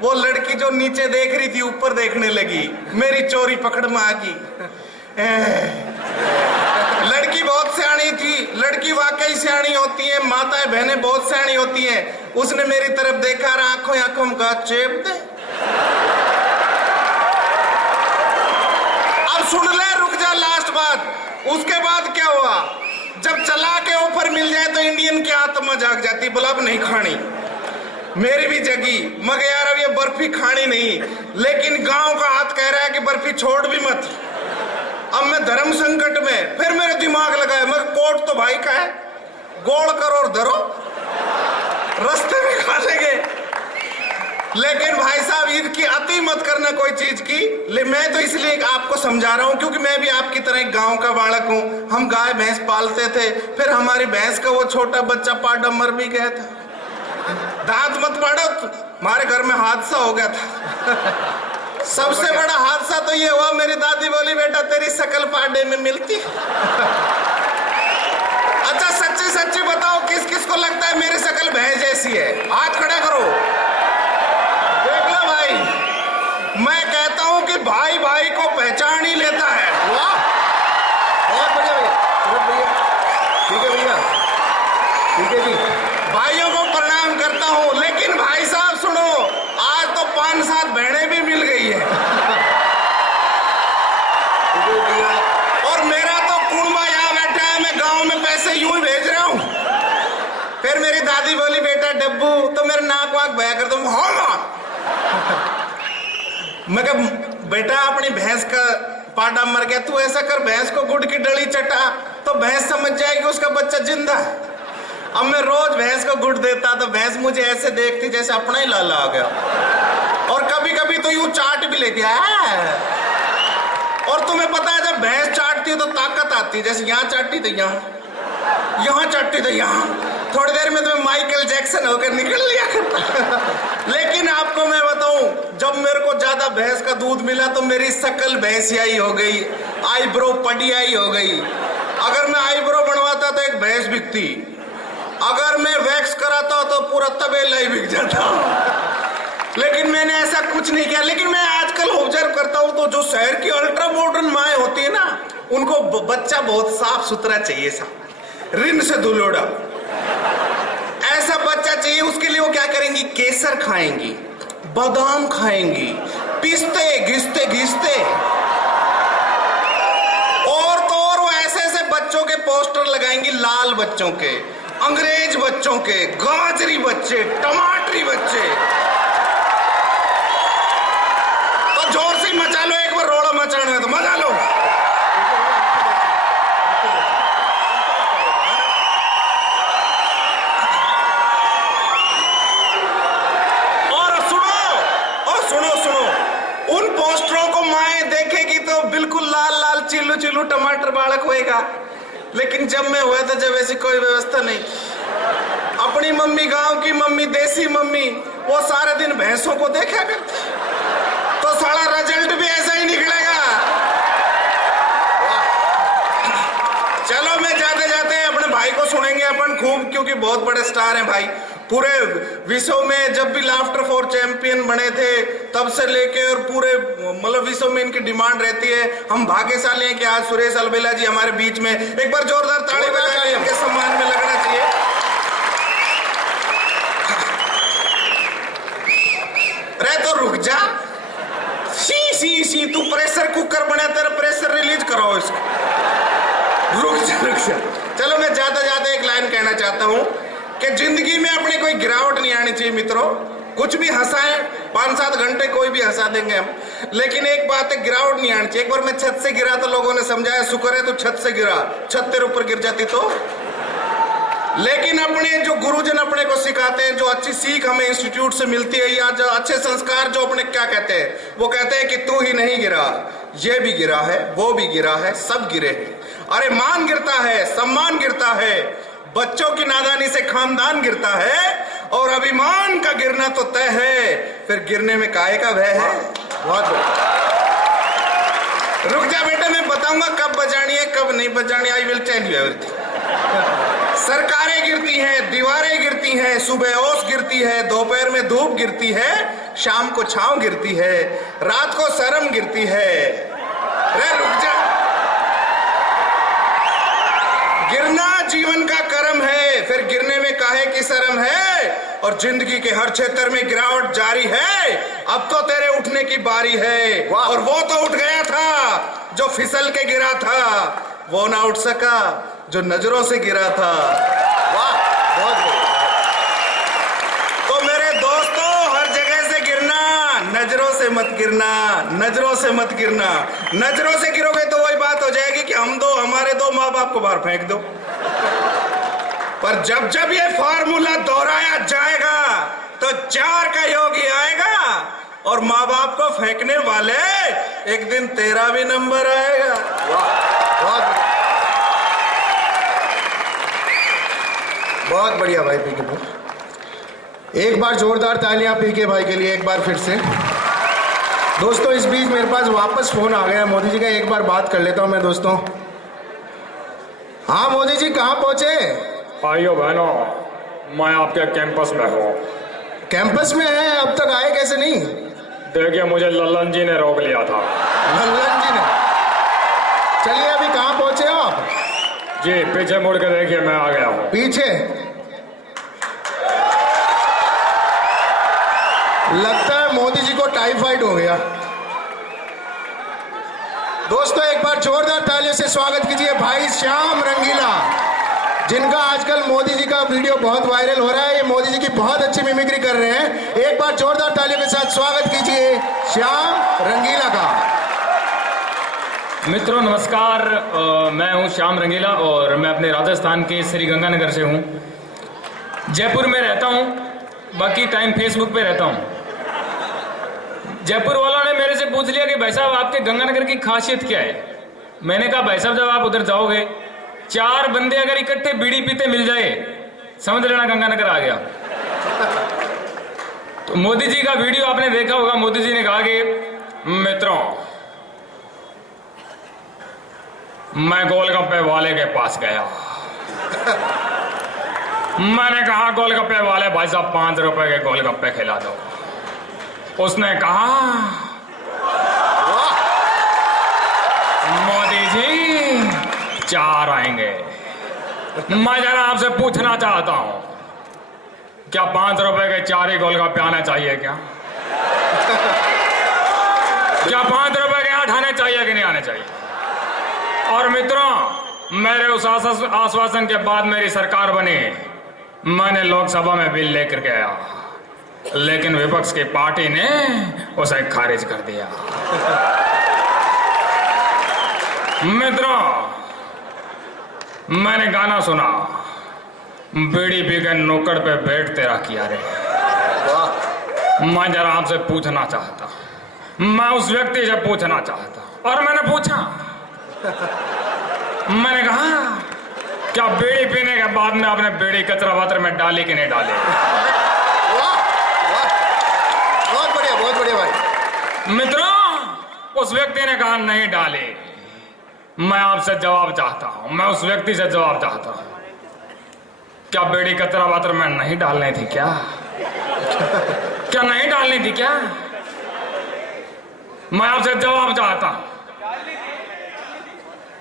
वो लड़की जो नीचे देख रही थी ऊपर देखने लगी, मेरी चोरी पकड़ में आ गई। लड़की बहुत सियानी थी, लड़की वाकई सियानी होती है, माताएं बहनें बहुत सियानी होती हैं। उसने मेरी तरफ देखा और आंखों आंखों में कहा चेप दे। अब सुन ले, रुक जा लास्ट बात। उसके बाद क्या हुआ, जब चला के ऑफर मिल जाए तो इंडियन की आत्मा जाग जाती, बोला अब नहीं खानी। मेरी भी जगी, मगर यार अब ये बर्फी खानी नहीं। लेकिन गांव का हाथ कह रहा है कि बर्फी छोड़ भी मत। अब मैं धर्म संकट में, फिर मेरे दिमाग लगाया, मैं कोट तो भाई का है, गोल करो और धरो, रास्ते में खा लेंगे। लेकिन भाई साहब इनकी अति मत करना कोई चीज की। मैं तो इसलिए आपको समझा रहा हूं क्योंकि मैं भी आपकी तरह एक गांव का बालक हूं। हम गाय भैंस पालते थे, फिर हमारी भैंस का वो छोटा बच्चा पाडा मर भी गया था। दांत मत पाड़ो, हमारे घर में हादसा हो गया था। सबसे बड़ा हादसा तो ये हुआ, मेरी दादी बोली बेटा तेरी शकल पाडे में मिलती। अच्छा सच्ची सच्ची बताओ किस किस को लगता है मेरी शकल भैंस जैसी है, हाथ खड़ा करो। देख लो भाई, मैं कहता हूं कि भाई भाई को पहचान ही लेता है। वाह, बहुत बढ़िया भैया, बहुत बढ़िया। भाइयों को प्रणाम करता हूँ। लेकिन भाई साहब सुनो, आज तो 5-7 बहनें भी मिल गई है और मेरा तो कुड़मा यहाँ बैठा है, मैं गांव में पैसे यूं ही भेज रहा हूँ। फिर मेरी दादी बोली बेटा डब्बू तो मेरे नाक वाक बया कर दो। मैं कहा बेटा अपनी भैंस का पाडा मर गया, तू ऐसा कर भैंस को गुड़ की डली चटा तो भैंस समझ जाएगी उसका बच्चा जिंदा है। अब मैं रोज भैंस को गुड़ देता तो भैंस मुझे ऐसे देखती जैसे अपना ही लाला आ गया, और कभी कभी तो यूं चाट भी लेती है। और तुम्हें पता है जब भैंस चाटती है तो ताकत आती है, जैसे यहाँ चाटती तो यहाँ चाटती तो यहाँ, थोड़ी देर में तुम्हें माइकल जैक्सन होकर निकल लिया करता। लेकिन आपको मैं बताऊं, जब मेरे को ज्यादा भैंस का दूध मिला तो मेरी शकल भैंसियाई हो गई, आईब्रो पडियाई हो गई। अगर मैं आईब्रो बनवाता तो एक भैंस बिकती, अगर मैं वैक्स कराता तो पूरा तबेला ही बिक जाता। लेकिन मैंने ऐसा कुछ नहीं किया। लेकिन मैं आजकल ऑब्जर्व करता हूं तो जो शहर की अल्ट्रा मॉडर्न माएँ होती है ना, उनको बच्चा बहुत साफ सुथरा चाहिए, रिन से धुलोड़ा ऐसा बच्चा चाहिए। उसके लिए वो क्या करेंगी, केसर खाएंगी, बादाम खाएंगी, पिस्ते घिसते घिसते, और तो और वो ऐसे ऐसे बच्चों के पोस्टर लगाएंगी, लाल बच्चों के, अंग्रेज बच्चों के, गाजरी बच्चे, टमाटरी बच्चे। तो जोर से मचा लो, एक बार रोड़ा मचाना है तो मचा लो। उन पोस्टरों को माए देखेगी तो बिल्कुल लाल लाल चिल्लू चिल्लू टमाटर बालक होएगा। लेकिन जब मैं हुआ था, जब ऐसी कोई व्यवस्था नहीं, अपनी मम्मी, गांव की मम्मी, देसी मम्मी, वो सारे दिन भैंसों को देखा करती, तो सारा रिजल्ट भी ऐसा ही निकलेगा। चलो मैं जाते जाते अपने भाई को सुनेंगे अपन खूब, क्योंकि बहुत बड़े स्टार हैं भाई। पूरे विश्व में जब भी लाफ्टर फॉर चैंपियन बने थे तब से लेके और पूरे मतलब विश्व में इनकी डिमांड रहती है। हम भाग्यशाली हैं कि आज सुरेश अलबेला जी हमारे बीच में। एक बार जोरदार ताली बजा के इनके सम्मान में लगना चाहिए। रे तो रुक जा, सी तू प्रेशर कुकर बना, तेरा प्रेशर रिलीज कराओ इसको। रुक जा। चलो मैं जाते जाते एक लाइन कहना चाहता हूं कि जिंदगी में अपनी कोई गिरावट नहीं आनी चाहिए मित्रों। कुछ भी हंसाएं, 5-7 घंटे कोई भी हंसा देंगे हम, लेकिन एक बात है, गिरावट नहीं आनी चाहिए। एक बार मैं छत से गिरा तो लोगों ने समझाया शुक्र है तो छत से गिरा, छत तेरे ऊपर गिर जाती तो। लेकिन अपने जो गुरुजन अपने को सिखाते हैं, जो अच्छी सीख हमें इंस्टीट्यूट से मिलती है, या जो अच्छे संस्कार जो अपने क्या कहते हैं, वो कहते हैं कि तू ही नहीं गिरा, ये भी गिरा है, वो भी गिरा है, सब गिरे हैं। अरे मान गिरता है, सम्मान गिरता है, बच्चों की नादानी से खानदान गिरता है, और अभिमान का गिरना तो तय है, फिर गिरने में काहे का भय है। बहुत रुक जा बेटा, मैं बताऊंगा कब बजानी है कब नहीं बजानी। I will tell you everything. सरकारें गिरती हैं, दीवारें गिरती हैं, सुबह ओस गिरती है, दोपहर में धूप गिरती है, शाम को छांव गिरती है, रात को शर्म गिरती है। रे रुक जा, गिरना जीवन का कर्म है, फिर गिरने में काहे की शर्म है। और जिंदगी के हर क्षेत्र में गिरावट जारी है, अब तो तेरे उठने की बारी है। और वो तो उठ गया था जो फिसल के गिरा था, वो ना उठ सका जो नजरों से गिरा था। वाह, बहुत तो मेरे दोस्तों, हर जगह से गिरना, नजरों से मत गिरना, नजरों से मत गिरना। नजरों से गिरोगे तो वही बात हो जाएगी कि हमारे दो माँ बाप को बाहर फेंक दो। पर जब जब ये फॉर्मूला दोहराया जाएगा तो 4 का योग ही आएगा, और माँ बाप को फेंकने वाले एक दिन तेरा भी नंबर आएगा। बहुत बढ़िया भाई पीके भाई, एक बार जोरदार तालियां पीके भाई के लिए एक बार फिर से। दोस्तों इस बीच मेरे पास वापस फोन आ गया मोदी जी का, एक बार बात कर लेता हूं मैं दोस्तों। हाँ मोदी जी कहाँ पहुंचे? भाइयों बहनों, मैं आपके कैंपस में हूँ। कैंपस में है, अब तक आए कैसे नहीं? देखिए मुझे लल्लन जी ने रोक लिया था। लल्लन जी ने? चलिए अभी कहाँ पहुंचे हो आप? जी पीछे मुड़ के देखिए, मैं आ गया हूँ। पीछे? लगता है मोदी जी को टाइफाइड हो गया। दोस्तों एक बार जोरदार तालियों से स्वागत कीजिए भाई श्याम रंगीला, जिनका आजकल मोदी जी का वीडियो बहुत वायरल हो रहा है। ये मोदी जी की बहुत अच्छी मिमिक्री कर रहे हैं। एक बार जोरदार तालियों के साथ स्वागत कीजिए श्याम रंगीला का। मित्रों नमस्कार, मैं हूं श्याम रंगीला और मैं अपने राजस्थान के श्री गंगानगर से हूं। जयपुर में रहता हूं, बाकी टाइम फेसबुक पे रहता हूं। जयपुर वालों ने मेरे से पूछ लिया कि भाई साहब आपके गंगानगर की खासियत क्या है। मैंने कहा भाई साहब जब आप उधर जाओगे 4 बंदे अगर इकट्ठे बीड़ी पीते मिल जाए, समझ लेना गंगानगर आ गया। तो मोदी जी का वीडियो आपने देखा होगा। मोदी जी ने कहा कि मित्रों मैं गोलगप्पे वाले के पास गया। मैंने कहा गोलगप्पे वाले भाई साहब 5 रुपए के गोलगप्पे खिला दो। उसने कहा मोदी जी 4 आएंगे। मैं जरा आपसे पूछना चाहता हूं, क्या 5 रुपए के 4 ही गोलगप्पे आना चाहिए क्या? क्या 5 रुपए के 8 आने चाहिए कि नहीं आने चाहिए? और मित्रों मेरे उस आश्वासन के बाद मेरी सरकार बनी। मैंने लोकसभा में बिल लेकर के आया, लेकिन विपक्ष की पार्टी ने उसे खारिज कर दिया। मित्रों मैंने गाना सुना, बीड़ी पी के नुक्कड़ पे बैठ तेरा किया रे। मैं जरा आपसे पूछना चाहता, मैं उस व्यक्ति से पूछना चाहता, और मैंने पूछा। मैंने कहा क्या बीड़ी पीने के बाद में आपने बीड़ी कचरा पात्र में डाली कि नहीं डाली? बहुत बढ़िया भाई। मित्रों उस व्यक्ति ने कहा नहीं डाली। मैं आपसे जवाब चाहता हूं, मैं उस व्यक्ति से जवाब चाहता हूं, क्या बीड़ी कचरा पात्र में नहीं डालनी थी क्या? क्या नहीं डालनी थी क्या? मैं आपसे जवाब चाहता हूं।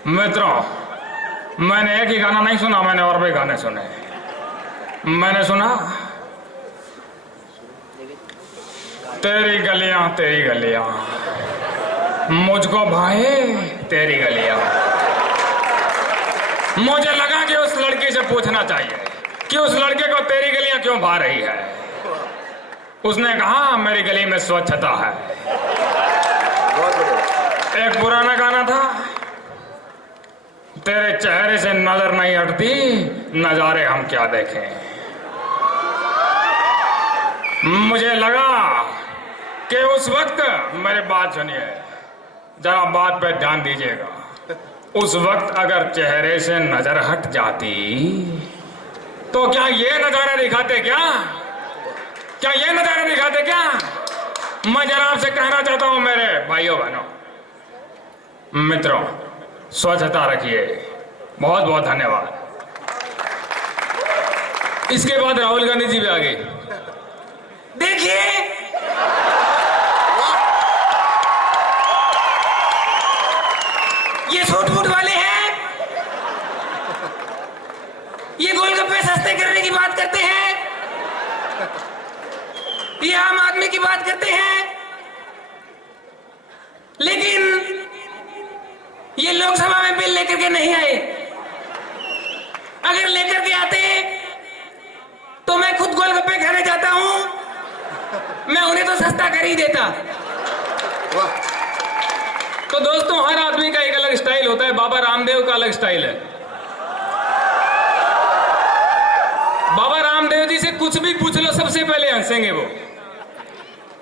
मित्रों मैंने एक ही गाना नहीं सुना, मैंने और भी गाने सुने। मैंने सुना तेरी गलियां मुझको भाए तेरी गलियां। मुझे लगा कि उस लड़की से पूछना चाहिए कि उस लड़के को तेरी गलियां क्यों भा रही है। उसने कहा मेरी गली में स्वच्छता है। एक पुराना गाना था, तेरे चेहरे से नजर नहीं हटती, नजारे हम क्या देखें। मुझे लगा कि उस वक्त, मेरी बात सुनिए जरा, बात पे ध्यान दीजिएगा, उस वक्त अगर चेहरे से नजर हट जाती तो क्या ये नजारे दिखाते क्या? क्या ये नजारे दिखाते क्या? मैं जरा आपसे कहना चाहता हूं मेरे भाइयों बहनों, मित्रों स्वच्छता रखिए। बहुत बहुत धन्यवाद। इसके बाद राहुल गांधी जी भी आ गए। देखिए ये सूट बूट वाले हैं, ये गोलगप्पे सस्ते करने की बात करते हैं, ये आम आदमी की बात करते हैं, लेकिन ये लोकसभा में बिल लेकर के नहीं आए। अगर लेकर के आते तो मैं खुद गोलगप्पे खाने जाता हूं, मैं उन्हें तो सस्ता कर ही देता। तो दोस्तों हर आदमी का एक अलग स्टाइल होता है। बाबा रामदेव का अलग स्टाइल है। बाबा रामदेव जी से कुछ भी पूछ लो सबसे पहले हंसेंगे वो।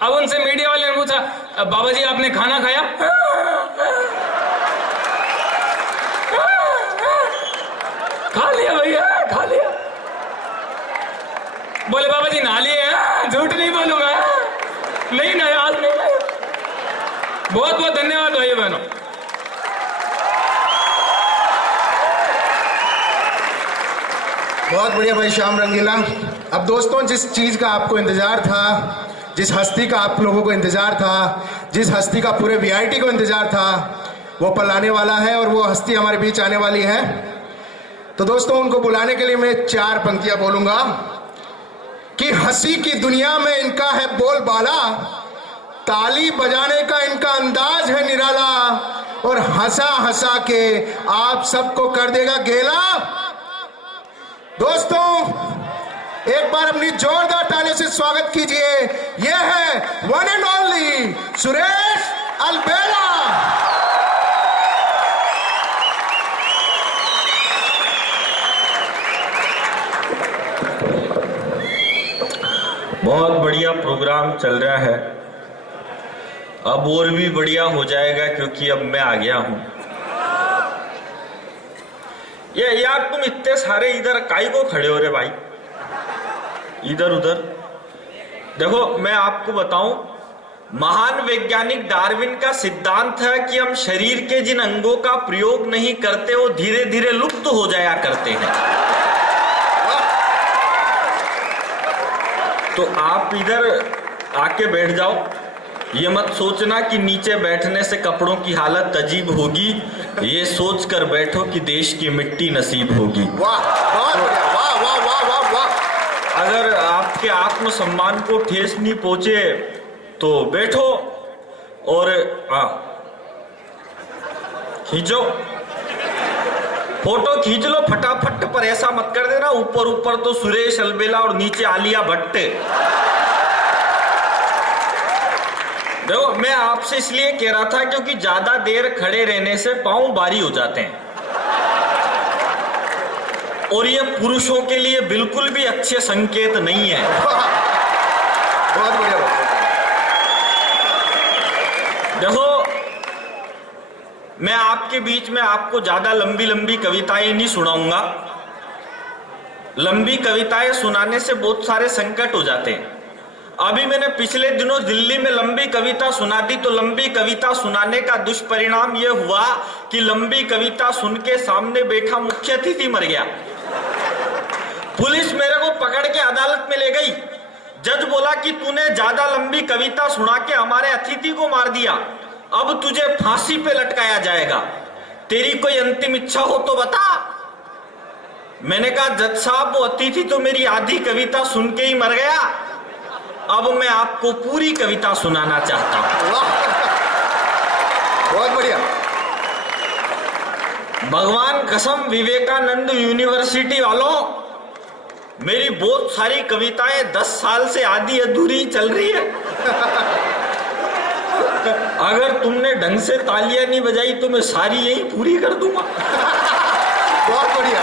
अब उनसे मीडिया वाले ने पूछा बाबा जी आपने खाना खाया? खा लिया भैया, खा लिया। बोले बाबा जी नहा लिए? झूठ नहीं बोलूंगा, नहीं नहाया आज, नहीं नहाया। बहुत बहुत धन्यवाद भाई बहनों। बहुत बढ़िया भाई श्याम रंगीला। अब दोस्तों जिस चीज का आपको इंतजार था, जिस हस्ती का आप लोगों को इंतजार था, जिस हस्ती का पूरे वीआईटी को इंतजार था, वो पल आने वाला है और वो हस्ती हमारे बीच आने वाली है। तो दोस्तों उनको बुलाने के लिए मैं 4 पंक्तियां बोलूंगा कि हंसी की दुनिया में इनका है बोलबाला, ताली बजाने का इनका अंदाज है निराला, और हंसा हंसा के आप सबको कर देगा गेला। दोस्तों, एक बार अपनी जोरदार तालियों से स्वागत कीजिए। यह है वन एंड ओनली सुरेश अलबेला। बहुत बढ़िया प्रोग्राम चल रहा है, अब और भी बढ़िया हो जाएगा क्योंकि अब मैं आ गया हूं। ये यार तुम इतने सारे इधर काई को खड़े हो रे भाई, इधर उधर देखो। मैं आपको बताऊं, महान वैज्ञानिक डार्विन का सिद्धांत है कि हम शरीर के जिन अंगों का प्रयोग नहीं करते वो धीरे धीरे लुप्त हो जाया करते हैं। तो आप इधर आके बैठ जाओ, ये मत सोचना कि नीचे बैठने से कपड़ों की हालत अजीब होगी, ये सोच कर बैठो कि देश की मिट्टी नसीब होगी। वाह, बहुत बढ़िया, वाह वाह वाह वाह वाह। अगर आपके आत्मसम्मान को ठेस नहीं पहुंचे तो बैठो और खींचो, फोटो खींच लो फटाफट, पर ऐसा मत कर देना ऊपर ऊपर तो सुरेश अलबेला और नीचे आलिया भट्ट। देखो, मैं आपसे इसलिए कह रहा था क्योंकि ज्यादा देर खड़े रहने से पांव भारी हो जाते हैं और ये पुरुषों के लिए बिल्कुल भी अच्छे संकेत नहीं है। बहुत बढ़िया। देखो, मैं आपके बीच में आपको ज्यादा लंबी लंबी कविताएं नहीं सुनाऊंगा। लंबी कविताएं सुनाने से बहुत सारे संकट हो जाते हैं। अभी मैंने पिछले दिनों दिल्ली में लंबी कविता सुना दी, तो लंबी कविता सुनाने का दुष्परिणाम यह हुआ कि लंबी कविता सुन के सामने बैठा मुख्य अतिथि मर गया। पुलिस मेरे को पकड़ के अदालत में ले गई। जज बोला कि तूने ज्यादा लंबी कविता सुना के हमारे अतिथि को मार दिया, अब तुझे फांसी पे लटकाया जाएगा, तेरी कोई अंतिम इच्छा हो तो बता। मैंने कहा, जज साहब, वो अतिथि तो मेरी आधी कविता सुन के ही मर गया, अब मैं आपको पूरी कविता सुनाना चाहता हूं। बहुत बढ़िया। भगवान कसम, विवेकानंद यूनिवर्सिटी वालों, मेरी बहुत सारी कविताएं 10 साल से आधी अधूरी चल रही है। अगर तुमने ढंग से तालियां नहीं बजाई तो मैं सारी यही पूरी कर दूंगा। बहुत बढ़िया।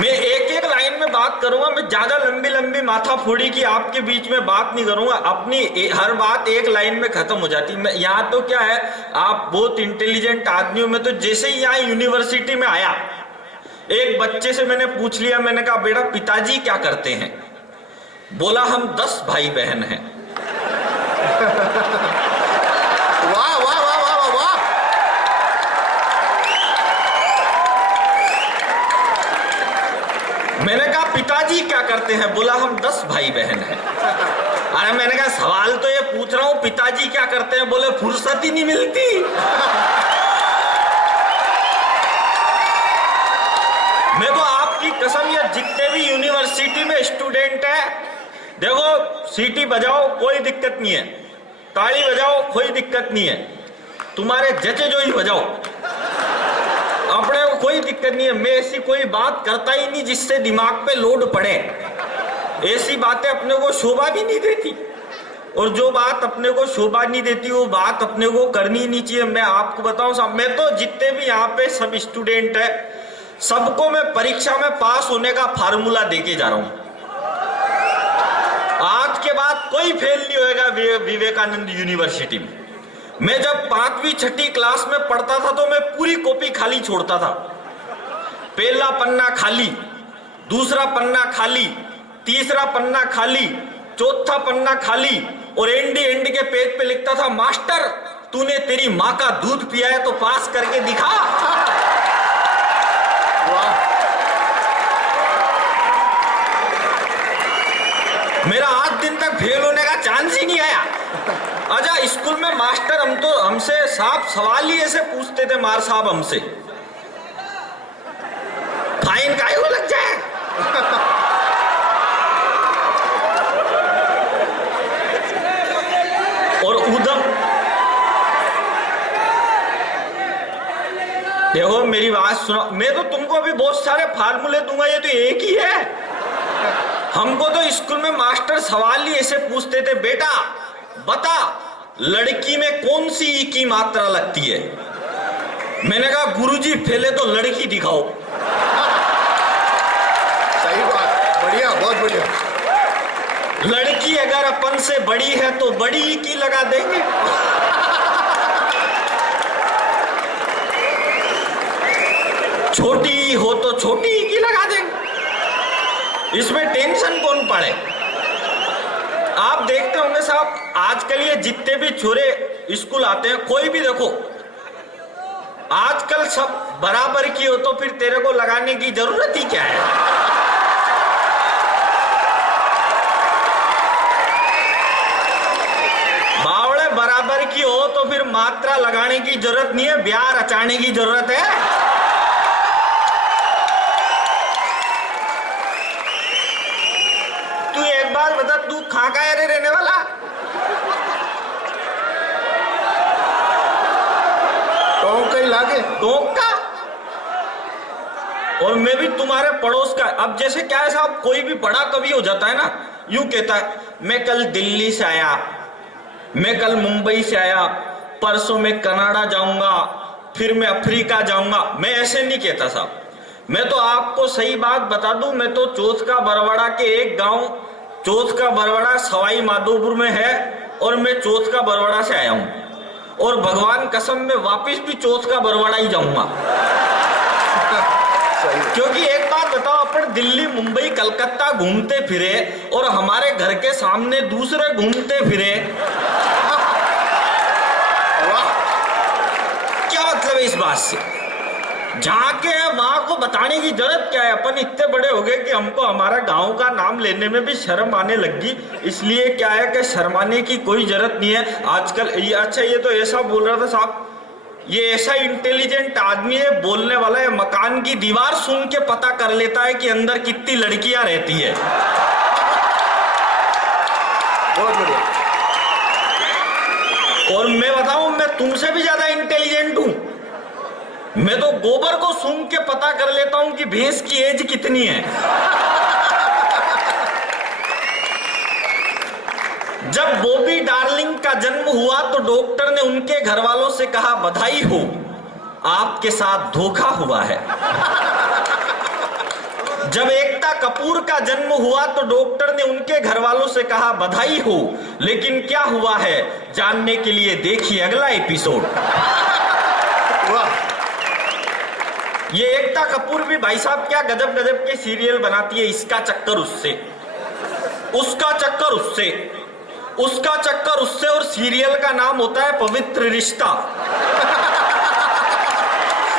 मैं एक एक लाइन में बात करूंगा, मैं ज्यादा लंबी लंबी माथा फोड़ी की आपके बीच में बात नहीं करूंगा। अपनी हर बात एक लाइन में खत्म हो जाती। मैं यहाँ तो क्या है, आप बहुत इंटेलिजेंट आदमी हो। मैं तो जैसे ही यहाँ यूनिवर्सिटी में आया, एक बच्चे से मैंने पूछ लिया, मैंने कहा, बेटा पिताजी क्या करते हैं? बोला, हम 10 भाई बहन हैं। वाह वाह वाह वाह वाह वाह। मैंने कहा, पिताजी क्या करते हैं? बोला, हम 10 भाई बहन हैं। अरे मैंने कहा, सवाल तो ये पूछ रहा हूं, पिताजी क्या करते हैं? बोले, फुर्सत ही नहीं मिलती। मैं तो आपकी कसम, ये जितने भी यूनिवर्सिटी में स्टूडेंट है, देखो, सीटी बजाओ कोई दिक्कत नहीं है, ताली बजाओ कोई दिक्कत नहीं है, तुम्हारे जचे जो ही बजाओ, अपने को कोई दिक्कत नहीं है। मैं ऐसी कोई बात करता ही नहीं जिससे दिमाग पे लोड पड़े। ऐसी बातें अपने को शोभा भी नहीं देती, और जो बात अपने को शोभा नहीं देती वो बात अपने को करनी नहीं चाहिए। मैं आपको बताऊं, मैं तो जितने भी यहाँ पे सब स्टूडेंट है, सबको मैं परीक्षा में पास होने का फार्मूला देके जा रहा हूं। आज के बाद कोई फेल नहीं होएगा विवेकानंद यूनिवर्सिटी में। मैं जब 5वीं 6ठी क्लास में पढ़ता था तो मैं पूरी कॉपी खाली छोड़ता था। पहला पन्ना खाली, दूसरा पन्ना खाली, तीसरा पन्ना खाली, चौथा पन्ना खाली, और एंड के पेज पे लिखता था, मास्टर तूने तेरी माँ का दूध पिया है तो पास करके दिखा। मेरा आज दिन तक फेल होने का चांस ही नहीं आया। अच्छा, स्कूल में मास्टर हमसे साफ सवाल ही ऐसे पूछते थे, मार साहब हमसे, फाइन काहे को लग जाए। बात सुनो, मैं तो तुमको अभी बहुत सारे फार्मूले दूंगा, ये तो एक ही है। हमको तो स्कूल में मास्टर सवाल ही ऐसे पूछते थे, बेटा बता लड़की में कौन सी ई की मात्रा लगती है। मैंने कहा गुरुजी पहले तो लड़की दिखाओ। सही बात, बढ़िया, बहुत बढ़िया। लड़की अगर अपन से बड़ी है तो बड़ी ई की लगा देंगे। छोटी हो तो छोटी ई की लगा देंगे। इसमें टेंशन कौन पड़े। आप देखते होंगे साहब, आजकल ये जितने भी छोरे स्कूल आते हैं, कोई भी देखो, आजकल सब बराबर की हो तो फिर तेरे को लगाने की जरूरत ही क्या है। बावड़े बराबर की हो तो फिर मात्रा लगाने की जरूरत नहीं है, ब्याह रचाने की जरूरत है। तू एक बार बता, तू कहां का है रे रहने वाला? टोंक कहीं लागे टोंक का। और मैं भी तुम्हारे पड़ोस का। अब जैसे क्या है साहब, कोई भी बड़ा कवि हो जाता है ना, यूं कहता है मैं कल दिल्ली से आया, मैं कल मुंबई से आया, परसों मैं कनाडा जाऊंगा, फिर मैं अफ्रीका जाऊंगा। मैं ऐसे नहीं कहता साहब। मैं तो आपको सही बात बता दूं, मैं तो चोथ का बरवाड़ा के एक गांव, चोथ का बरवाड़ा सवाई माधोपुर में है, और मैं चोथ का बरवाड़ा से आया हूं, और भगवान कसम में वापिस भी चोथ का बरवाड़ा ही जाऊंगा। क्योंकि एक बात बताओ, अपन दिल्ली मुंबई कलकत्ता घूमते फिरे और हमारे घर के सामने दूसरे घूमते फिरे, क्या मतलब है इस बात से? जहाँ के है वहां को बताने की जरूरत क्या है? अपन इतने बड़े हो गए कि हमको हमारा गांव का नाम लेने में भी शर्म आने लगी। इसलिए क्या है कि शर्माने की कोई जरूरत नहीं है आजकल। अच्छा, ये तो ऐसा बोल रहा था साहब, ये ऐसा इंटेलिजेंट आदमी है, बोलने वाला है, मकान की दीवार सूंघ के पता कर लेता है कि अंदर कितनी लड़कियां रहती है। बहुत बढ़िया। और मैं बताऊं, मैं तुमसे भी ज्यादा इंटेलिजेंट हूं। मैं तो गोबर को सूंघ के पता कर लेता हूं कि भैंस की एज कितनी है। जब बॉबी डार्लिंग का जन्म हुआ तो डॉक्टर ने उनके घर वालों से कहा बधाई हो, आपके साथ धोखा हुआ है। जब एकता कपूर का जन्म हुआ तो डॉक्टर ने उनके घर वालों से कहा बधाई हो, लेकिन क्या हुआ है जानने के लिए देखिए अगला एपिसोड। वाह, ये एकता कपूर भी भाई साहब क्या गजब गजब के सीरियल बनाती है। इसका चक्कर उससे, उसका चक्कर उससे, उसका चक्कर उससे, और सीरियल का नाम होता है पवित्र रिश्ता।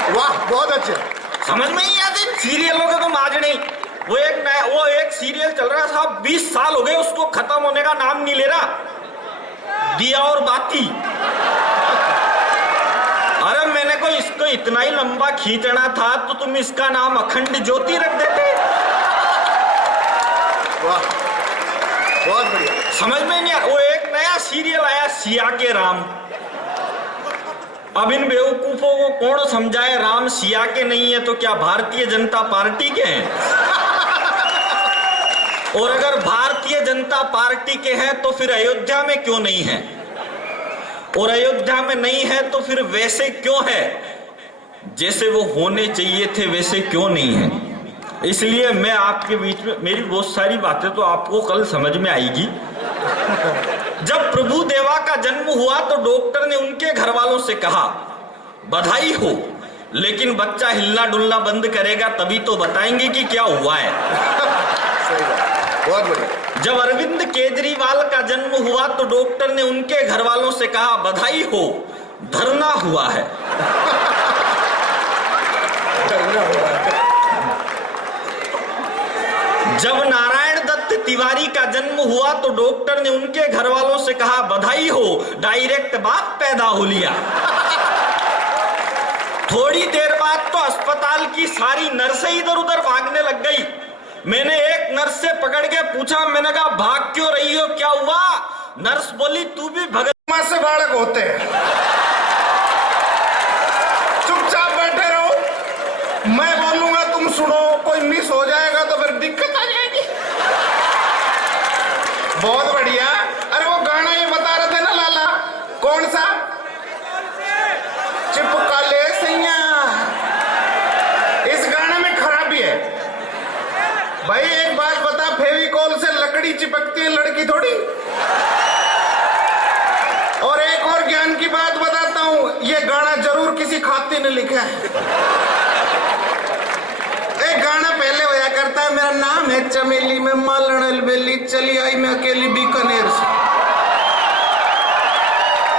वाह, बहुत अच्छे। समझ में ही आते सीरियलों का तो माज नहीं। वो एक सीरियल चल रहा है साहब, 20 साल हो गए उसको, खत्म होने का नाम नहीं ले रहा, दिया और बाती। अरे मैंने को इसको इतना ही लंबा खींचना था तो तुम इसका नाम अखंड ज्योति रख देते। वाह, बहुत बढ़िया। समझ में नहीं आ। वो एक नया सीरियल आया सिया के राम। अब इन बेवकूफों को कौन समझाए, राम सिया के नहीं है तो क्या भारतीय जनता पार्टी के हैं? और अगर भारतीय जनता पार्टी के हैं तो फिर अयोध्या में क्यों नहीं है? और अयोध्या में नहीं है तो फिर वैसे क्यों है? जैसे वो होने चाहिए थे वैसे क्यों नहीं है? इसलिए मैं आपके बीच में, मेरी बहुत सारी बातें तो आपको कल समझ में आएगी। जब प्रभु देवा का जन्म हुआ तो डॉक्टर ने उनके घर वालों से कहा बधाई हो, लेकिन बच्चा हिलना डुलना बंद करेगा तभी तो बताएंगे कि क्या हुआ है। सही बात, बहुत बढ़िया। जब अरविंद केजरीवाल का जन्म हुआ तो डॉक्टर ने उनके घर वालों से कहा बधाई हो, धरना हुआ है। जब नारायण दत्त तिवारी का जन्म हुआ तो डॉक्टर ने उनके घर वालों से कहा बधाई हो, डायरेक्ट बाप पैदा हो लिया। थोड़ी देर बाद तो अस्पताल की सारी नर्सें इधर उधर भागने लग गई। मैंने एक नर्स से पकड़ के पूछा, मैंने कहा भाग क्यों रही हो, क्या हुआ? नर्स बोली तू भी भगत मां से बालक होते हैं, चुपचाप बैठे रहो, तो फिर दिक्कत आ जाएगी। बहुत बढ़िया। अरे वो गाना ये बता रहे थे ना लाला, कौन सा? चिपका ले सैया। इस गाने में खराबी है भाई। एक बात बता, फेविकोल से लकड़ी चिपकती है, लड़की थोड़ी। और एक और ज्ञान की बात बताता हूं, ये गाना जरूर किसी खाती ने लिखा है। एक गाना पहले होया करता है, मेरा नाम है चमेली, मैं मालन अलबेली, चली आई मैं अकेली बीकानेर से।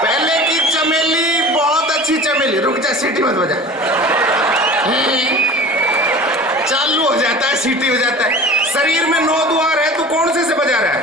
पहले की चमेली बहुत अच्छी चमेली। रुक जा, सीटी मत बजा। चालू हो जाता है, सीटी हो जाता है। शरीर में 9 द्वार है, तू कौन से बजा रहा है?